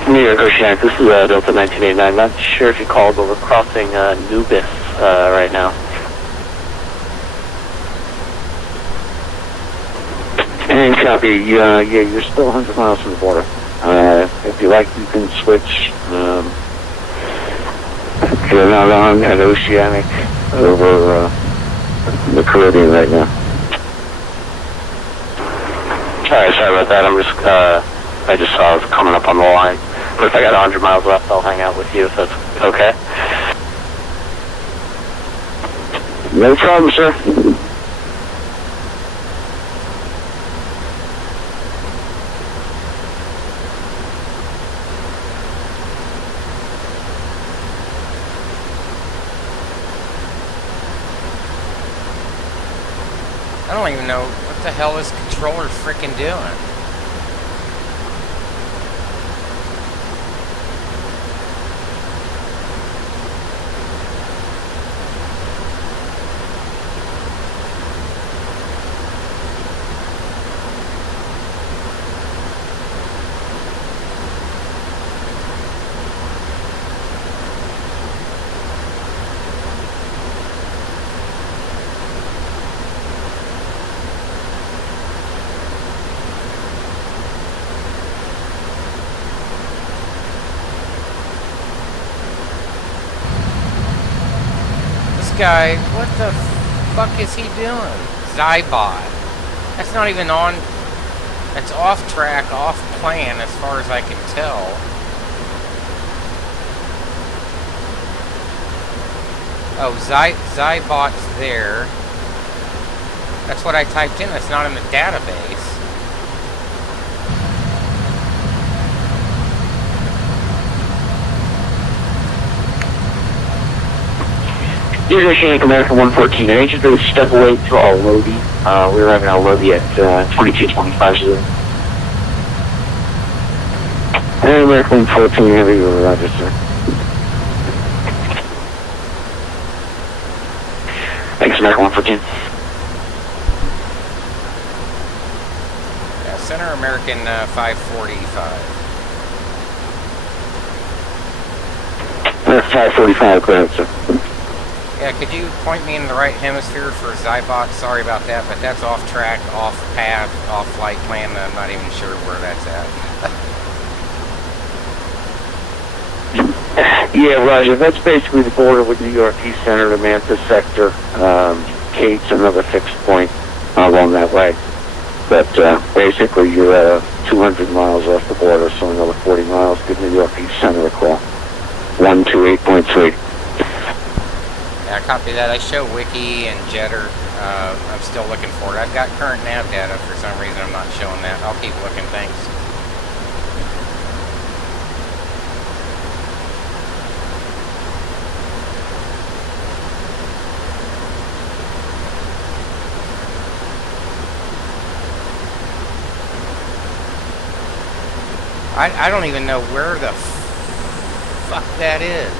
New York Oceanic, this is Delta 1989. Not sure if you called, but we're crossing Nubis right now. And copy. You're still 100 miles from the border. If you like, you can switch. You're not on an Oceanic over the Caribbean right now. Alright, sorry about with that. I just saw it coming up on the line. But if I got 100 miles left, I'll hang out with you if that's okay. No problem, sir. I don't even know what the hell this controller's freaking doing. Guy, what the fuck is he doing? Zybot. That's not even on. That's off track, off plan, as far as I can tell. Oh, Zybot's there. That's what I typed in. That's not in the database. User Shank American 114. I need you to step away to our Lodi. We're having our Lodi at 2225. And American 114, have you go roger, sir. Thanks, American 114. Yeah, Center American 545. 545, go ahead, sir. Yeah, could you point me in the right hemisphere for Zybot? Sorry about that, but that's off track, off path, off flight plan. I'm not even sure where that's at. Yeah, Roger. That's basically the border with New York East Center, the Mantis sector. Kate's another fixed point along that way. But basically, you're 200 miles off the border, so another 40 miles. Give New York East Center a call. 128.3. Yeah, copy that. I show Wiki and Jetter. I'm still looking for it. I've got current nav data. For some reason, I'm not showing that. I'll keep looking. Thanks. I don't even know where the fuck that is.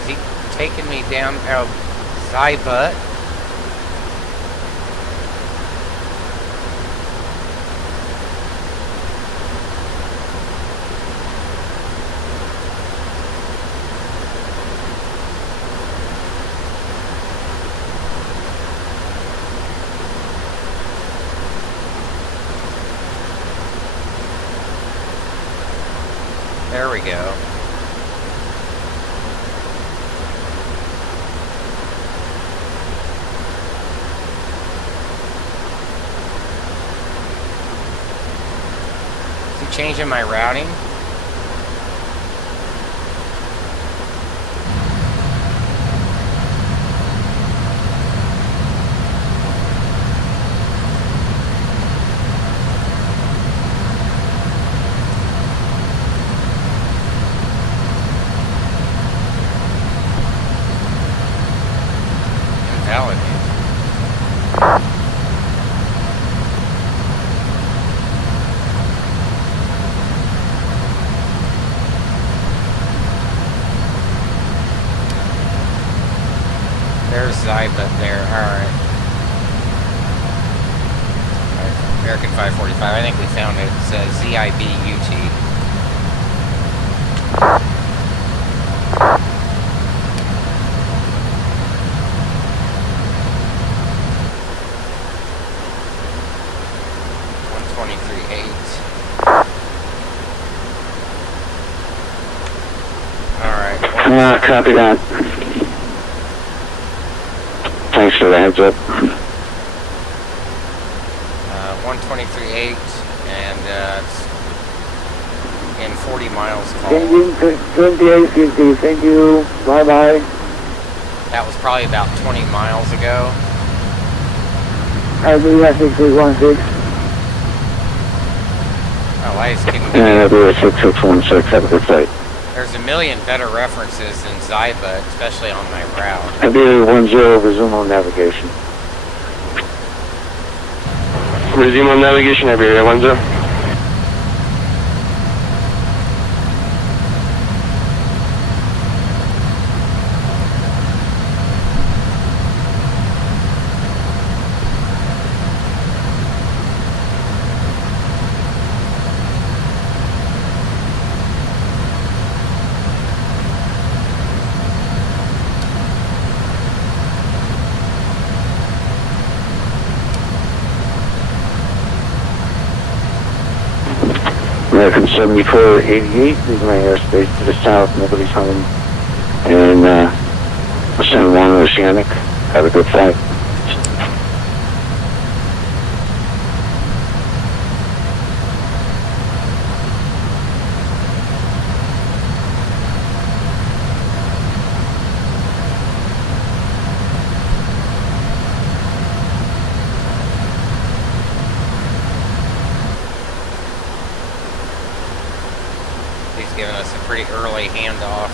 Is he taking me down? Oh, Zybut. There we go. Is he changing my routing? There's Zybut there. Alright. American 545. I think we found it. It says ZIBUT. Copy that. Thanks for the heads up. 123.8 and it's in 40 miles call. Engine 2850, thank you. Bye-bye. That was probably about 20 miles ago. RBS 6316. Oh, I just couldn't And RBS 6616, have a good flight. There's a million better references than Zyba, especially on my route. RBS 10, resume on navigation. Resume on navigation, Iberia 10. American 7488, leaving my airspace to the south, nobody's home. And San Juan Oceanic, have a good flight. Giving us a pretty early handoff.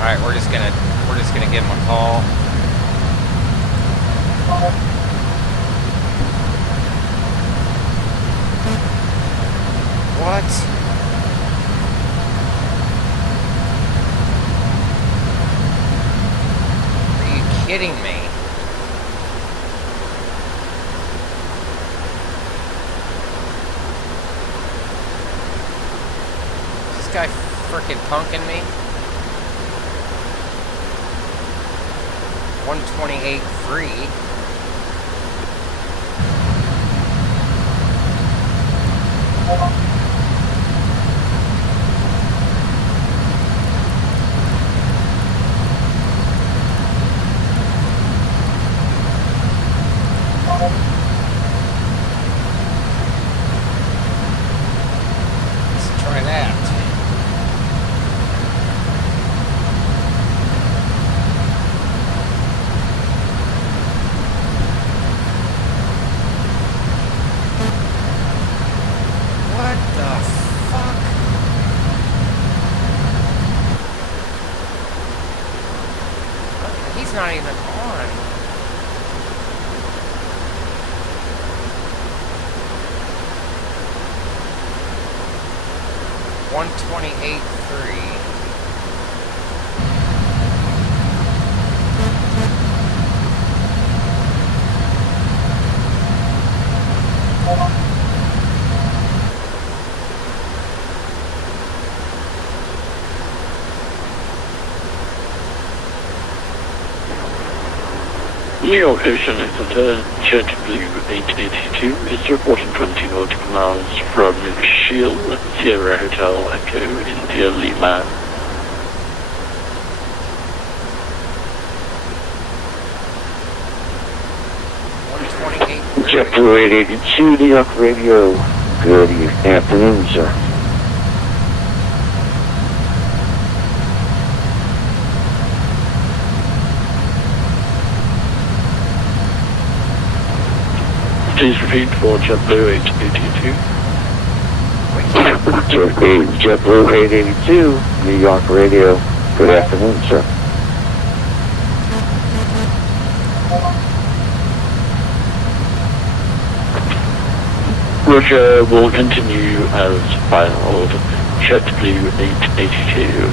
Alright, we're just gonna give him a call. What? Are you kidding me? Is this guy frickin' punking me? 128.3. Let's try that. Not even on. $128.3. Leo Ocean is at Jet Blue 882. It's reporting 20 nautical miles from Shield, Sierra Hotel Echo, India Lima. Jet Blue 882, New York Radio. Good afternoon, sir. Please repeat for JetBlue 882. JetBlue 882, New York Radio. Good afternoon, sir. Roger, will continue as final JetBlue 882.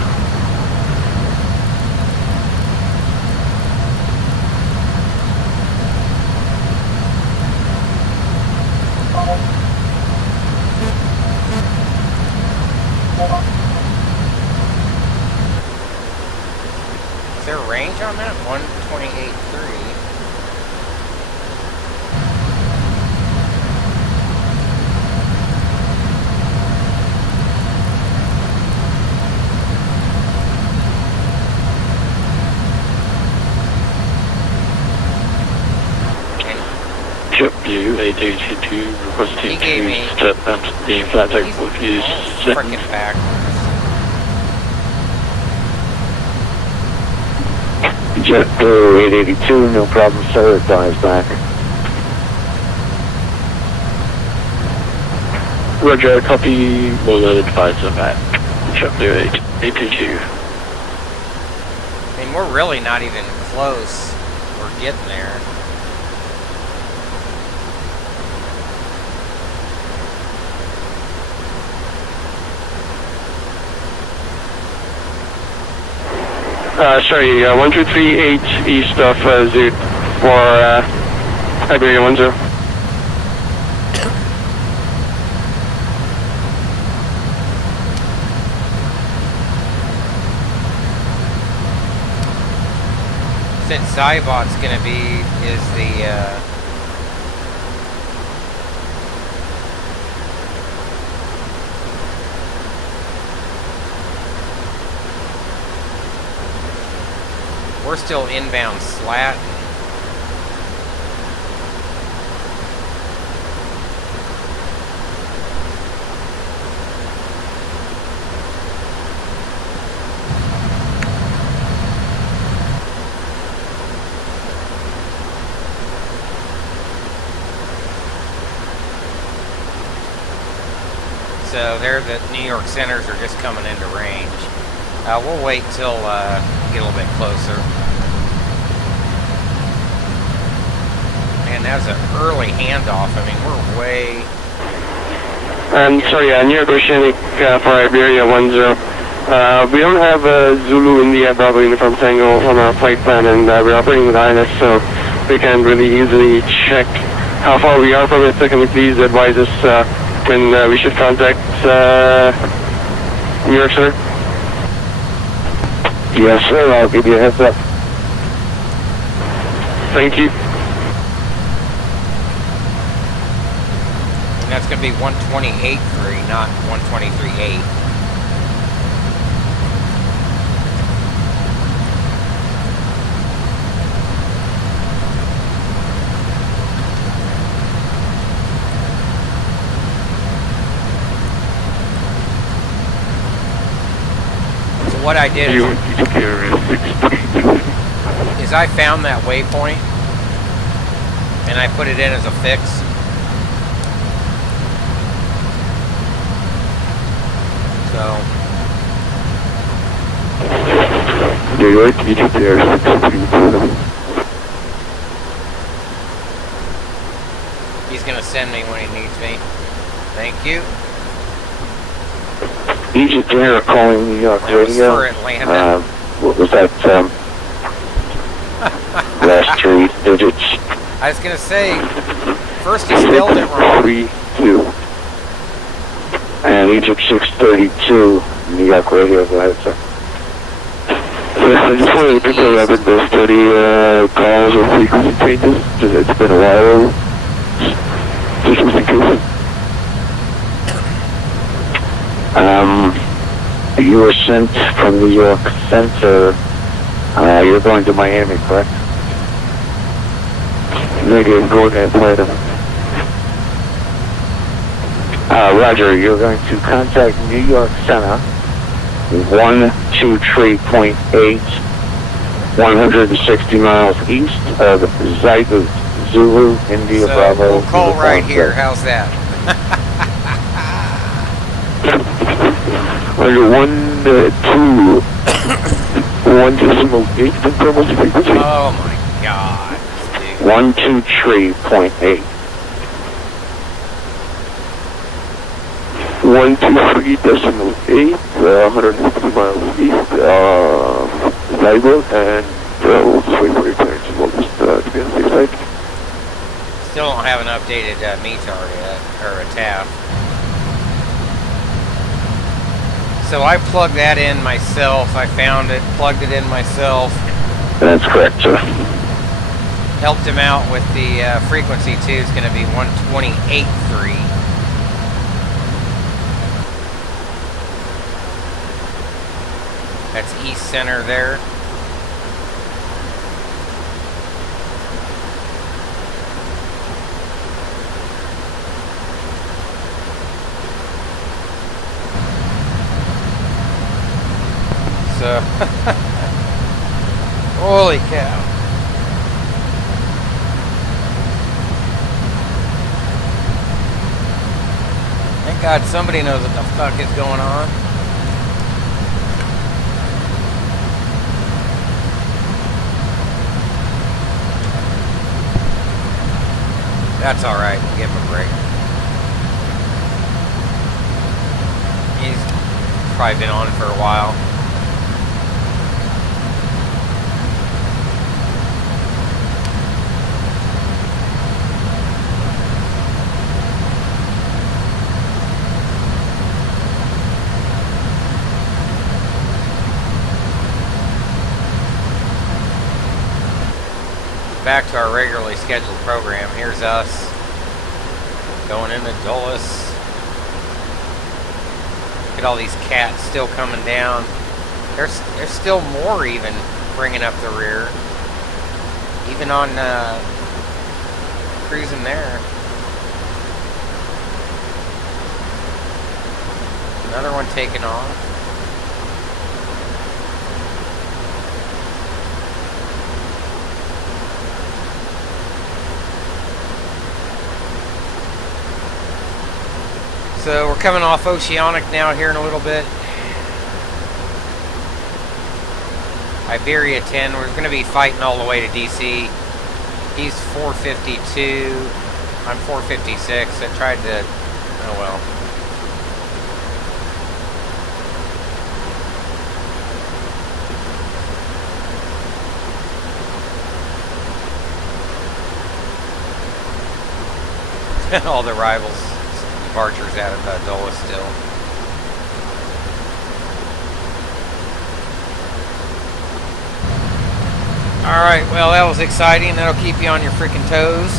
Is there a range on that? 128.3. JetBlue 882 requesting to step out the flight deck with you. Frickin' backwards. JetBlue 882, no problem, sir. Advise back. Roger, copy. Will advise of that. JetBlue 882. I mean, we're really not even close. We're getting there. Sorry, 1238 east of Zoot for Iberia 10. Since Zybot's gonna be, is the, we're still inbound slat. So there, the New York centers are just coming into range. We'll wait till get a little bit closer. Man, that was an early handoff. I mean, we're way... I'm sorry, New York Oceanic for Iberia 10. We don't have Zulu India Bravo Uniform Tango on our flight plan, and we're operating with INS, so we can really easily check how far we are from it. So can you please advise us when we should contact New York, sir? Yes, sir. I'll give you a heads up. Thank you. And that's going to be 128.3, not 123.8. What I did is I found that waypoint and I put it in as a fix. So New York, Egypt Air 632. he's gonna send me when he needs me. Thank you. Egypt Air calling New York Radio. For Atlanta. What was that? Last three digits. I was gonna say, first he spelled it wrong. 32. And Egypt 632, New York Radio. Go ahead, sir. Yes, I just wanted to confirm I've been to study calls or frequency changes. It's been a while. Just was the case. You were sent from New York Center. You're going to Miami, correct? Negative, go ahead, later. Roger, you're going to contact New York Center, 123.8, 160 miles east of Zybot, Zulu, India, Bravo. We'll call right here. How's that? Under 1.8, confirm what's the frequency? Oh my God, dude. 123.8. 123.8, 150 miles east, Zygo, and we'll just wait for your clearance as well, just to be on the safe side. Still don't have an updated METAR yet, or a TAF. So I plugged that in myself. I found it, plugged it in myself. That's correct, sir. Helped him out with the frequency too. It's going to be 128.3. That's east center there. So, holy cow. Thank God somebody knows what the fuck is going on. That's alright, we'll give him a break. He's probably been on for a while. Back to our regularly scheduled program. Here's us going into Dulles. Look at all these cats still coming down. There's still more even bringing up the rear. Even on cruising there. Another one taking off. So we're coming off Oceanic now here in a little bit. Iberia 10, we're going to be fighting all the way to DC. He's 452, I'm 456. I tried to, oh well. All the rivals. Departures out of Dulles still. Alright, well that was exciting. That'll keep you on your freaking toes.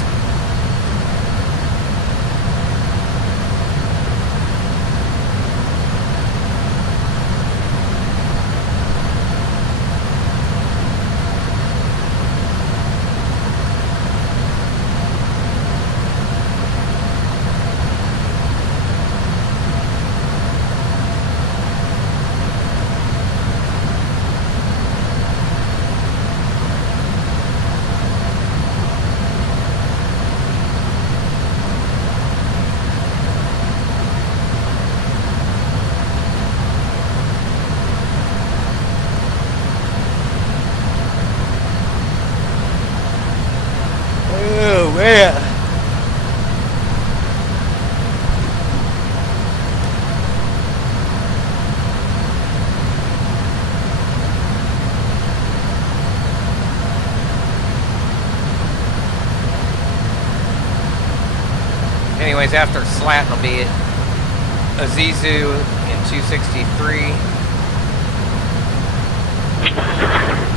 Anyways, after Slatin will be at Azizu in 263.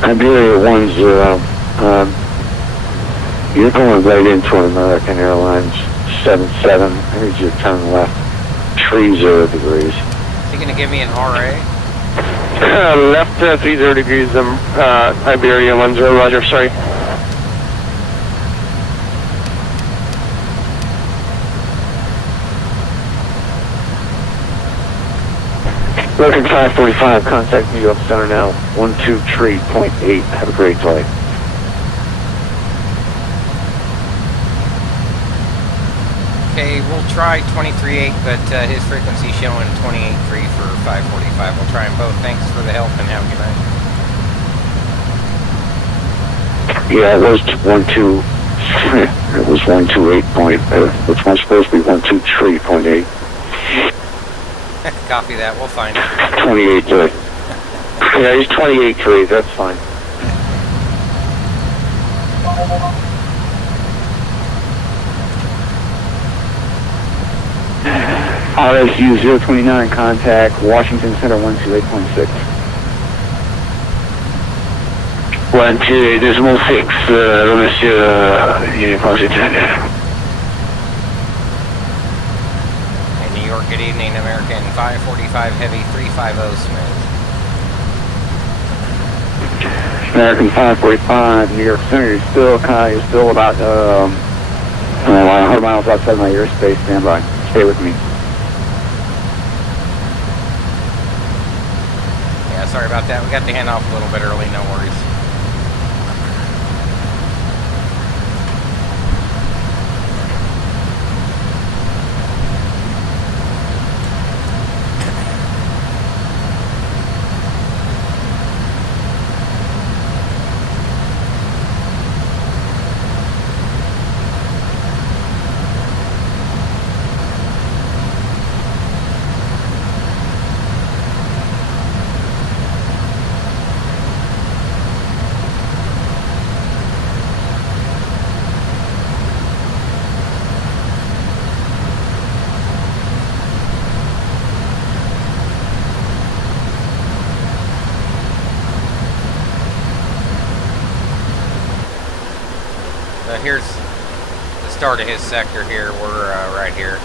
Iberia 10, you're going right into an American Airlines 77. I need you to turn left 30 degrees. Is he going to give me an RA? Left 30 degrees, Iberia 10, roger, sorry. Looking 545, contact me up center now, 123.8. Have a great flight. Okay, we'll try 23.8, but his frequency showing 28.3 for 545. We'll try them both. Thanks for the help and have a good night. Yeah, it was 128 point, which one's supposed to be 123.8. Copy that. We'll find it. 28-3. Yeah, he's 28-3. That's fine. RSU 029, contact Washington Center 128.6. 128.6, monsieur, il est Washington. In New York, good evening, American 545 Heavy 350 Smith. American 545, New York Center, you're still about 100 miles outside my airspace. Stand by. Stay with me. Yeah, sorry about that. We got the handoff a little bit early. No worries. Here's the start of his sector here. We're right here.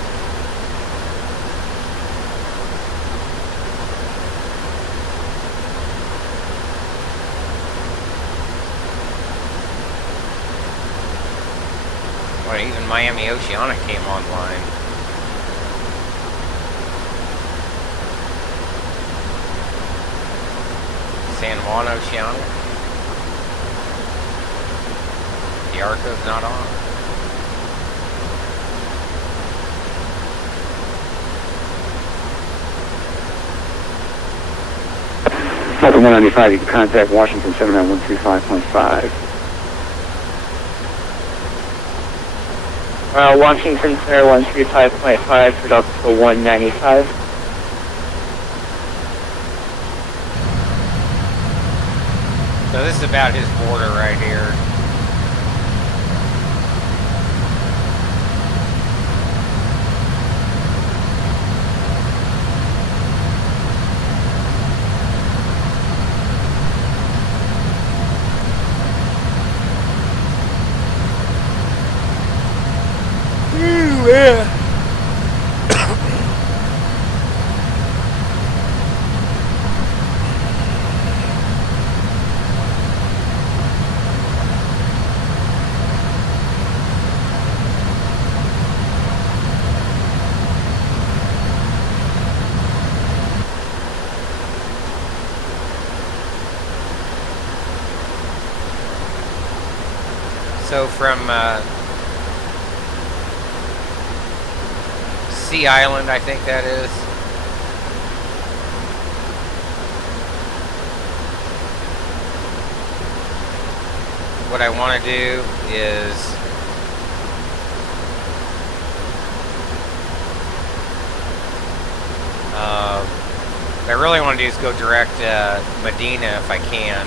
Well, even Miami Oceanic came online. San Juan Oceanic. The Arco's not on. Delta 195, you can contact Washington Center at 135.5. Washington Center 135.5 for Delta 195. So this is about his border right here. So from Sea Island, I think that is. What I want to do is what I really want to do is go direct Medina if I can.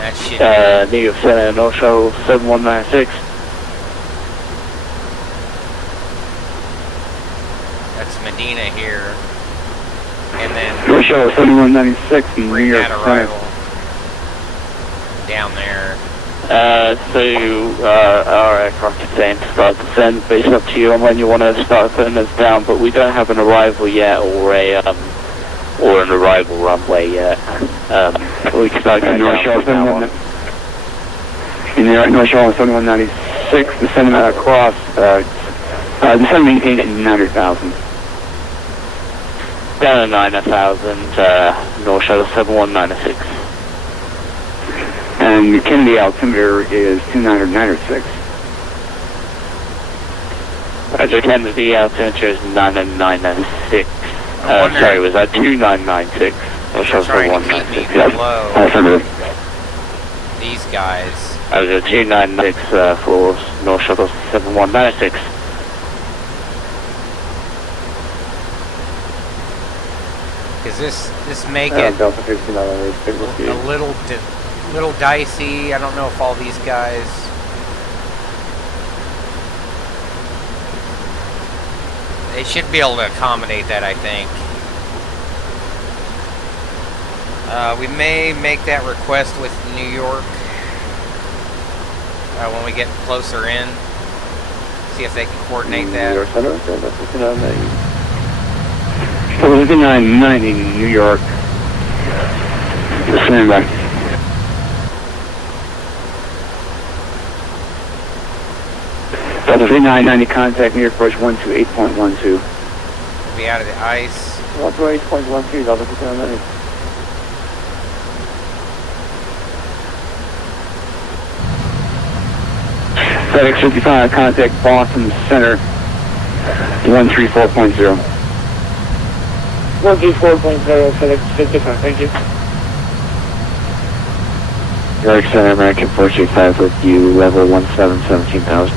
That shit. New York Center, no show 7196. That's Medina here. And then No show 7196 in New bring York that Center. arrival down there. Alright, cross descent, start descent, based up to you on when you want to start putting us down, but we don't have an arrival yet or an arrival runway yet. We can start going North Shore 71. In North Shore 7196, descending across, descend maintain at 900,000. Down to 9,000, North Shore 7196. And Kennedy altimeter is 2996. Roger, Kennedy altimeter is 996. Sorry, was that 2996? They're trying to keep me below these guys. I was at 296 for North Shuttle 7196. Because this make it Delta 59, a little dicey. I don't know if all these guys. They should be able to accommodate that, I think. We may make that request with New York when we get closer in. See if they can coordinate that. New York Center, Delta 5990. 5990 New York. Stand by. Delta 3990 contact New York approach 128.12. We'll be out of the ice. 128.12, Delta 5990. FedEx 55 contact Boston Center 134.0. 134.0, FedEx 55, thank you. New York Center, American 435 with you, level 17,000.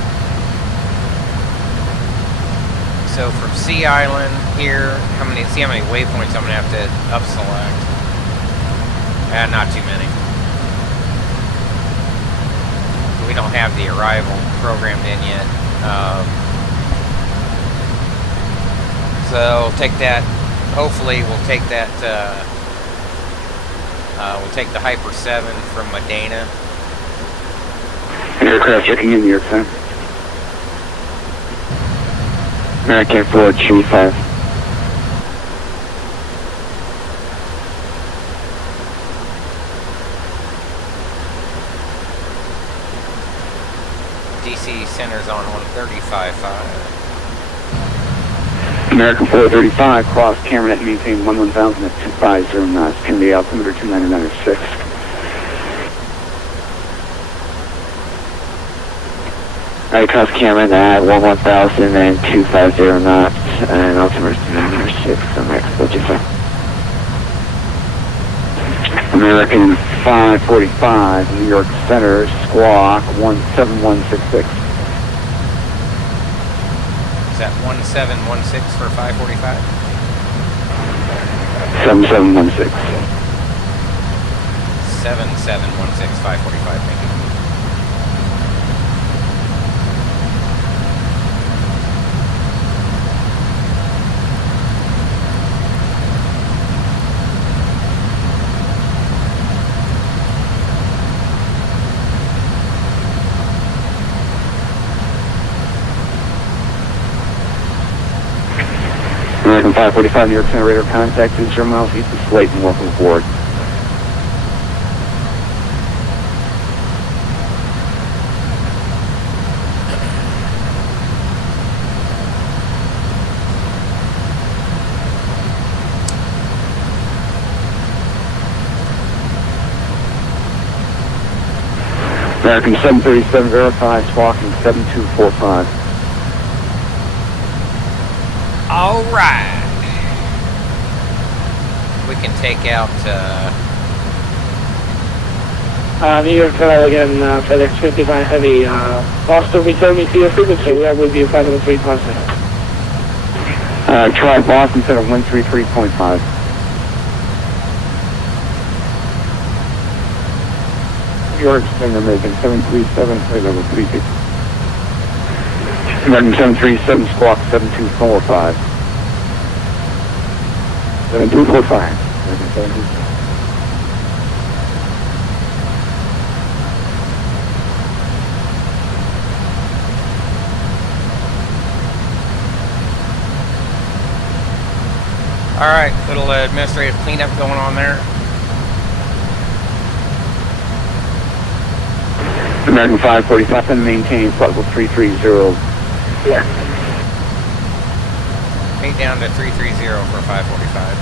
So from Sea Island here, see how many waypoints I'm gonna have to up select. Not too many. We don't have the arrival programmed in yet. So we'll take that. Hopefully we'll take that. We'll take the Hyper 7 from Medina. Aircraft checking in New York Center. American 435. DC Center's on 135.5. American 435, cross Cameron at maintain 11,000 at 250 knots. Kennedy altimeter 299.6. Alright, cross Cameron at 11,000 and 250 knots, and altimeter 299.6 on Mexico 25. American 545, New York Center, squawk 17166. Is that 1716 for 545? 7716. 7716 545, thank you. American 545, New York Center, radar contact 0 miles east of Slayton, welcome aboard. American 737 verify, squawking 7245. All right. We can take out. New York Center again, FedEx 55 Heavy. Boston, return me to your frequency. We are with you, 503 Try Boston Center 133.5. New York Center, American 737, flight level 36. American 737, squawk 7245. 7245. American 737. All right, little administrative cleanup going on there. American 545 and maintain flight level 330. Yeah. 8 down to 330 for 545.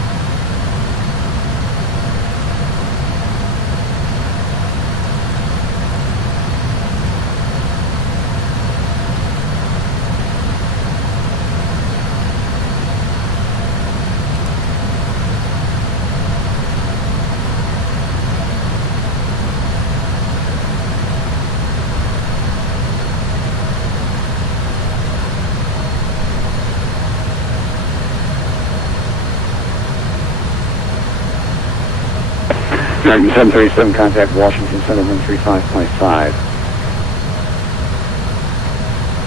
American 737, contact Washington Center 135.5.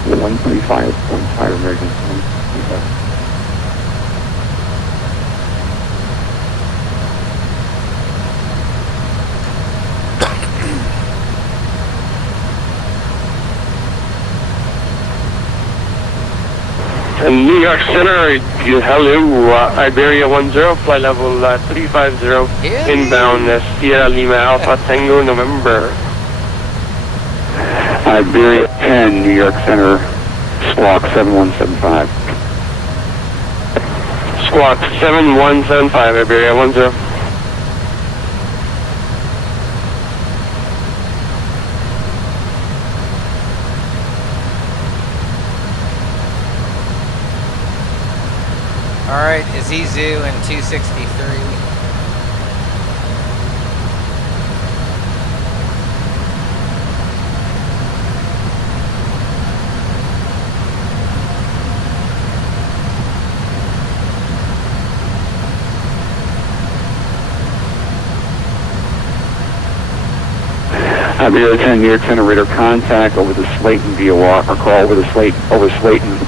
135.5, American 737. New York Center, hello, Iberia 10, flight level 350, inbound Sierra Lima Alpha Tango November. Iberia 10, New York Center, squawk 7175. Squawk 7175, Iberia 10. Alright, Azizu and 263. Iberia 10, New York Center, radar contact over the Slayton via walk, or call over the Slayton.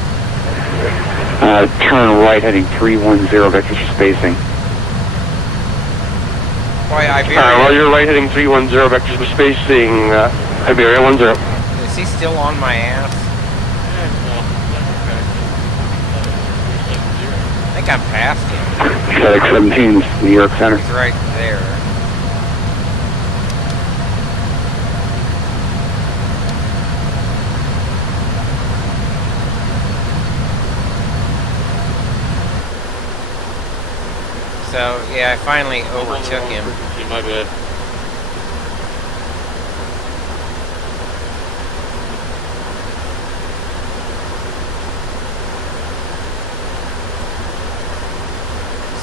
Turn right heading 310, vector spacing. Boy, Iberia. While you're right heading 310, vector spacing, Iberia 10. Is he still on my ass? I think I'm past him. FedEx 17, New York Center. He's right there. So, yeah, I finally overtook him. My bad.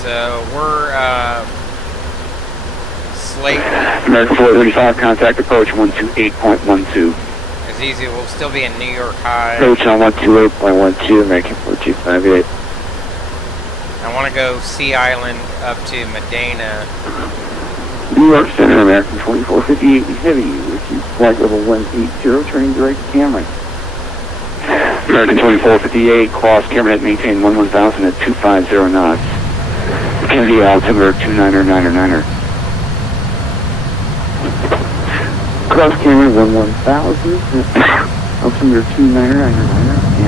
So, we're, Slayton. American 435, contact approach 128.12. Azizu will still be in New York High. Approach on 128.12, American 4258. I want to go Sea Island up to Medina. New York Center, American 2458 heavy, receive flight level 180, turning direct to Cameron. American 2458, cross Cameron, maintain 11,000 at 250 knots. Kennedy altimeter 299er. Cross Cameron 11,000, altimeter 299er,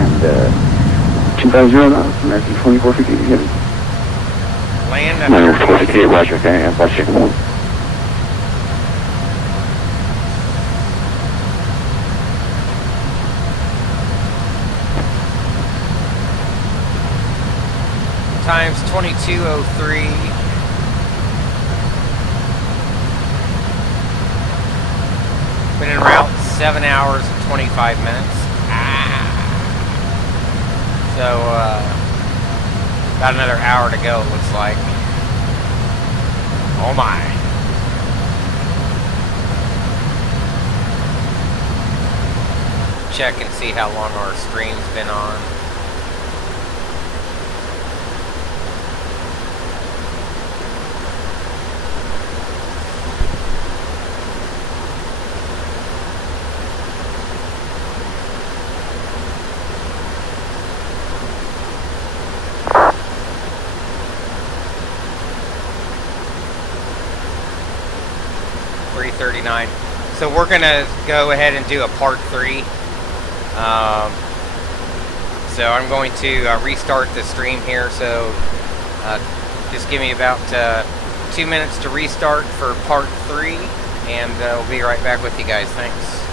and 250 knots, American 2458 heavy. Land at 2458, Roger, okay, and watch it. times 2203. Been en route 7 hours and 25 minutes. So, about another hour to go, it looks like. Oh my. Check and see how long our stream's been on. So we're gonna go ahead and do a part 3. So I'm going to restart the stream here. So just give me about 2 minutes to restart for part 3, and we'll be right back with you guys. Thanks.